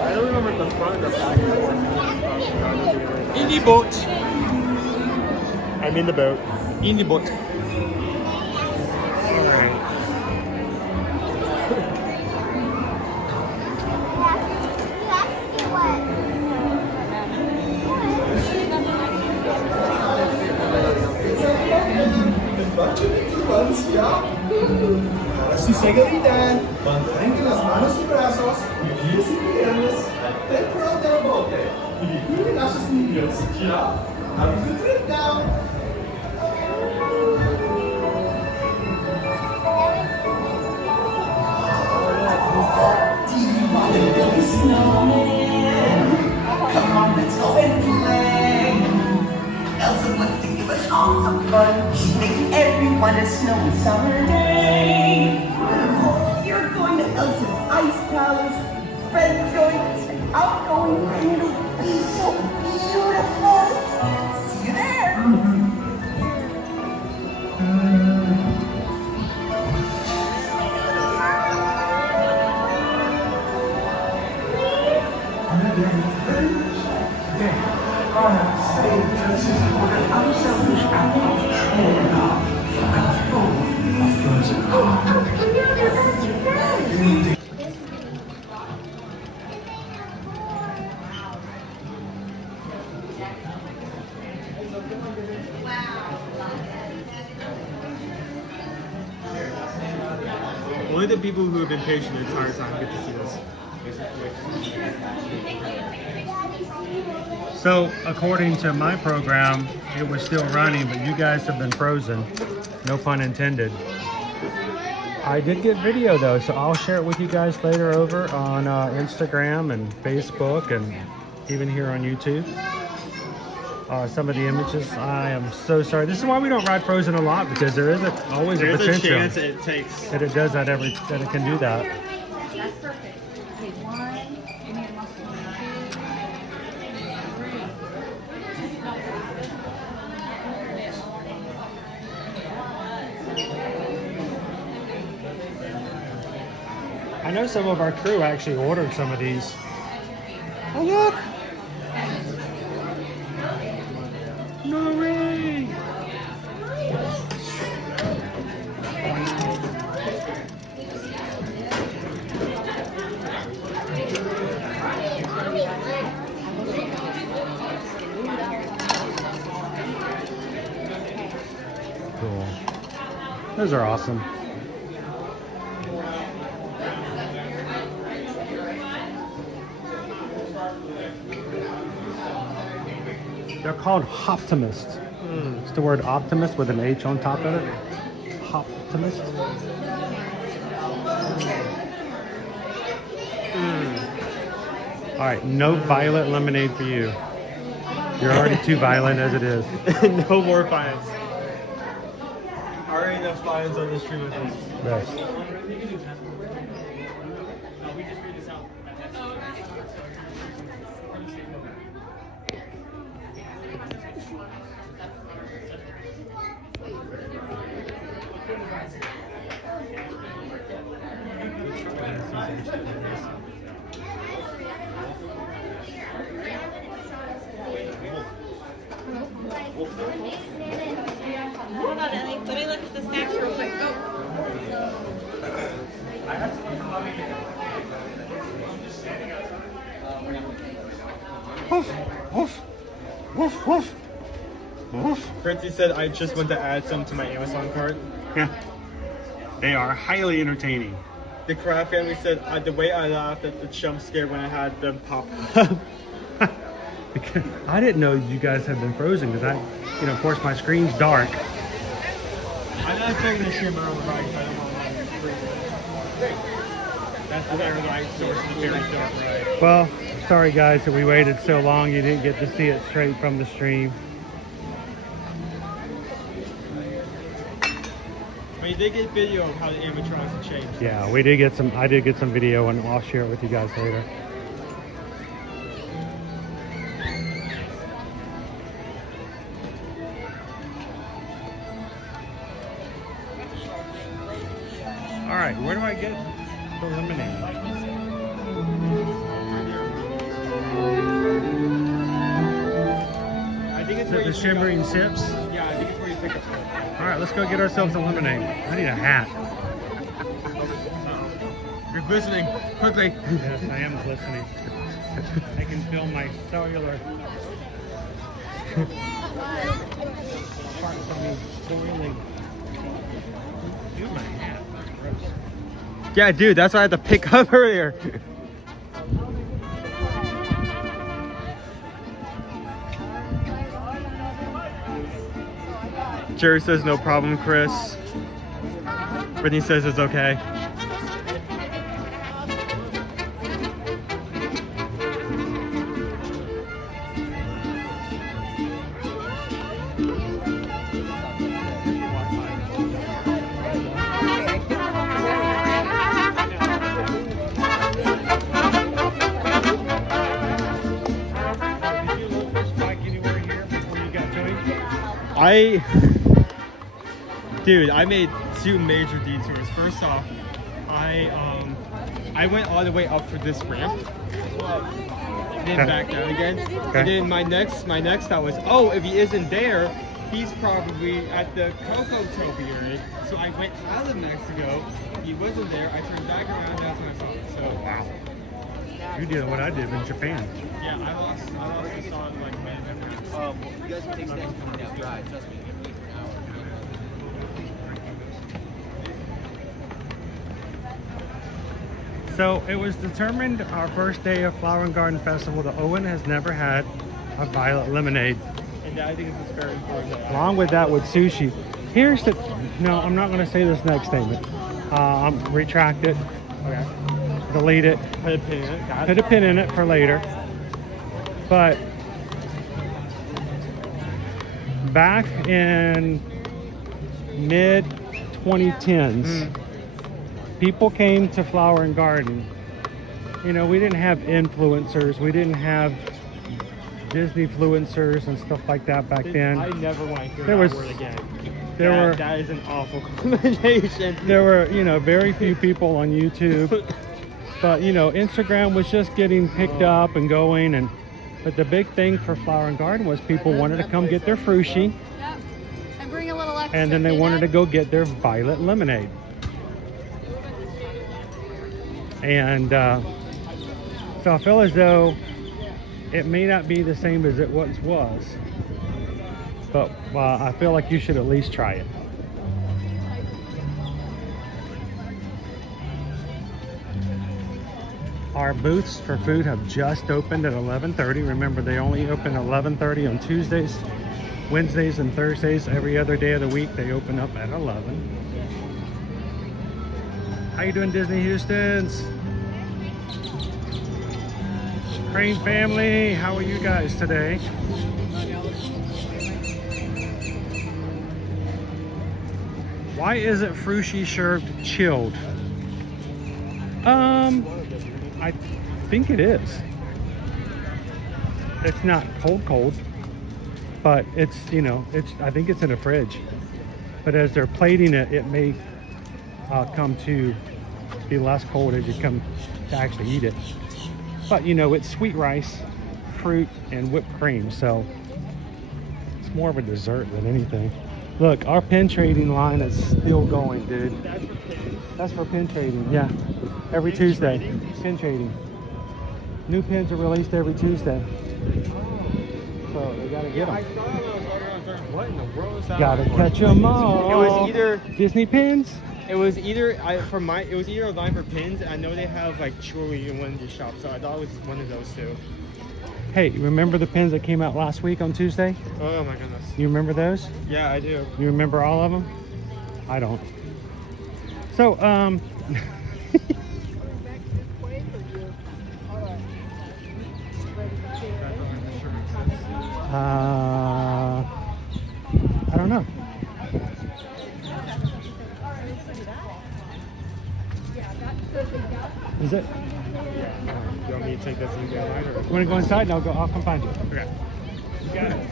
I don't remember the front or back. In the boat. I'm in the boat. In the boat. Para su seguridad, mantengan las manos y brazos, y pies y piernas dentro del bote. Y vigilen a sus niños. ¿Ya? Have a good trip now. Do you want to build a snowman? Come on, let's go and play. Elsa wants to give us all some fun. She's making everyone a snowy summer day. Oh, you're going to Elsa's Ice Palace. Fred's going to stay outgoing and it'll be so beautiful. See you there. Unselfish act of true love, and full of frozen heart. Only the people who have been patient the entire time get to see this. So, according to my program, it was still running, but you guys have been frozen. No pun intended. I did get video though, so I'll share it with you guys later over on Instagram and Facebook and even here on YouTube. Some of the images, I am so sorry. This is why we don't ride Frozen a lot, because there is always a potential a chance it takes that it does that that it can do that. That's perfect. Okay, one. Give me a muscle. I know some of our crew actually ordered some of these. Oh look! No way! Cool. Those are awesome. They're called Optimists. It's the word optimist with an H on top of it. Optimist. All right, no violet lemonade for you. You're already too violent as it is. No more fines. Already enough fines on this stream with us. Best. Hold on, Ellie. Let me look at the snacks real quick. Go. Woof, woof, woof, woof, woof. Fritzy said I just want to add some to my Amazon cart. Yeah. They are highly entertaining. The Kraft family said the way I laughed at the jump scare when I had them pop up. Because I didn't know you guys had been frozen because of course my screen's dark. I'm not taking the shimmer on the right because I don't want to freeze. That's the very light source of the very dark ride. Well, sorry guys that we waited so long. You didn't get to see it straight from the stream. But you did get video of how the animatronics have changed. Yeah, we did get some. I did get some video, and I'll share it with you guys later. All right, where do I get the lemonade? I think it's Is it the shimmering sips? Yeah, I think it's where you pick up. All right, let's go get ourselves a lemonade. I need a hat. You're glistening. Quickly. Yes, I am glistening. I can feel my cellular parts of me boiling. Dude, my hat. Gross. Yeah, dude, that's what I had to pick up earlier. Jerry says no problem, Chris. Brittany says it's okay. Dude, I made two major detours. First off, I went all the way up for this ramp, then back down again. Okay. And then my next thought was, oh, if he isn't there, he's probably at the Coco Trophy area. So I went out of Mexico. He wasn't there. I turned back around. That's when I saw it. So Wow. You did what I did in Japan. yeah, I lost the song like man. You guys can take steps coming down dry. Trust me. So it was determined our first day of Flower and Garden Festival that Owen has never had a violet lemonade. And I think it's very important. Along with that with sushi. Here's the, no, I'm not going to say this next statement. Retract it. Okay. Delete it. Put a pin in it. Got it. Put a pin in it for later. But back in mid 2010s, people came to Flower and Garden. You know, we didn't have influencers. We didn't have Disney influencers and stuff like that back then. I never want to hear There that was- word again. That is an awful combination. There were, very few people on YouTube. But, Instagram was just getting picked up and going. But the big thing for Flower and Garden was people wanted to come get their frushi. Yep. And bring a little extra. And then they wanted to go get their violet lemonade. And so I feel as though it may not be the same as it once was, but I feel like you should at least try it. Our booths for food have just opened at 11:30. Remember, they only open at 11:30 on Tuesdays, Wednesdays, and Thursdays. Every other day of the week, they open up at 11. How you doing, Disney Houstons? Crane family, how are you guys today? Why isn't frushi served chilled? I think it is. It's not cold, but it's, I think it's in a fridge. But as they're plating it, it may come to be less cold as you come to actually eat it. But it's sweet rice, fruit, and whipped cream, so it's more of a dessert than anything. Look, our pin trading line is still going, dude. That's for pin trading, yeah. Every Tuesday, pin trading. New pins are released every Tuesday. So they gotta get them. What in the world is that? Gotta catch them all. It was either Disney pins. It was either it was either a line for pins. I know they have like jewelry in one of these shops, so I thought it was one of those two. Hey, remember the pins that came out last week on Tuesday? Oh my goodness. You remember those? Yeah, I do. You remember all of them? I don't. So, I don't know. Is it? You want me to take this and go online, or? You want to go inside? No, I'll come find you. Okay. You got it.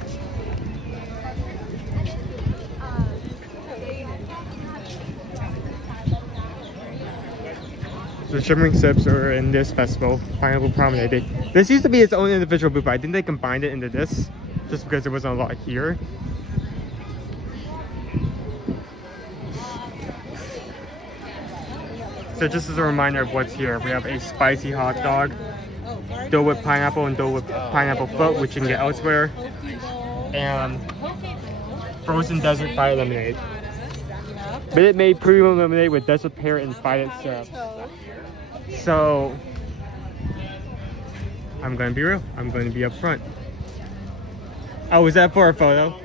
So Shimmering Sips are in this festival, Pineapple Promenade. This used to be its own individual booth, but I think they combined it into this just because there wasn't a lot here. So just as a reminder of what's here, we have a spicy hot dog, Dole Whip pineapple and Dole Whip pineapple float, which you can get elsewhere, and frozen desert fire lemonade. Minute Maid premium lemonade with desert pear and violet syrup. So I'm going to be real. I'm going to be up front. Oh, was that for a photo?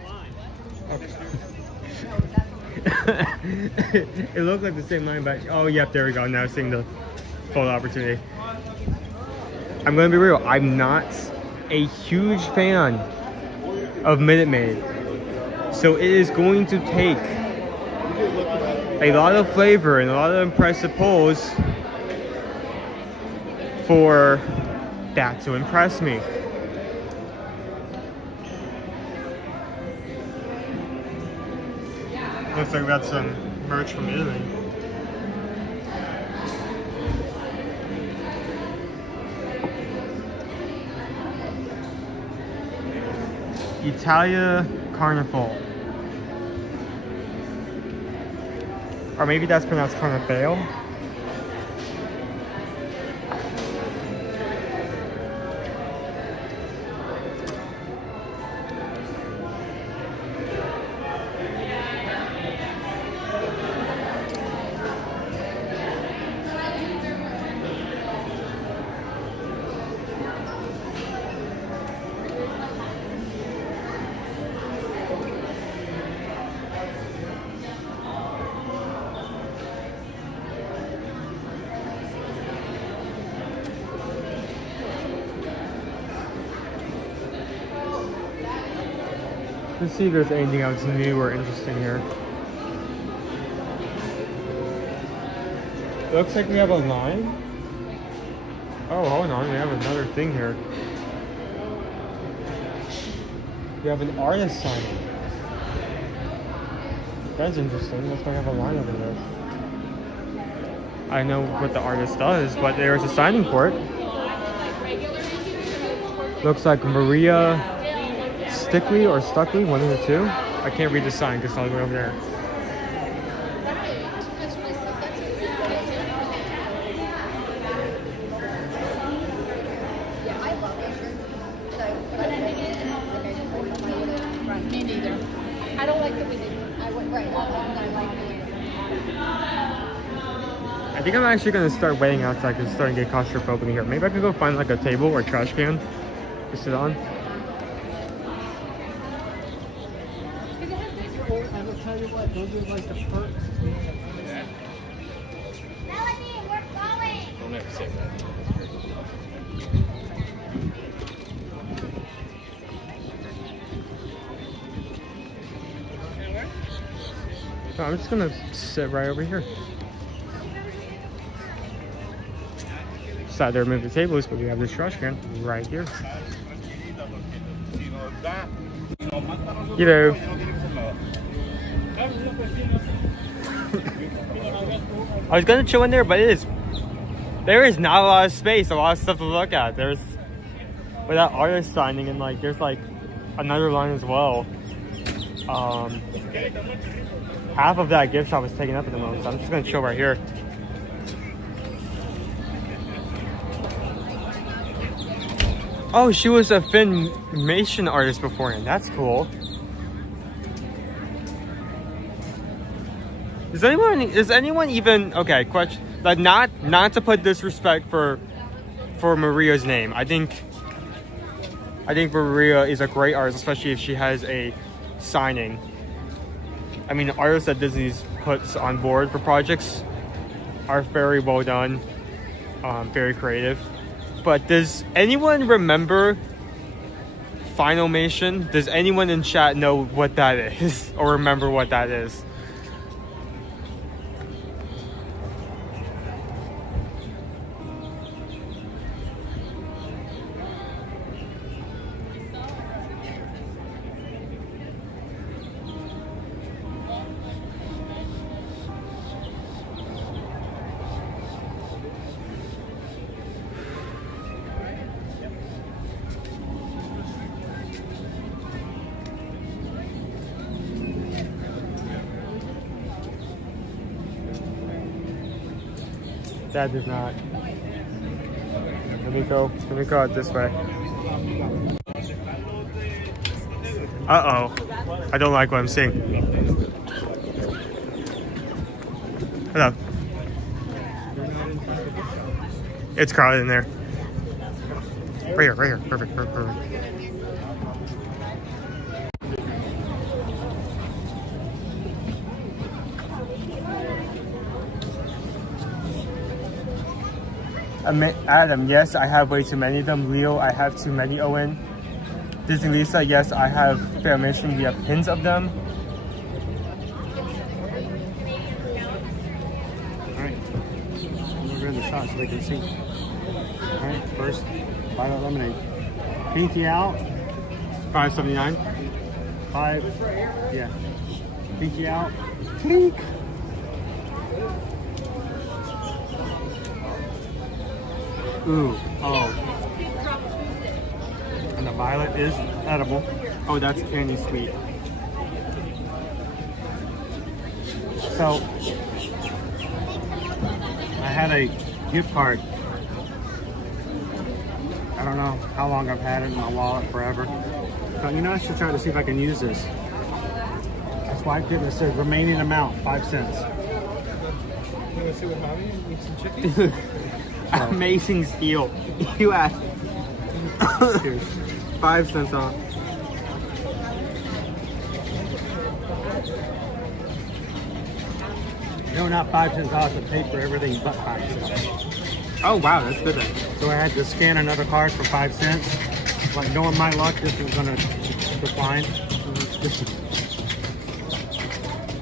Okay. It looked like the same line, but oh, yep, there we go. Now seeing the photo opportunity. I'm going to be real. I'm not a huge fan of Minute Maid, so it is going to take a lot of flavor and a lot of impressive pulls for that to impress me. Looks like we got some merch from Italy. Italia Carnival. Or maybe that's pronounced Carnival. Let's see if there's anything else new or interesting here. Looks like we have a line. Oh, hold on, we have another thing here. We have an artist signing. That's interesting. Looks like we have a line over there. I know what the artist does, but there's a signing for it. Looks like Maria Stickley or Stuckley, one of the two. I can't read the sign because it's all the way over there. Me neither. I don't like that we didn't. I went right. I think I'm actually going to start waiting outside because it's starting to get claustrophobic in here. Maybe I could go find like a table or a trash can to sit on. I will tell you what, those are like the perks. Melanie, we're going. Don't ever say that. So I'm just going to sit right over here. Decided to remove the tables, but we have this trash can right here. Hello. I was gonna chill in there, but there is not a lot of space, a lot of stuff to look at. There's with that artist signing, and like there's like another line as well. Half of that gift shop is taken up at the moment, so I'm just gonna chill right here. Oh, she was a Filmation artist beforehand. That's cool. Is anyone even okay? Question, like not to put disrespect for Maria's name. I think Maria is a great artist, especially if she has a signing. I mean, artists that Disney's puts on board for projects are very well done, very creative. But does anyone remember Finalmation? Does anyone in chat know what that is or remember what that is? That does not. Let me go out this way. Uh-oh. I don't like what I'm seeing. Hello. It's crowded in there. Right here. Perfect. Adam, yes, I have way too many of them. Leo, I have too many. Owen. Disney Lisa, yes, I have Finalmation. We have pins of them. Alright. We're going to the shot so they can see. Alright, first, Violet Lemonade. Pinky out. $5.79. 5. Yeah. Pinky out. Clink. Ooh, oh. And the violet is edible. Oh, that's candy sweet. So, I had a gift card. I don't know how long I've had it in my wallet, forever. But you know, I should try to see if I can use this. I swiped it and it says remaining amount, 5 cents. You want to see what happened? Eat some chicken? Amazing steal. You asked. 5 cents off. No, not 5 cents off. The paper, everything but 5 cents. Oh wow, that's good then. So I had to scan another card for 5 cents. But knowing my luck, this is gonna decline.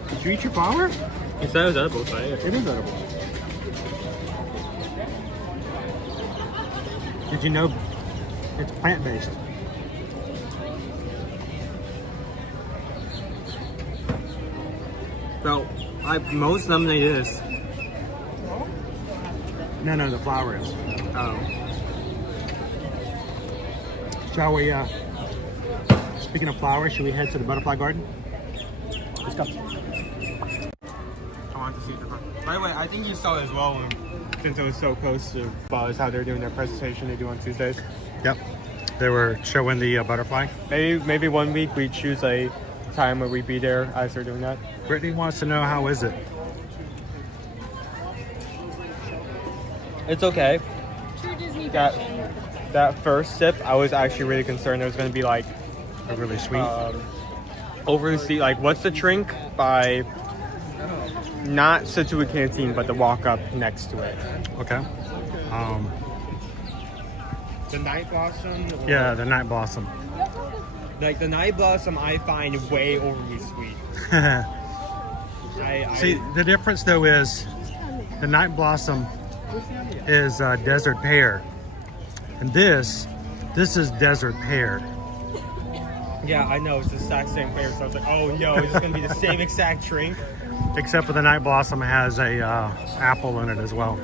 Did you eat your flower? You said it was edible, so It is edible. Did you know it's plant-based? So, most lemonade is. No, the flower is. Oh. Shall we, speaking of flowers, should we head to the butterfly garden? Let's go. I wanted to see the front. By the way, I think you saw it as well since it was so close to Buzz, how they're doing their presentation they do on Tuesdays. Yep. They were showing the butterfly. Maybe 1 week we choose a time where we be there as they're doing that. Brittany wants to know, how is it? It's okay. True Disney That first sip, I was actually really concerned it was going to be like A really sweet. overly sweet. Like, what's the drink by not Situate Canteen, but the walk up next to it? Okay. The Night Blossom? Yeah, the Night Blossom. Like, the Night Blossom I find way overly sweet. See, the difference though is the Night Blossom is desert pear, and this is desert pear. Yeah, I know, it's the exact same flavor, so I was like, oh no, is this gonna be the same exact drink? Except for the Night Blossom has a apple in it as well.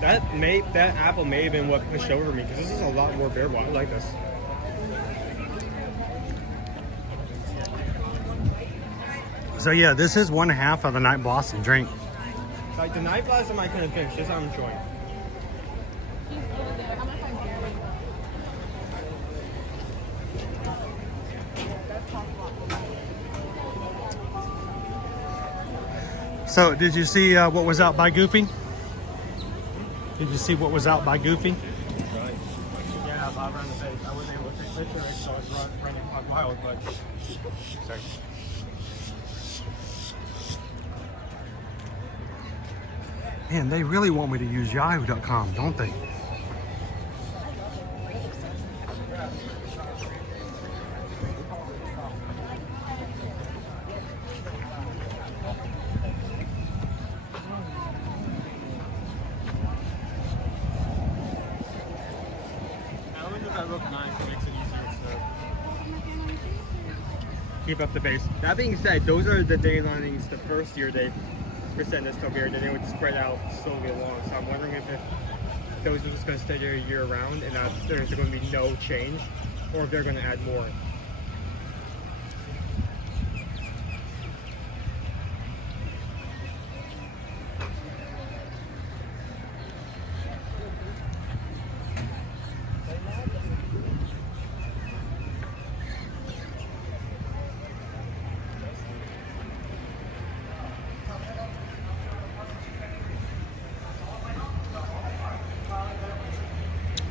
That apple may have been what pushed over me, because this is a lot more bearable. I like this. So yeah, this is 1/2 of the Night Blossom drink. Like, the Night Blossom I couldn't finish, this I'm enjoying. So, did you see what was out by Goofy? Did you see what was out by Goofy? Yeah, Bob around the base. I wasn't able to take pictures, so I was running on wild, but... Sorry. Man, they really want me to use yahoo.com, don't they? That look nice, it makes it easier to keep up the base. That being said, those are the day linings the first year they presented this Topiary, then they would spread out slowly along. So I'm wondering if those are just going to stay there year round and that there's going to be no change, or if they're going to add more.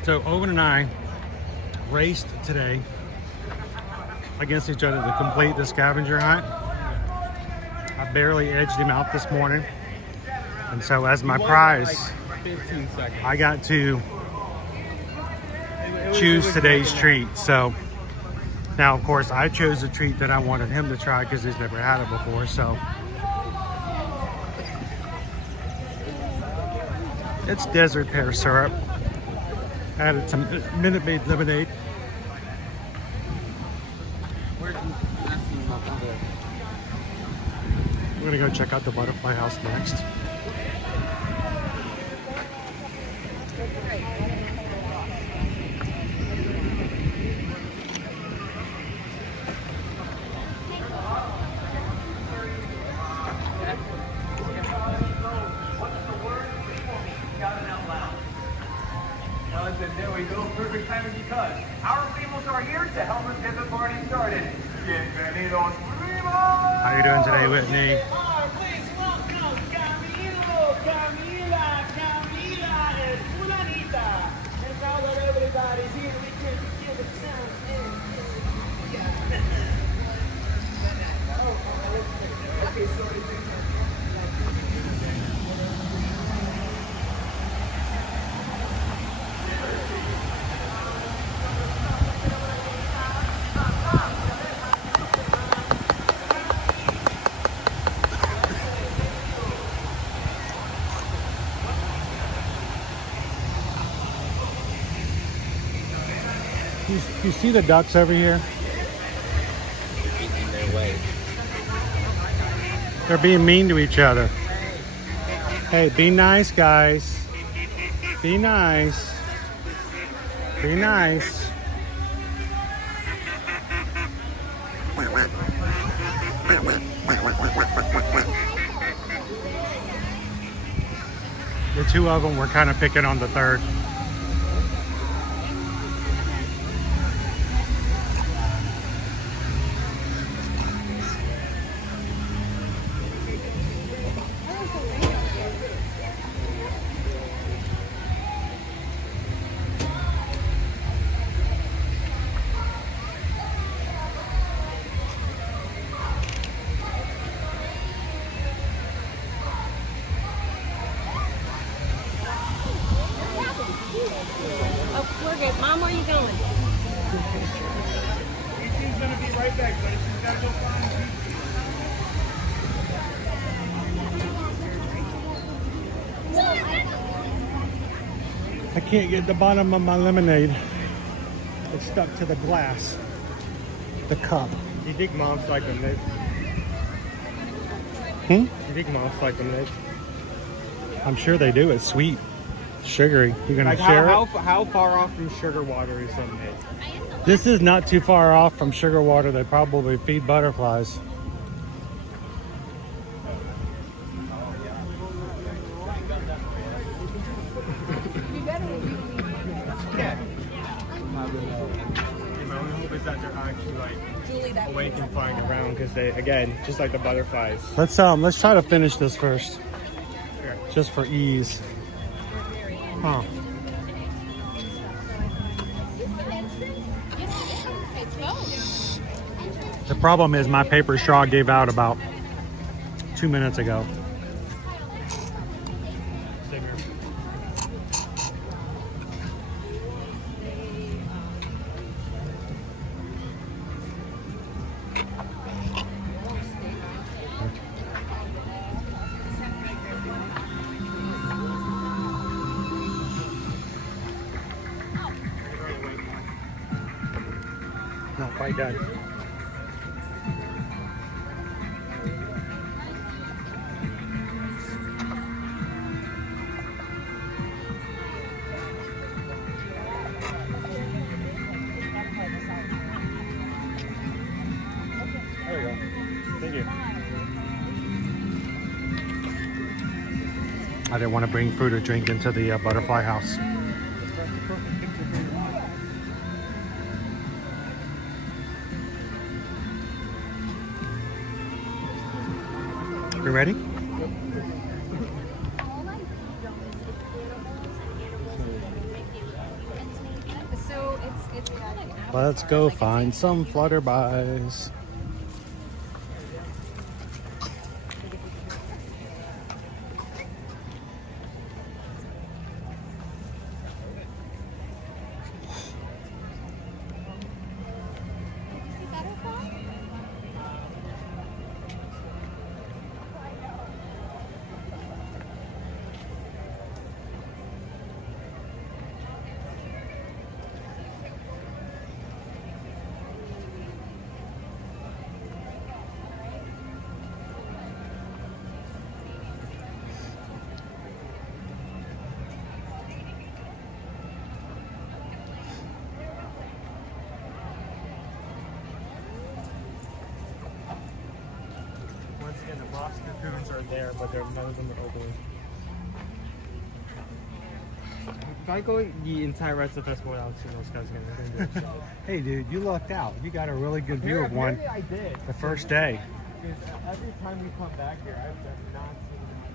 So Owen and I raced today against each other to complete the scavenger hunt. I barely edged him out this morning. And so as my prize, Like 15 seconds. I got to choose today's treat. So now, of course, I chose a treat that I wanted him to try because he's never had it before. So it's desert pear syrup. Added some Minute Maid lemonade. We're gonna go check out the butterfly house next. There we go. Perfect timing because our primos are here to help us get the party started. Bienvenidos, primos! How you doing today, Whitney? Please welcome Camilo, Camila, and Fulanita. And now that everybody's here, we can give it sound. Okay, sorry. You see the ducks over here? In their way. They're being mean to each other. Hey, be nice, guys. Be nice. Be nice. The two of them were kind of picking on the third. Oh, we're good. Mom, where are you going? She's gonna be right back, but she's gotta go find I can't get the bottom of my lemonade. It's stuck to the glass. The cup. Do you think moms like lemonade? Hmm? Do you think moms like lemonade? I'm sure they do. It's sweet. Sugary. You gonna Like share how far off from sugar water is lemonade? it? This is not too far off from sugar water. They probably feed butterflies. My only hope is that they're actually like Julie, that awake and flying around because they, again, just like the butterflies. Let's try to finish this first, just for ease. Huh. The problem is my paper straw gave out about 2 minutes ago. Not quite done. There we go. Thank you. I didn't want to bring food or drink into the butterfly house. You ready? So it's Let's go find some flutterbys. Once again, the box cocoons are there, but none of them are open. If I go the entire rest of the festival without seeing those guys again, Hey dude, you lucked out. You got a really good view of one I did. the first day. Because every time we come back here, I've not seen them.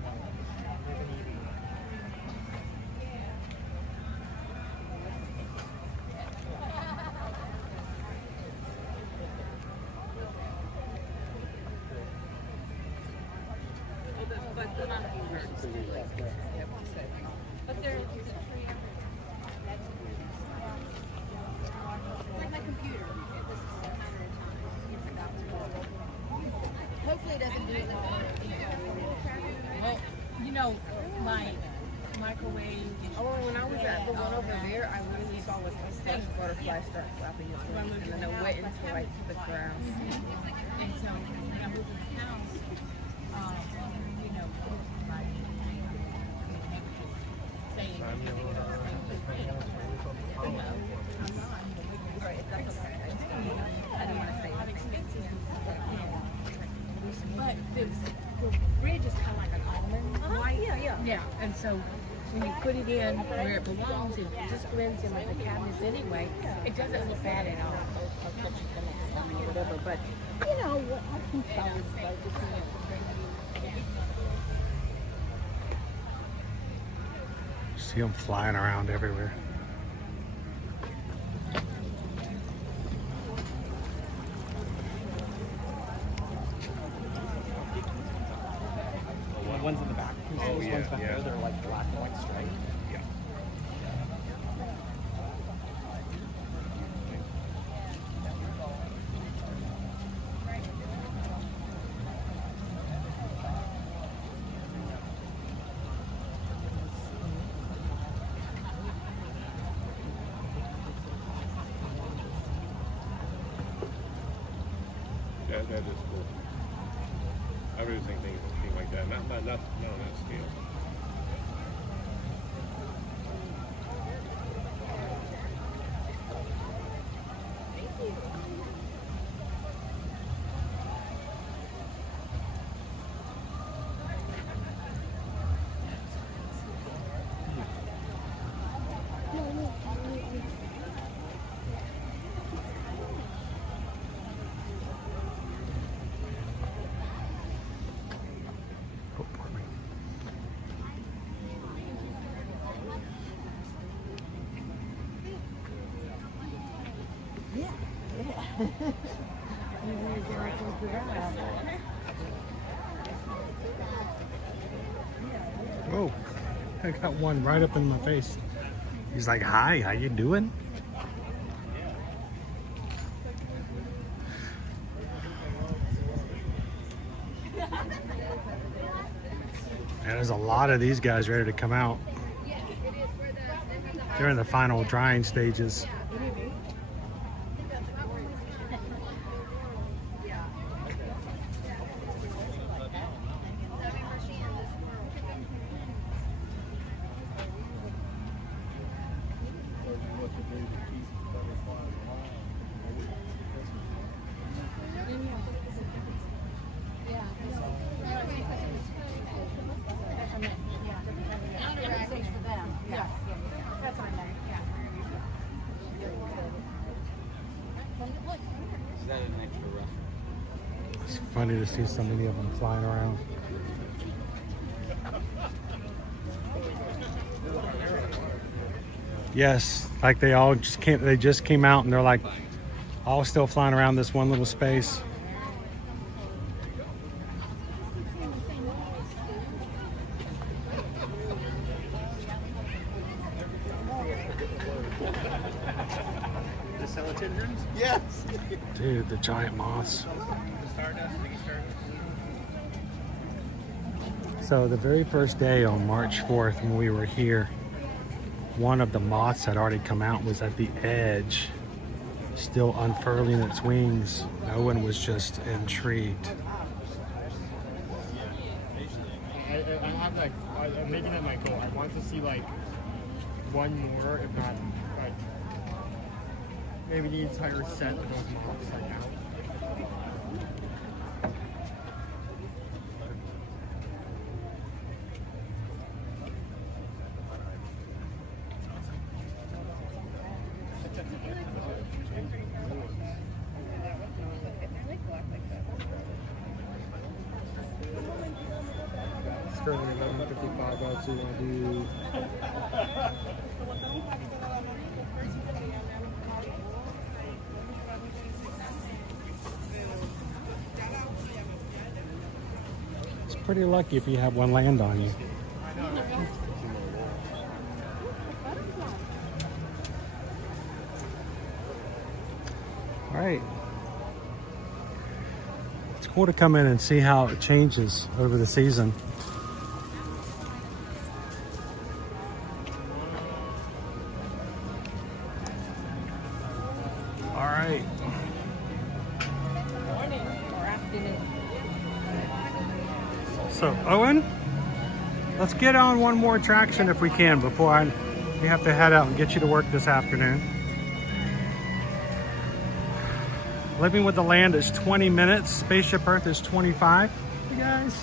but they're like my computer. This is the timer time. It's about to. Hopefully it doesn't do it. Well, you know, my microwave. Oh, when I was at the one over there, I literally saw a first butterfly start flapping its wings, and then it went into like the ground. And so when I moved in the house, you know, like saying, no, I'm not. Right, that's okay. I didn't want to say How it. expensive is that? But the bridge is kind of like an almond, right? Yeah, and so when you put it in where it belongs, it just blends in with the cabinets anyway. It doesn't look bad at all. Whatever, but you know what? I think I was focusing on. See them flying around everywhere. The ones in the back, those ones back there, they're like black and white striped. Yeah. That is cool. I really think things like that. Not on that scale. Whoa, I got one right up in my face. He's like, hi, how you doing? And there's a lot of these guys ready to come out. They're in the final drying stages. It's funny to see so many of them flying around. Yes, like they all just can't. They just came out and they're like all still flying around this one little space. Yes. Dude, the giant moths. So the very first day on March 4th when we were here, one of the moths had already come out, was at the edge, still unfurling its wings. Owen was just intrigued. I'm making it my goal. I want to see like one more, if not like maybe the entire set of those moths like out. It's currently 11:55, so you want to do... It's pretty lucky if you have one land on you. All right. It's cool to come in and see how it changes over the season. All right. So, Owen, let's get on one more attraction if we can before we have to head out and get you to work this afternoon. Living with the Land is 20 minutes. Spaceship Earth is 25. Hey guys,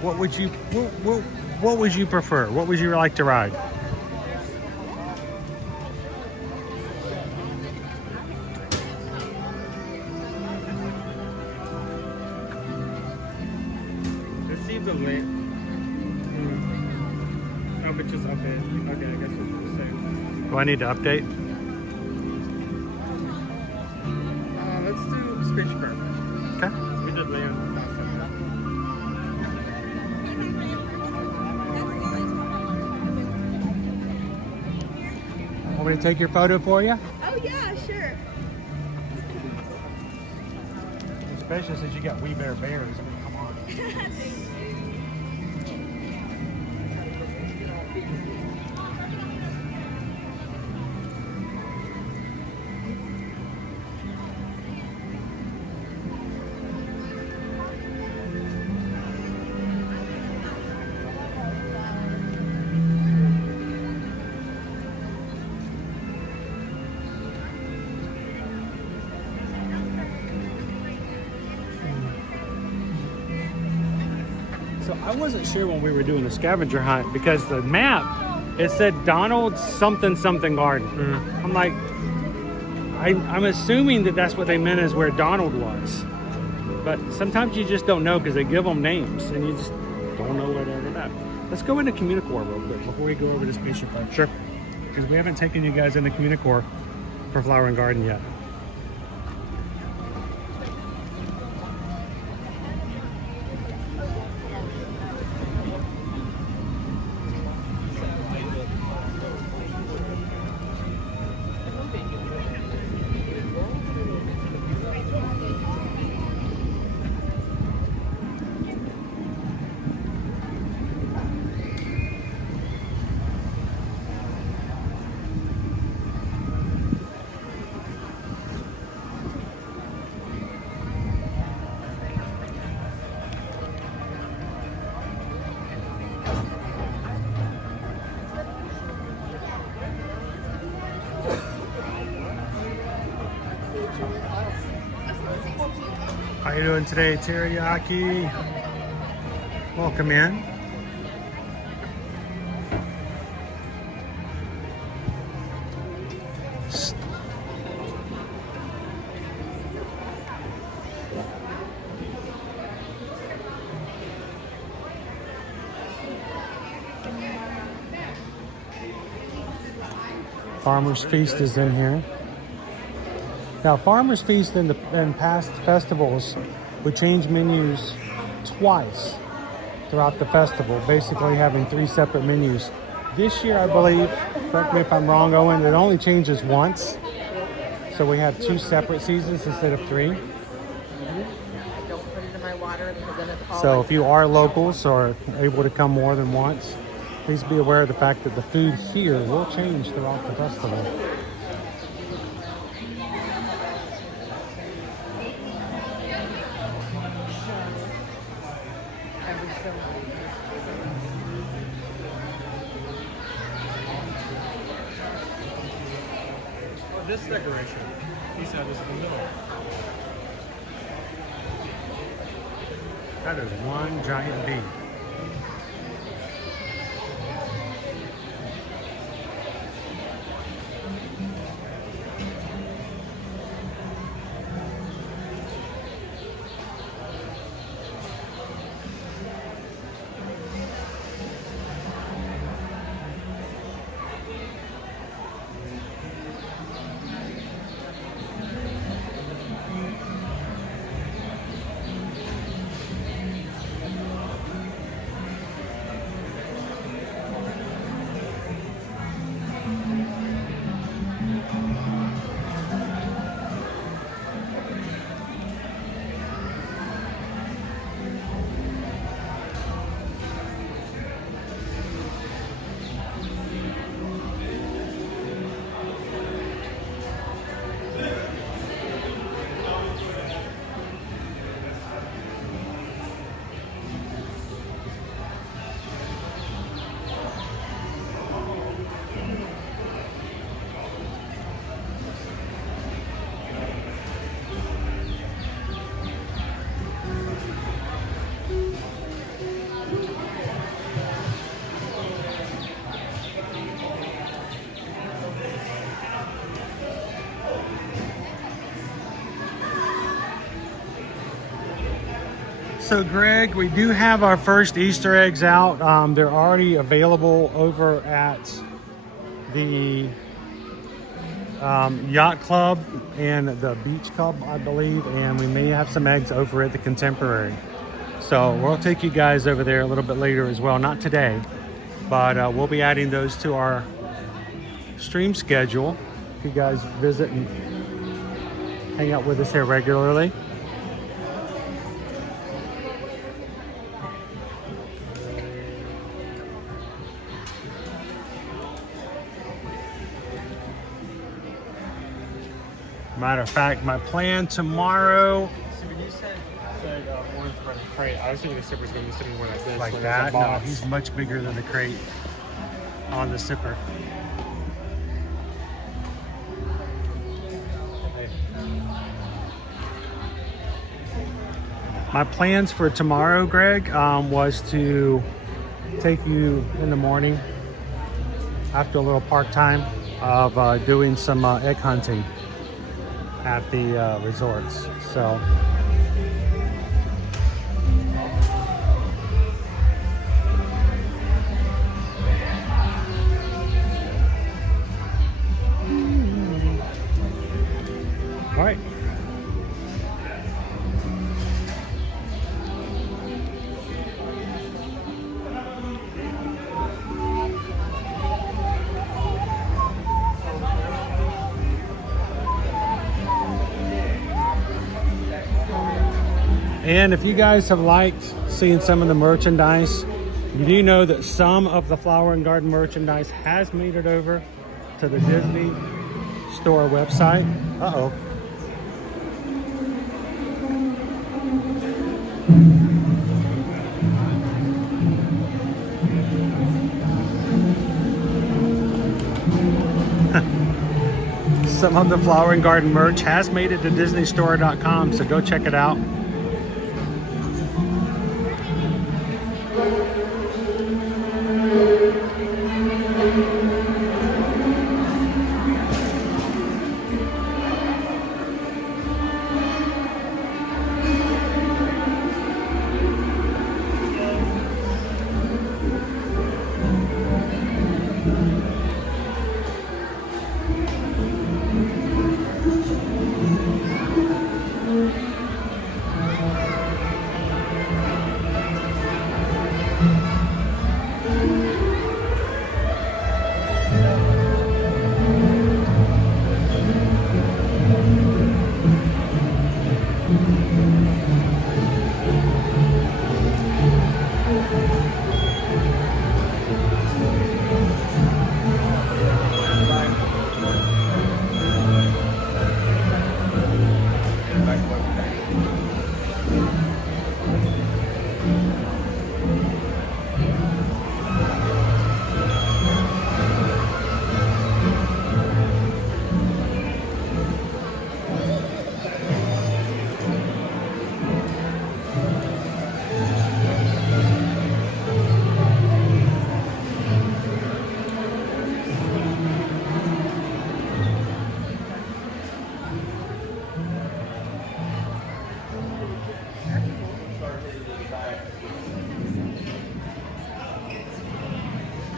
what would you prefer? What would you like to ride? Let's see if the land. Oh, but just update. Okay, I guess it's the same. Do I need to update? Let's do Spaceship Earth. Okay. We did land. Want me to take your photo for you? Oh yeah, sure. Especially since you got wee bears. I mean, come on. So I wasn't sure when we were doing the scavenger hunt because the map, it said Donald something garden. I'm like, I'm assuming that that's what they meant is where Donald was. But sometimes you just don't know because they give them names and you just don't know where they're at. Let's go into Communicore real quick before we go over to Spaceship Earth. Sure. Because we haven't taken you guys into Communicore for Flower and Garden yet. doing today, Teriyaki? Welcome in. Farmer's Feast is in here. Now, Farmer's Feast in past festivals would change menus twice throughout the festival, basically having 3 separate menus. This year, I believe, correct me if I'm wrong, Owen, it only changes once. So we have 2 separate seasons instead of 3. Don't put it in my water because then it's all So like if you are locals or able to come more than once, please be aware of the fact that the food here will change throughout the festival. This decoration, he said, is in the middle. That is one giant bee. So Greg, we do have our first Easter eggs out. They're already available over at the Yacht Club and the Beach Club, I believe, and we may have some eggs over at the Contemporary. So we'll take you guys over there a little bit later as well. Not today, but we'll be adding those to our stream schedule if you guys visit and hang out with us here regularly. Matter of fact, my plan tomorrow. So when you said orange bread and crate, I was thinking the sipper's going to be sitting more like this. Like when that? it's a No, box. he's much bigger than the crate on the sipper. My plans for tomorrow, Greg, was to take you in the morning after a little park time of doing some egg hunting at the resorts. So all right. And if you guys have liked seeing some of the merchandise, you do know that some of the Flower and Garden merchandise has made it over to the Disney store website. Uh-oh. Some of the Flower and Garden merch has made it to DisneyStore.com, so go check it out.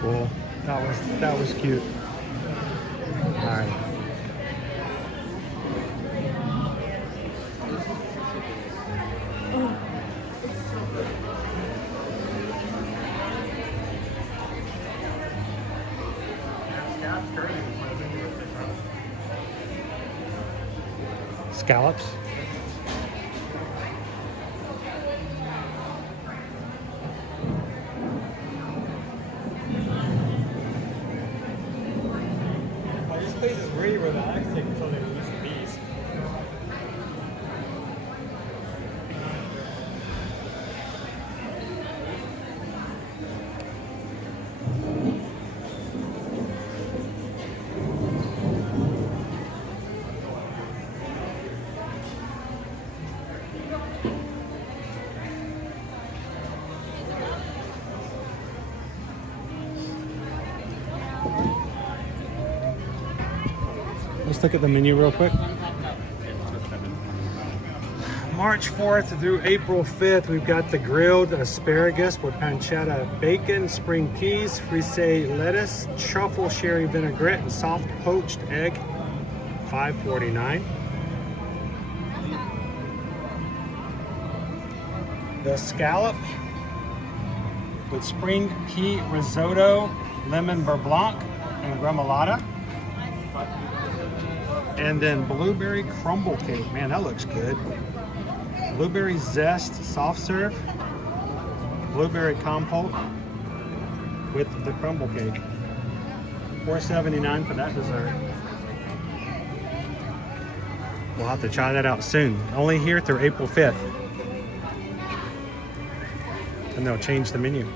cool. That was cute. All right. Scallops. This place is really relaxing until they release the bees. Let's look at the menu real quick. March 4th through April 5th, we've got the grilled asparagus with pancetta bacon, spring peas, frisee lettuce, truffle sherry vinaigrette, and soft poached egg, $5.49. The scallop with spring pea risotto, lemon beurre blanc, and remoulade. And then blueberry crumble cake. Man, that looks good. Blueberry zest soft serve, blueberry compote with the crumble cake. $4.79 for that dessert. We'll have to try that out soon. Only here through April 5th. And they'll change the menu.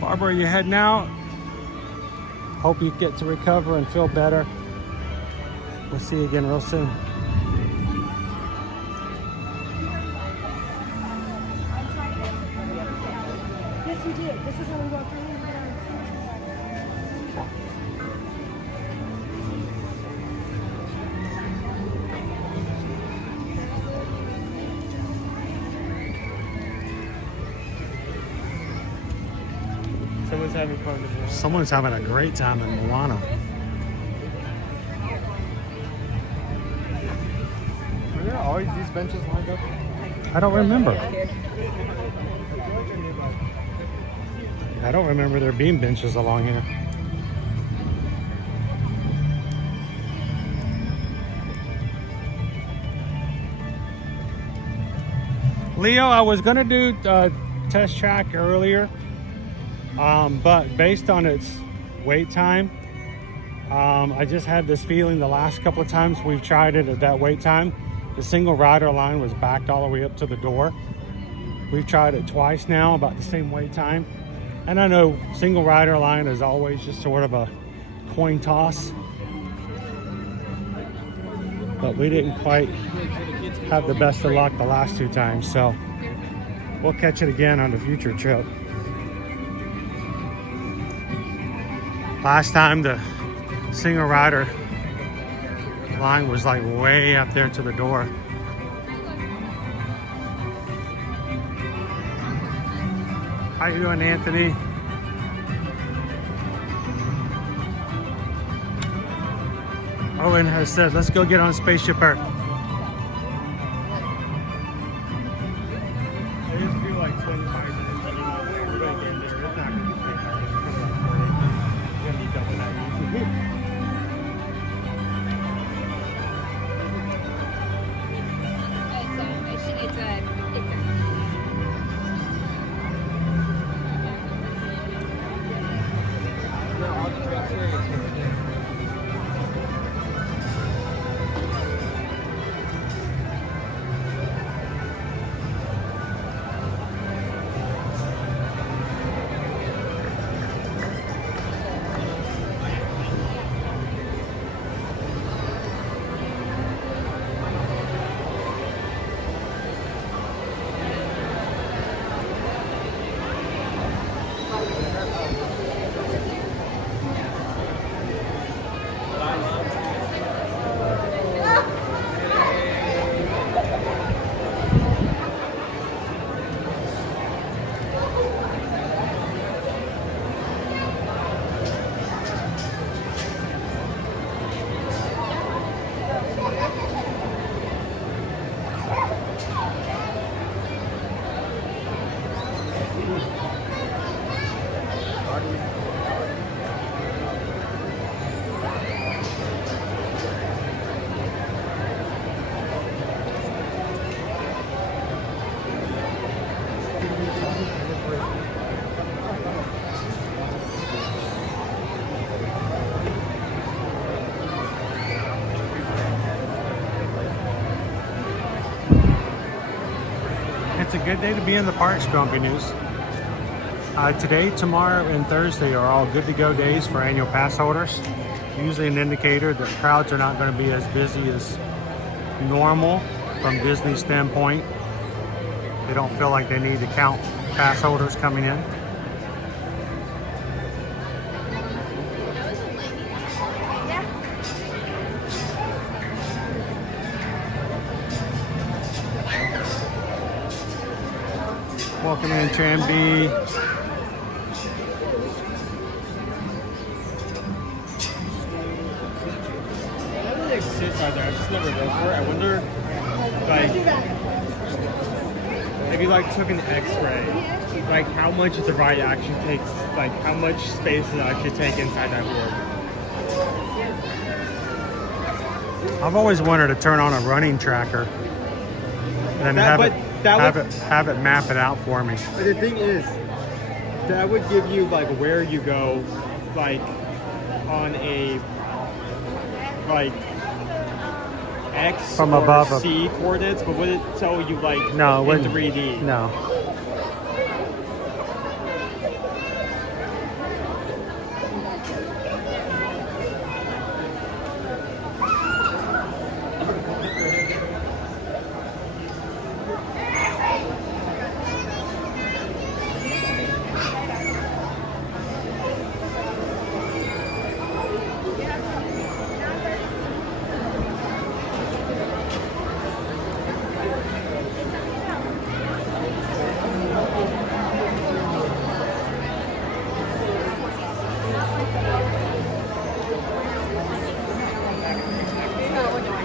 Barbara, are you heading out? Hope you get to recover and feel better. We'll see you again real soon. Yes, we did. This is how we walked around. Someone's having fun with Moana. Someone's having a great time in Moana. Are there always these benches lined up? I don't remember. I don't remember there being benches along here. Leo, I was gonna do test track earlier, but based on its wait time, I just had this feeling the last couple of times we've tried it at that wait time, the single rider line was backed all the way up to the door. We've tried it twice now, about the same wait time. And I know single rider line is always just sort of a coin toss, but we didn't quite have the best of luck the last two times, so we'll catch it again on the future trip. Last time the single rider line was like way up there to the door. How you doing, Anthony? Owen has said, let's go get on Spaceship Earth. I just feel like 25 minutes. We're going to get there. It's not going to be 25 minutes. It's going to be like 40. It's going to be double that easy. Great day to be in the parks, Grumpy News. Today, tomorrow, and Thursday are all good to go days for annual pass holders. Usually an indicator that crowds are not going to be as busy as normal from Disney's standpoint. They don't feel like they need to count pass holders coming in. Welcome in, Tramby. It exists out there. I just never looked for it. I wonder, like, if you like took an X-ray, like how much the ride actually takes, like how much space does it actually take inside that board? I've always wanted to turn on a running tracker and have it map it out for me. But the thing is, that would give you like where you go, like on a like X from or above C coordinates, but would it tell you like no, in 3D? No.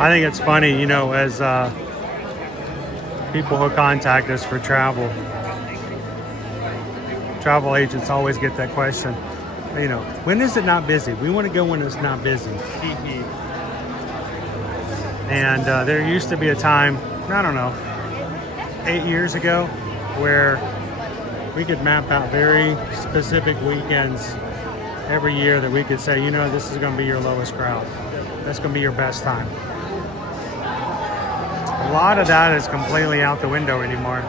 I think it's funny, you know, as people who contact us for travel agents always get that question, you know, when is it not busy? We want to go when it's not busy. And there used to be a time, I don't know, 8 years ago, where we could map out very specific weekends every year that we could say, you know, this is going to be your lowest crowd. That's going to be your best time. A lot of that is completely out the window anymore.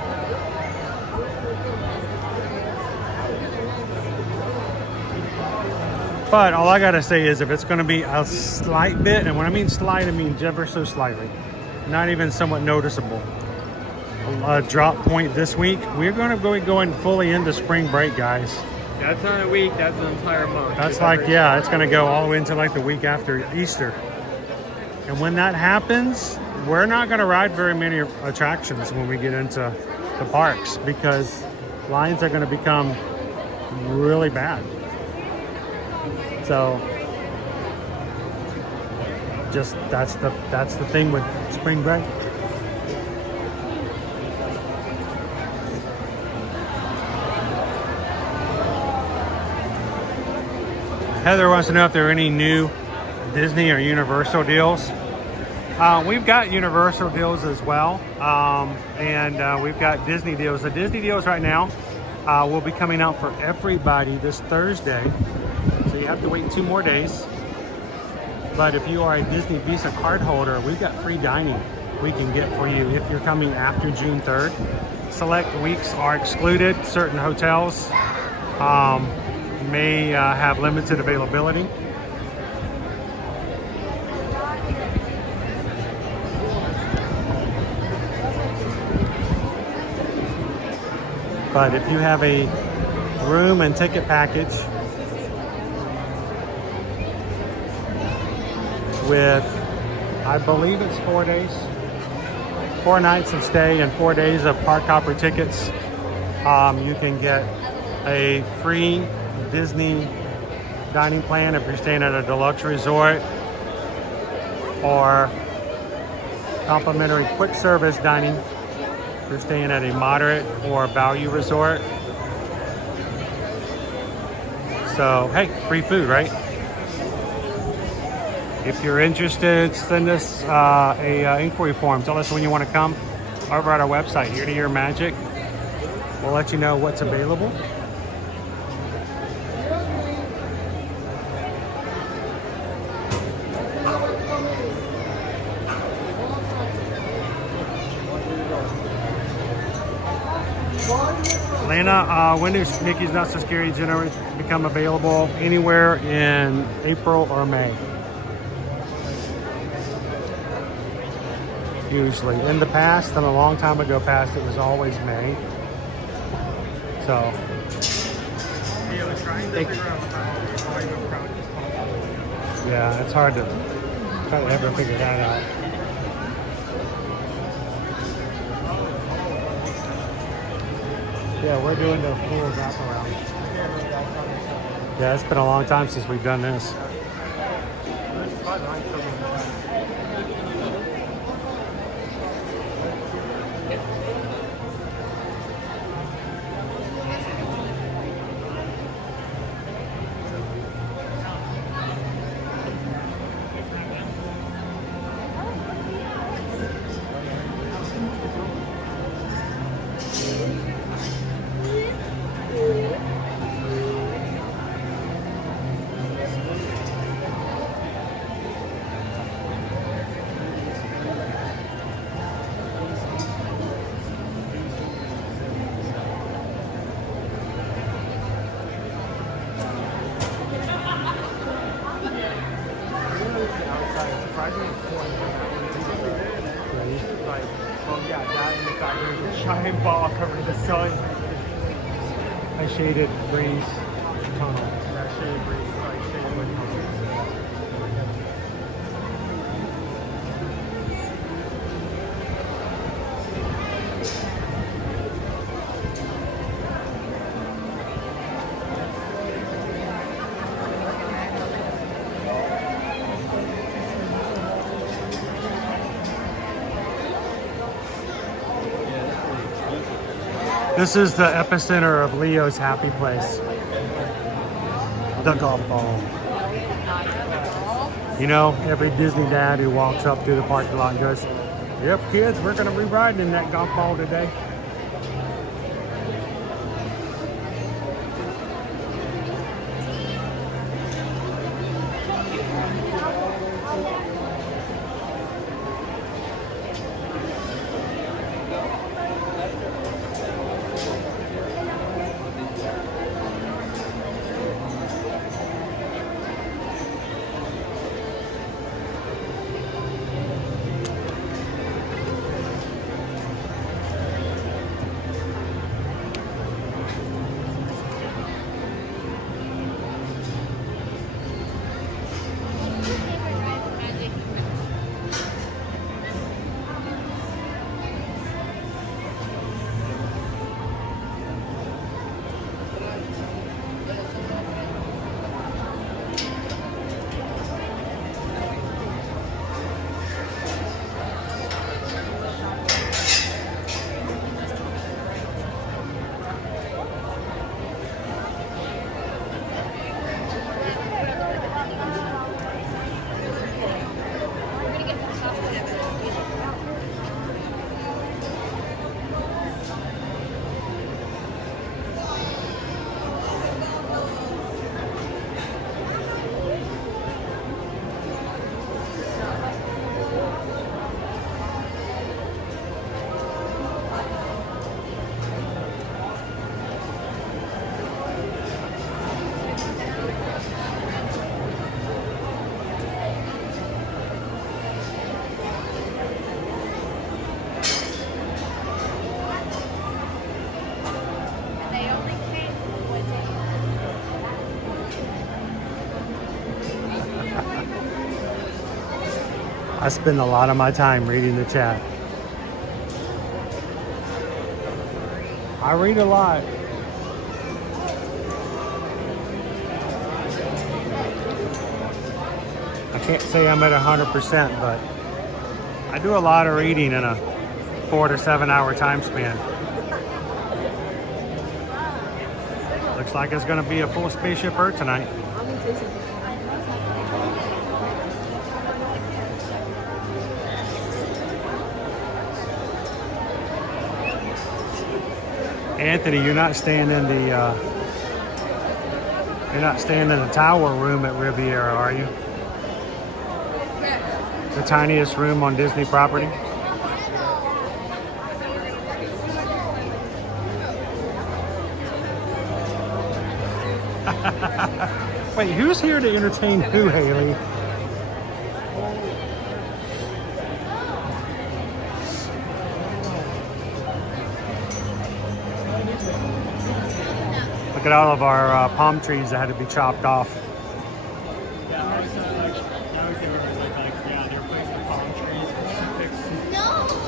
But all I gotta say is if it's gonna be a slight bit, and when I mean slight, I mean ever so slightly, not even somewhat noticeable, a drop point this week, we're gonna go going fully into spring break, guys. That's not a week, that's an entire month. That's like, yeah, it's gonna go all the way into like the week after Easter. And when that happens, we're not going to ride very many attractions when we get into the parks because lines are going to become really bad. So just that's the thing with spring break. Heather wants to know if there are any new Disney or Universal deals. We've got Universal deals as well, and we've got Disney deals. The Disney deals right now will be coming out for everybody this Thursday, so you have to wait 2 more days. But if you are a Disney Visa card holder, we've got free dining we can get for you if you're coming after June 3rd. Select weeks are excluded. Certain hotels may have limited availability. But if you have a room and ticket package with, I believe it's 4 days, 4 nights of stay and 4 days of park hopper tickets, you can get a free Disney dining plan if you're staying at a deluxe resort, or complimentary quick service dining if you're staying at a moderate or value resort. So, hey, free food, right? If you're interested, send us a inquiry form. Tell us when you want to come over at our website, Ear to Ear Magic. We'll let you know what's available. Anna, when does Mickey's Not So Scary generally become available? Anywhere in April or May. Usually. In the past, and a long time ago past, it was always May. So. Yeah, it's hard to try to ever figure that out. Yeah, we're doing the full wraparound. Yeah, it's been a long time since we've done this. Giant ball covering the sun. A shaded breeze tunnel. That shaded breeze, like shaded wind tunnel. This is the epicenter of Leo's happy place. The golf ball. You know, every Disney dad who walks up through the parking lot goes, "Yep, kids, we're gonna be riding in that golf ball today." I spend a lot of my time reading the chat. I read a lot. I can't say I'm at 100%, but I do a lot of reading in a 4 to 7 hour time span. Looks like it's going to be a full Spaceship Earth tonight. Anthony, you're not staying in the tower room at Riviera, are you? The tiniest room on Disney property. Wait, who's here to entertain who, Haley? Look at all of our palm trees that had to be chopped off.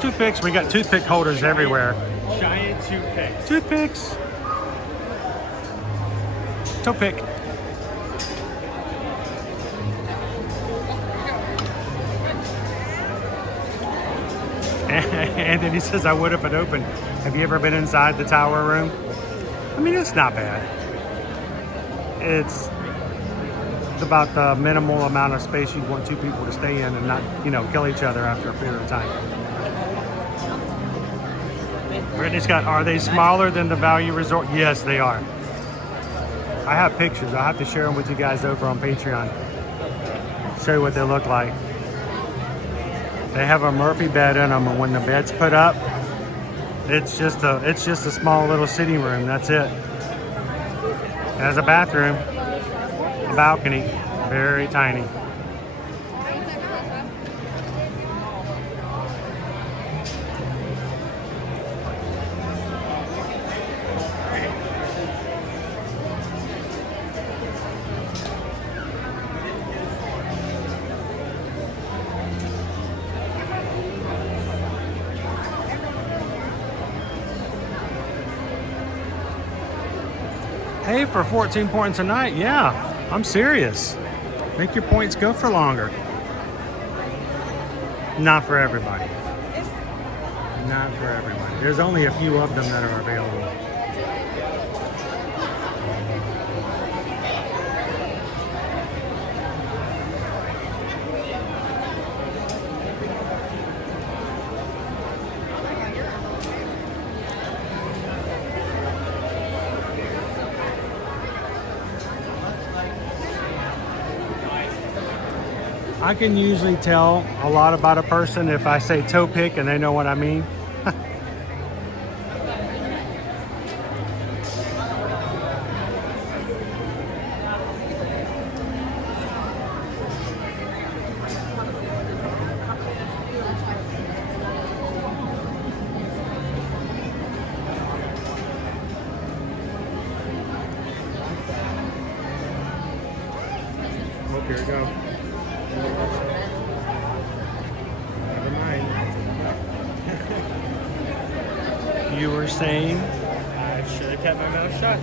Toothpicks, we got toothpick holders everywhere. Giant toothpicks. Toothpicks. Toothpick. And then he says, I would have been open. Have you ever been inside the tower room? I mean, it's not bad. It's about the minimal amount of space you want two people to stay in and not, kill each other after a period of time. Brittany's got, are they smaller than the Value Resort? Yes, they are. I have pictures. I'll have to share them with you guys over on Patreon. Show you what they look like. They have a Murphy bed in them, and when the bed's put up, it's just a small little sitting room. That's it. It has a bathroom, a balcony, very tiny. Hey, for 14 points a night, yeah, I'm serious. Make your points go for longer. Not for everybody. Not for everybody. There's only a few of them that are available. I can usually tell a lot about a person if I say toe pick and they know what I mean. Oh, here we go. Never mind. You were saying? I should have kept my mouth shut.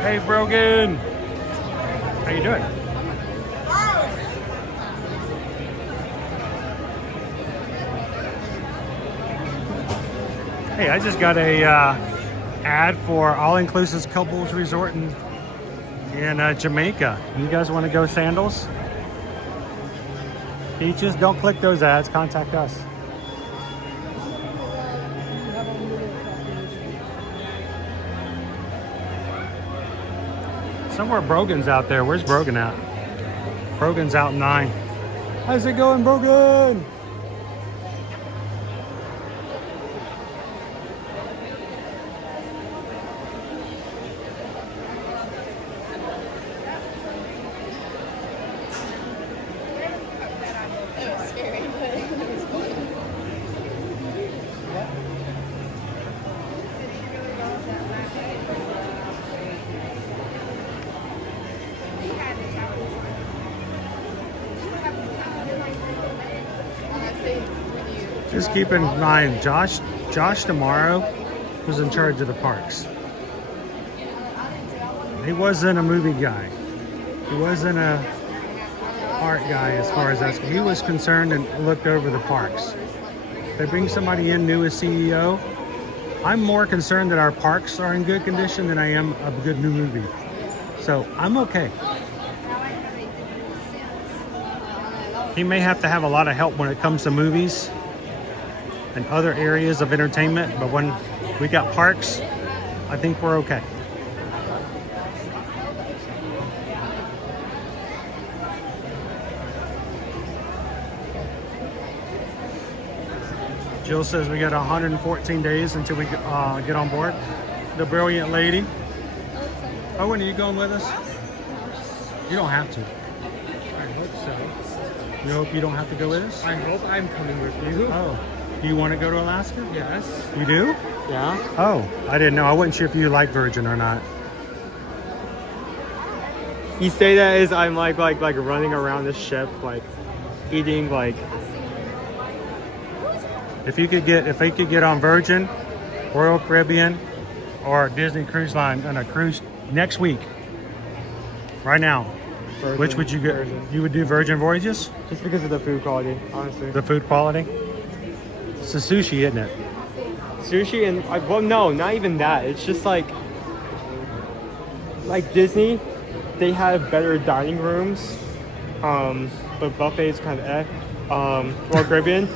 Hey, Brogan. How you doing? Hey, I just got a ad for all-inclusive couples resort in Jamaica. You guys want to go sandals? Beaches? Don't click those ads. Contact us. Somewhere Brogan's out there. Where's Brogan at? Brogan's out 9. How's it going, Brogan? Just keep in mind, Josh tomorrow was in charge of the parks. He wasn't a movie guy. He wasn't a art guy as far as that. He was concerned and looked over the parks. They bring somebody in new as CEO. I'm more concerned that our parks are in good condition than I am a good new movie. So I'm okay. He may have to have a lot of help when it comes to movies and other areas of entertainment, but when we got parks, I think we're okay. Jill says we got 114 days until we get on board. The brilliant lady. Owen, are you going with us? You don't have to. I hope so. You hope you don't have to go with us? I hope I'm coming with you. Oh. Do you want to go to Alaska? Yes. You do? Yeah. Oh, I didn't know. I wasn't sure if you like Virgin or not. You say that as I'm like running around the ship, like eating like. If they could get on Virgin, Royal Caribbean, or Disney Cruise Line on a cruise next week, right now, Virgin, which would you get? Virgin. You would do Virgin Voyages? Just because of the food quality, honestly. The food quality? It's the sushi, isn't it? Sushi and well, no, not even that. It's just like Disney, they have better dining rooms, but buffets kind of Royal Caribbean,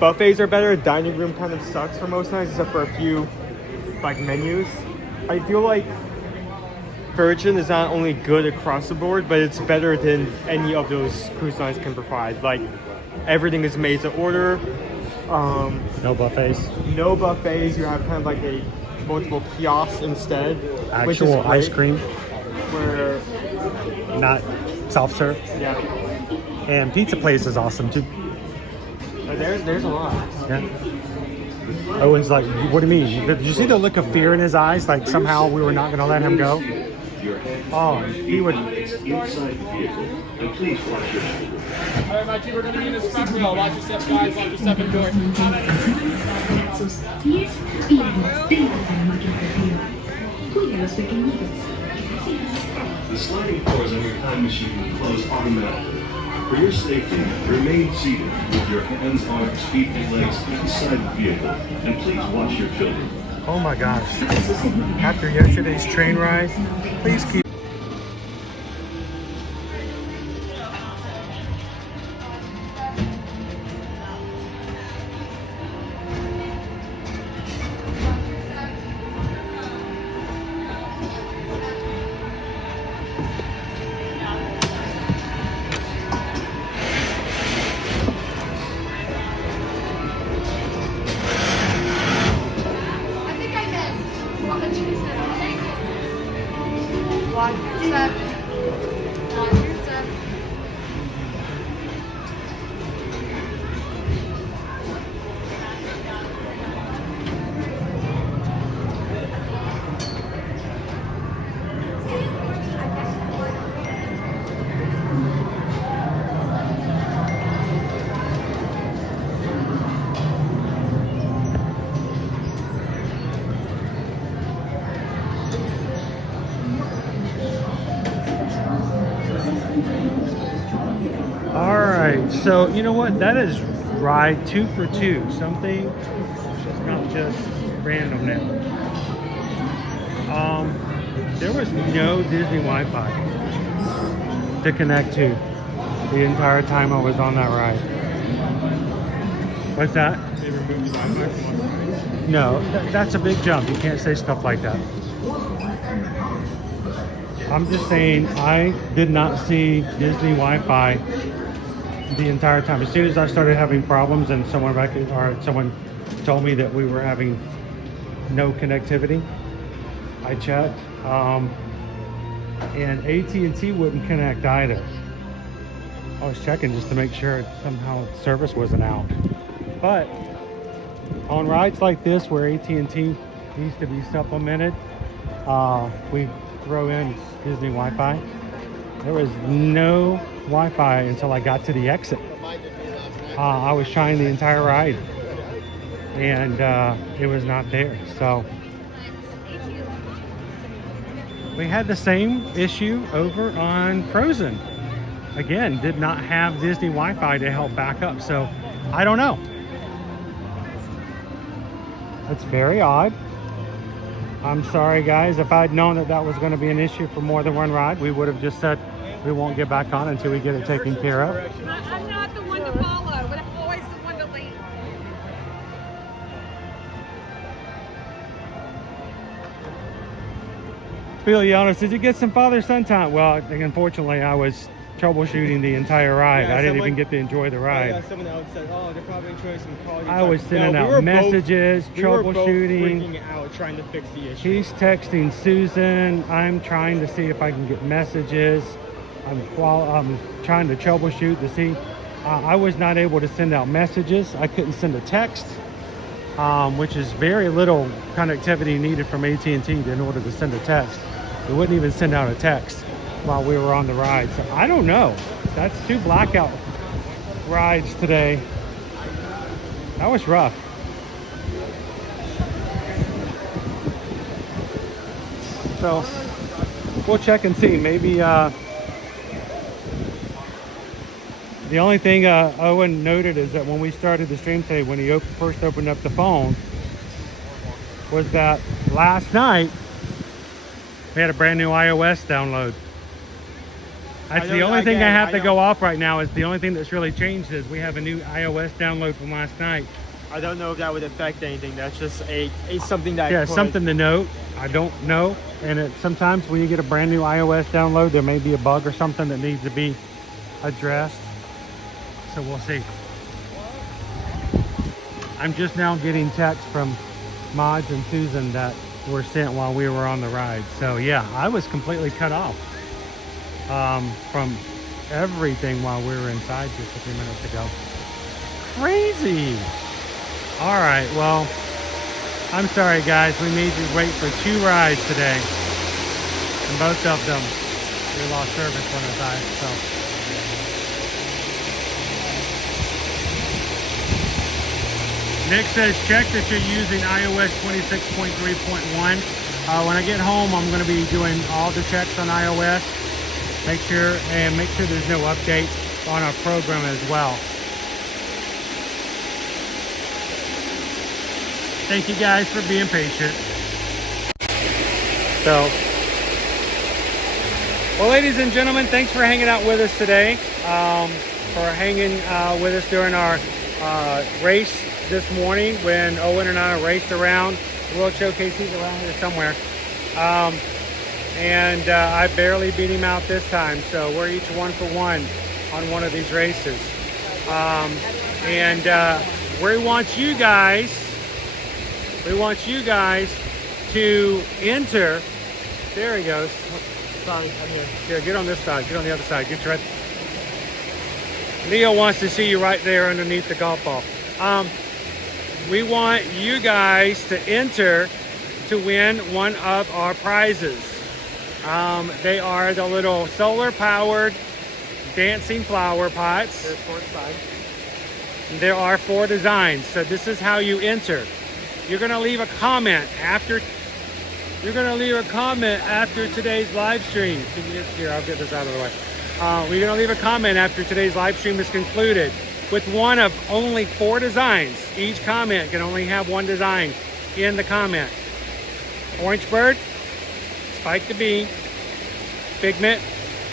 buffets are better. Dining room kind of sucks for most nights, except for a few like menus. I feel like Virgin is not only good across the board, but it's better than any of those cruise lines can provide. Like everything is made to order. No buffets. No buffets. You have kind of like a multiple kiosks instead. Actual ice cream. Where not soft serve. Yeah. And pizza place is awesome too. There's a lot. Yeah. Owen's like, what do you mean? Did you see the look of fear in his eyes? Like somehow we were not going to let him go? Oh, he would. Inside the vehicle, and please watch your shoulder. All right, my team, we're going to be in this front wheel. Watch your step, guys. Watch your step and door. The sliding doors on your time machine will close automatically. For your safety, remain seated with your hands, arms, feet, and legs inside the vehicle, and please watch your children. Oh my gosh. After yesterday's train ride, please keep. So, you know what? That is ride 2 for 2. Something that's not just random now. There was no Disney Wi-Fi to connect to the entire time I was on that ride. What's that? They removed the Wi-Fi from one ride. No, that's a big jump. You can't say stuff like that. I'm just saying I did not see Disney Wi-Fi the entire time. As soon as I started having problems and someone told me that we were having no connectivity, I checked, and AT&T wouldn't connect either. I was checking just to make sure somehow service wasn't out. But on rides like this where AT&T needs to be supplemented, we throw in Disney Wi-Fi. There was no Wi-Fi until I got to the exit. I was trying the entire ride and it was not there. So we had the same issue over on Frozen. Again, did not have Disney Wi-Fi to help back up. So I don't know. It's very odd. I'm sorry guys, if I'd known that was going to be an issue for more than one ride, we would have just said we won't get back on until we get it taken care of. I'm not the one to follow, but I'm always the one to lead. Feel you honest, did you get some father-son time? Well, unfortunately I was troubleshooting the entire ride. Yeah, I didn't someone- even get to enjoy the ride. Yeah, someone else said, "Oh, they're probably enjoying some quality." I was time." sending No, we out were messages, both, we were both troubleshooting. freaking out trying to fix the issue. He's texting Susan. I'm trying to see if I can get messages. I'm trying to troubleshoot to see. I was not able to send out messages. I couldn't send a text, which is very little connectivity needed from AT&T in order to send a text. It wouldn't even send out a text while we were on the ride. So I don't know. That's 2 blackout rides today. That was rough. So we'll check and see. Maybe the only thing Owen noted is that when we started the stream today, when he first opened up the phone, was that last night we had a brand new iOS download. That's the only thing I have to go off right now. Is the only thing that's really changed is we have a new iOS download from last night. I don't know if that would affect anything. That's just a something that Something to note. I don't know. And sometimes when you get a brand new iOS download, there may be a bug or something that needs to be addressed. So we'll see. I'm just now getting texts from Mods and Susan that were sent while we were on the ride. So yeah, I was completely cut off from everything while we were inside just a few minutes ago. Crazy. All right, well, I'm sorry guys, we made you wait for 2 rides today, and both of them we lost service on our side. So Nick says check that you're using iOS 26.3.1. When I get home, I'm going to be doing all the checks on iOS. Make sure there's no update on our program as well. Thank you guys for being patient. So, well, ladies and gentlemen, thanks for hanging out with us today. For hanging with us during our race this morning when Owen and I raced around the World Showcase. He's around here somewhere. And I barely beat him out this time. So we're each 1 for 1 on one of these races. We want you guys to enter. There he goes. Sorry, I'm here. Here, get on this side. Get on the other side. Get your. Leo wants to see you right there underneath the golf ball. We want you guys to enter to win one of our prizes. They are the little solar-powered dancing flower pots. There's 4 designs. There are 4 designs. So this is how you enter. You're going to leave a comment after. You're going to leave a comment after today's live stream. Here, I'll get this out of the way. We're going to leave a comment after today's live stream is concluded with one of only 4 designs. Each comment can only have 1 design in the comment. Orange Bird, Spike the Bee, Figment,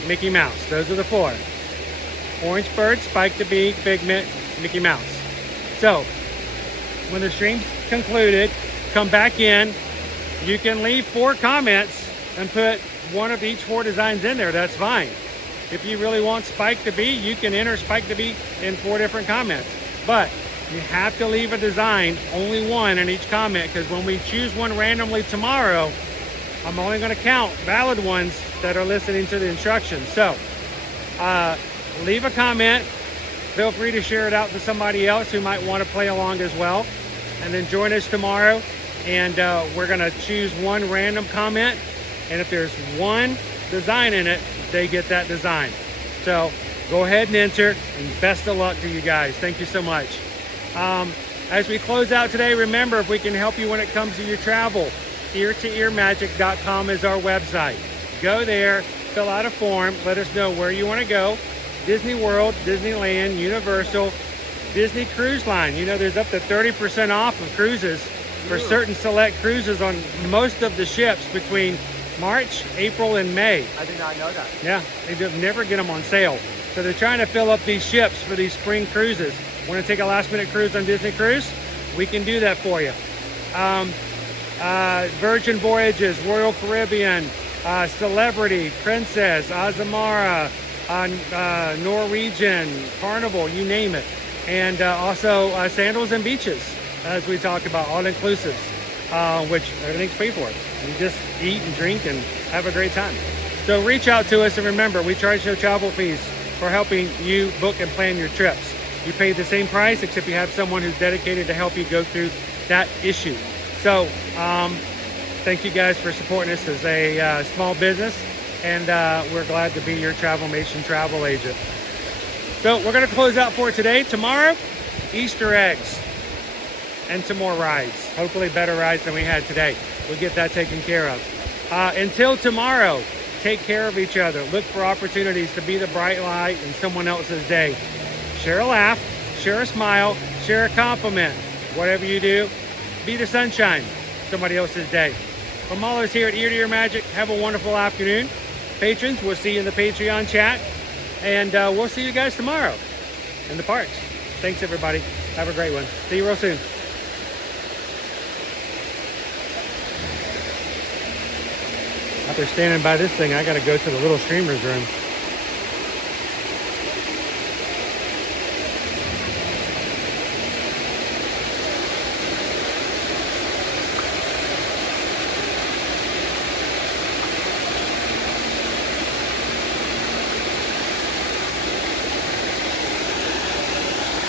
Mickey Mouse. Those are the 4. Orange Bird, Spike the Bee, Figment, Mickey Mouse. So, when the stream's concluded, come back in. You can leave 4 comments and put one of each 4 designs in there. That's fine. If you really want Spike the Bee, you can enter Spike the Bee in 4 different comments. But you have to leave a design, only 1 in each comment, because when we choose one randomly tomorrow, I'm only going to count valid ones that are listening to the instructions. So leave a comment. Feel free to share it out to somebody else who might want to play along as well. And then join us tomorrow. And we're going to choose 1 random comment. And if there's 1 design in it, they get that design. So go ahead and enter, and best of luck to you guys. Thank you so much. As we close out today, remember, if we can help you when it comes to your travel, eartoearmagic.com is our website. Go there, fill out a form, let us know where you want to go. Disney World, Disneyland, Universal, Disney Cruise Line. You know, there's up to 30% off of cruises for certain select cruises on most of the ships between March, April, and May. I did not know that. Yeah, they never get them on sale. So they're trying to fill up these ships for these spring cruises. Want to take a last-minute cruise on Disney Cruise? We can do that for you. Virgin Voyages, Royal Caribbean, Celebrity, Princess, Azamara, Norwegian, Carnival, you name it. And also Sandals and Beaches, as we talked about, all-inclusive, which everything's paid for. You just eat and drink and have a great time. So reach out to us, and remember, we charge no travel fees for helping you book and plan your trips. You pay the same price, except you have someone who's dedicated to help you go through that issue. So thank you guys for supporting us as a small business, and we're glad to be your Travelmation travel agent. So we're going to close out for today. Tomorrow, Easter eggs and some more rides. Hopefully better rides than we had today. We'll get that taken care of. Until tomorrow, take care of each other. Look for opportunities to be the bright light in someone else's day. Share a laugh, share a smile, share a compliment. Whatever you do, be the sunshine in somebody else's day. From all of us here at Ear to Ear Magic, have a wonderful afternoon. Patrons, we'll see you in the Patreon chat. And we'll see you guys tomorrow in the parks. Thanks, everybody. Have a great one. See you real soon. After standing by this thing, I got to go to the little streamers room.